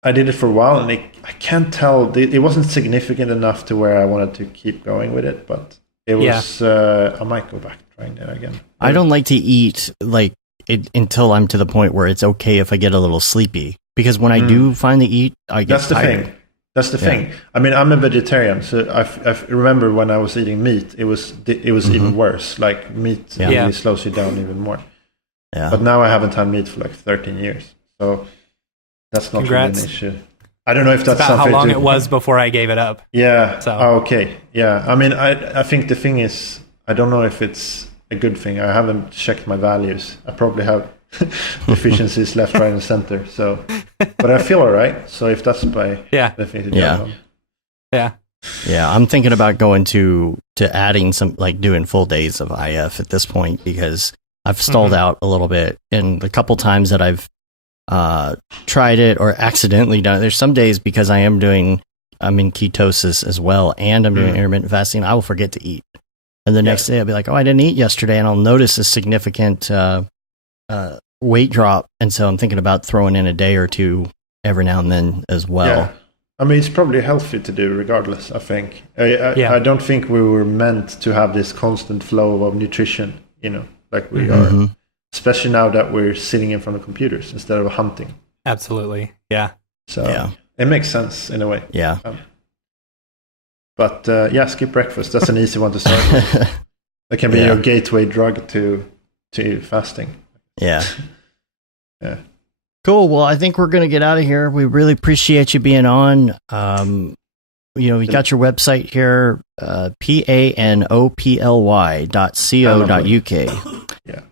I did it for a while, and I can't tell. It wasn't significant enough to where I wanted to keep going with it, but it was. I might go back trying that again. I don't like to eat until I'm to the point where it's okay if I get a little sleepy, because when I do finally eat, I get tired. That's the thing. I mean, I'm a vegetarian, so I remember when I was eating meat, it was even worse. Like, meat really slows you down even more. Yeah. But now I haven't had meat for 13 years, so. That's not really an issue. I don't know if that's about how long it was before I gave it up. Yeah. So. Oh, okay. Yeah. I mean, I think the thing is, I don't know if it's a good thing. I haven't checked my values. I probably have deficiencies left, right, and center. So, but I feel all right. So if that's by definitely Yeah. I'm thinking about going to adding some, doing full days of IF at this point, because I've stalled out a little bit, and the couple times that I've tried it or accidentally done it. There's some days, because I'm in ketosis as well, and I'm doing intermittent fasting, I will forget to eat. And the next day I'll be like, oh, I didn't eat yesterday, and I'll notice a significant weight drop. And so I'm thinking about throwing in a day or two every now and then as well. Yeah. I mean, it's probably healthy to do regardless, I think. I don't think we were meant to have this constant flow of nutrition, like we are. Especially now that we're sitting in front of computers instead of hunting. Absolutely, yeah. So it makes sense in a way. Yeah. But skip breakfast. That's an easy one to start with. That can be your gateway drug to fasting. Yeah. Yeah. Cool. Well, I think we're going to get out of here. We really appreciate you being on. We got your website here, panoply.co.uk.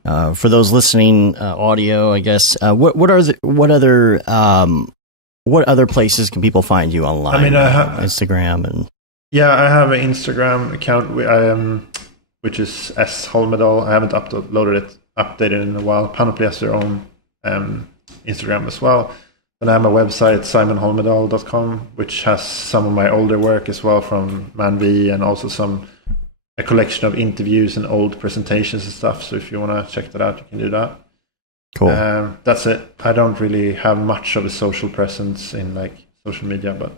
Yeah. For those listening audio, I guess. What other places can people find you online? I mean, Instagram and. Yeah, I have an Instagram account which is S Holmedal. I haven't updated in a while. Panoply has their own Instagram as well. And I have my website, simonholmedal.com, which has some of my older work as well from ManV, and also a collection of interviews and old presentations and stuff. So if you want to check that out, you can do that. Cool. That's it. I don't really have much of a social presence in like social media, but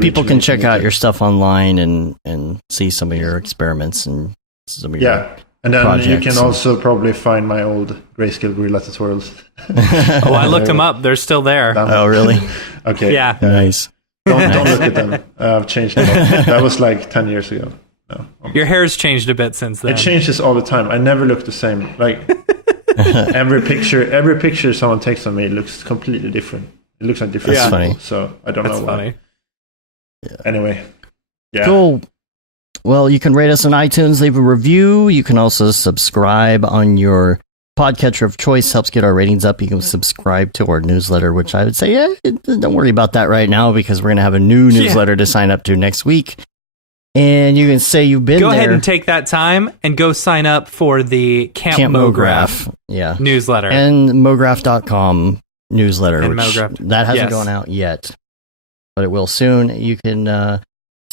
people can check out your stuff online and see some of your experiments and some of your and then projects. You can also probably find my old Grayscale Gorilla tutorials. I looked them up. They're still there. Oh, really? Okay. Yeah. Nice. Don't look at them. I've changed it. That was like 10 years ago. No. Your hair's changed a bit since then. It changes all the time. I never look the same. Like every picture someone takes of me looks completely different. It looks like different people. Funny. So I don't know why. Funny. Yeah. Anyway. Yeah. Cool. Well, you can rate us on iTunes, leave a review. You can also subscribe on your podcatcher of choice. Helps get our ratings up. You can subscribe to our newsletter, which I would say, don't worry about that right now because we're going to have a new newsletter to sign up to next week. And you can say you've been there. Go ahead and take that time and go sign up for the Camp Mograph newsletter. And Mograph.com newsletter. And which Mograph. That hasn't gone out yet, but it will soon. You can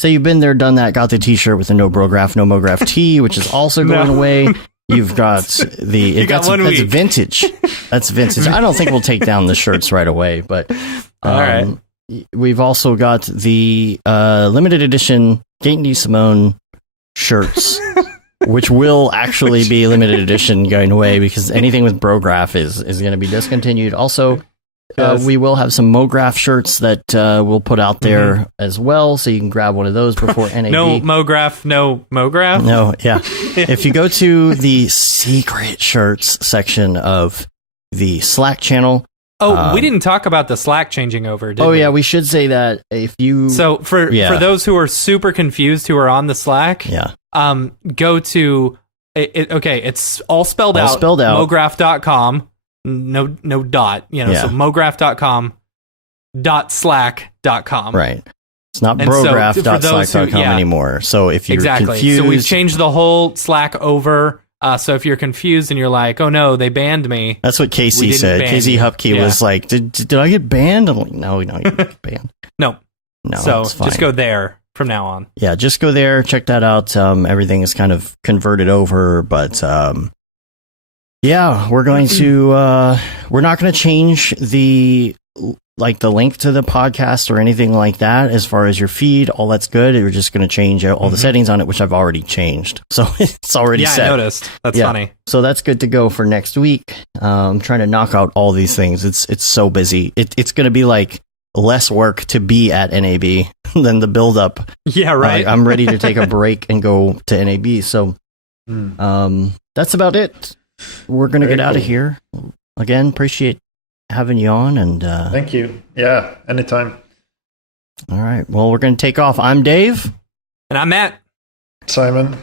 say you've been there, done that, got the t-shirt with the No Brograph, No Mograph tee, which is also going away. You've got that's vintage. That's vintage. I don't think we'll take down the shirts right away, but all right. We've also got the limited edition Gaten D. Simone shirts, which will actually be limited edition going away because anything with Brograph is going to be discontinued. Also, we will have some Mograph shirts that we'll put out there as well, so you can grab one of those before NAB. No Mograph, no Mograph? No, yeah. If you go to the secret shirts section of the Slack channel... Oh, we didn't talk about the Slack changing over, did we? Yeah, we should say that if you... So for those who are super confused who are on the Slack, go to... it's all spelled out. Mograph.com. No dot. So mograph.com.slack.com. Right. It's not brograph.slack.com anymore. So if you're confused... So we've changed the whole Slack over... so if you're confused and you're like, oh no, they banned me. That's what Casey said. Casey Hupke was like, did I get banned? I'm like, no, you didn't get banned. No. So just go there from now on. Yeah, just go there. Check that out. Everything is kind of converted over, but we're going to, we're not going to change the link to the podcast or anything like that as far as your feed. All that's good. We're just going to change all the settings on it, which I've already changed. So it's already set. I noticed. That's funny. So that's good to go for next week. I'm trying to knock out all these things. It's so busy. It's going to be like less work to be at NAB than the build up. Yeah, right. I'm ready to take a break and go to NAB. So that's about it. We're going to get out of here. Again, appreciate having you on, and thank you. Yeah, anytime. All right. Well, we're going to take off. I'm Dave. And I'm Matt. Simon.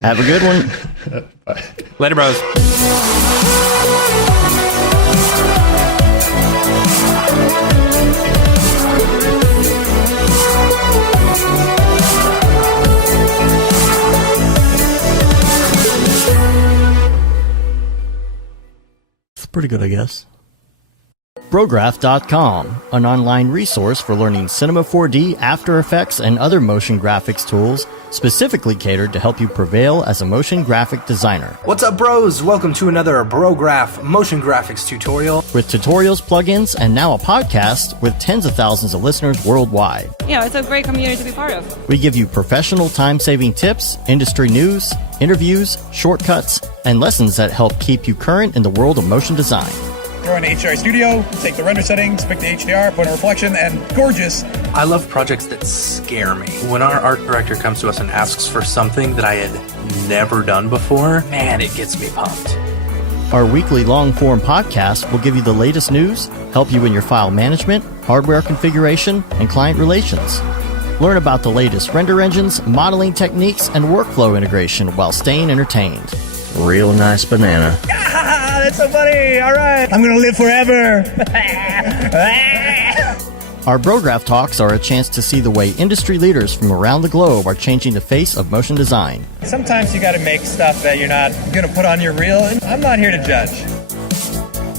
Have a good one. Bye. Later, bros. It's pretty good, I guess. Brograph.com, an online resource for learning Cinema 4D, After Effects, and other motion graphics tools specifically catered to help you prevail as a motion graphic designer. What's up, bros? Welcome to another Brograph motion graphics tutorial. With tutorials, plugins, and now a podcast with tens of thousands of listeners worldwide. Yeah, it's a great community to be part of. We give you professional time-saving tips, industry news, interviews, shortcuts, and lessons that help keep you current in the world of motion design. Throw in HDR Studio, take the render settings, pick the HDR, put in reflection, and gorgeous. I love projects that scare me. When our art director comes to us and asks for something that I had never done before, man, it gets me pumped. Our weekly long-form podcast will give you the latest news, help you in your file management, hardware configuration, and client relations. Learn about the latest render engines, modeling techniques, and workflow integration while staying entertained. Real nice banana. Ah, that's so funny. All right. I'm going to live forever. Our Brograph Talks are a chance to see the way industry leaders from around the globe are changing the face of motion design. Sometimes you got to make stuff that you're not going to put on your reel, and I'm not here to judge.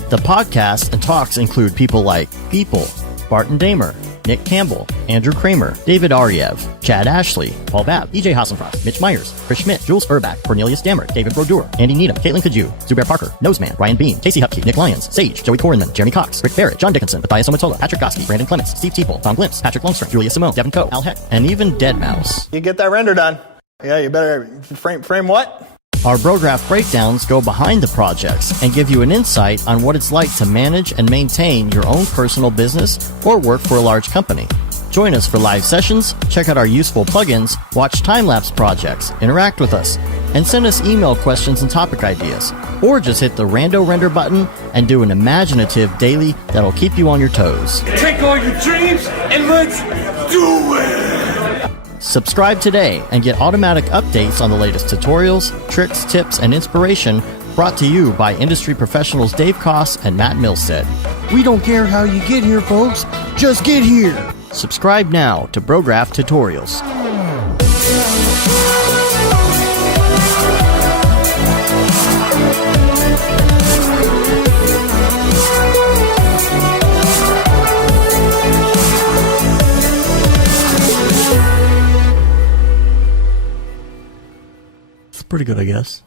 The podcasts and talks include people like People, Barton Damer, Nick Campbell, Andrew Kramer, David Ariev, Chad Ashley, Paul Babb, EJ Hassenfrost, Mitch Myers, Chris Schmidt, Jules Urbach, Cornelius Dammert, David Brodeur, Andy Needham, Caitlin Kaju, Zubair Parker, Noseman, Ryan Bean, Casey Hupke, Nick Lyons, Sage, Joey Korenman, Jeremy Cox, Rick Barrett, John Dickinson, Matthias Omatola, Patrick Goski, Brandon Clements, Steve Teeple, Tom Glimpse, Patrick Longstrom, Julia Simone, Devin Coe, Al Heck, and even Deadmau5. You get that render done. Yeah, you better frame what? Our Brograph breakdowns go behind the projects and give you an insight on what it's like to manage and maintain your own personal business or work for a large company. Join us for live sessions, check out our useful plugins, watch time-lapse projects, interact with us, and send us email questions and topic ideas. Or just hit the Rando Render button and do an imaginative daily that'll keep you on your toes. Take all your dreams and let's do it! Subscribe today and get automatic updates on the latest tutorials, tricks, tips, and inspiration brought to you by industry professionals Dave Koss and Matt Milstead. We don't care how you get here, folks. Just get here. Subscribe now to Brograph Tutorials. It's pretty good, I guess.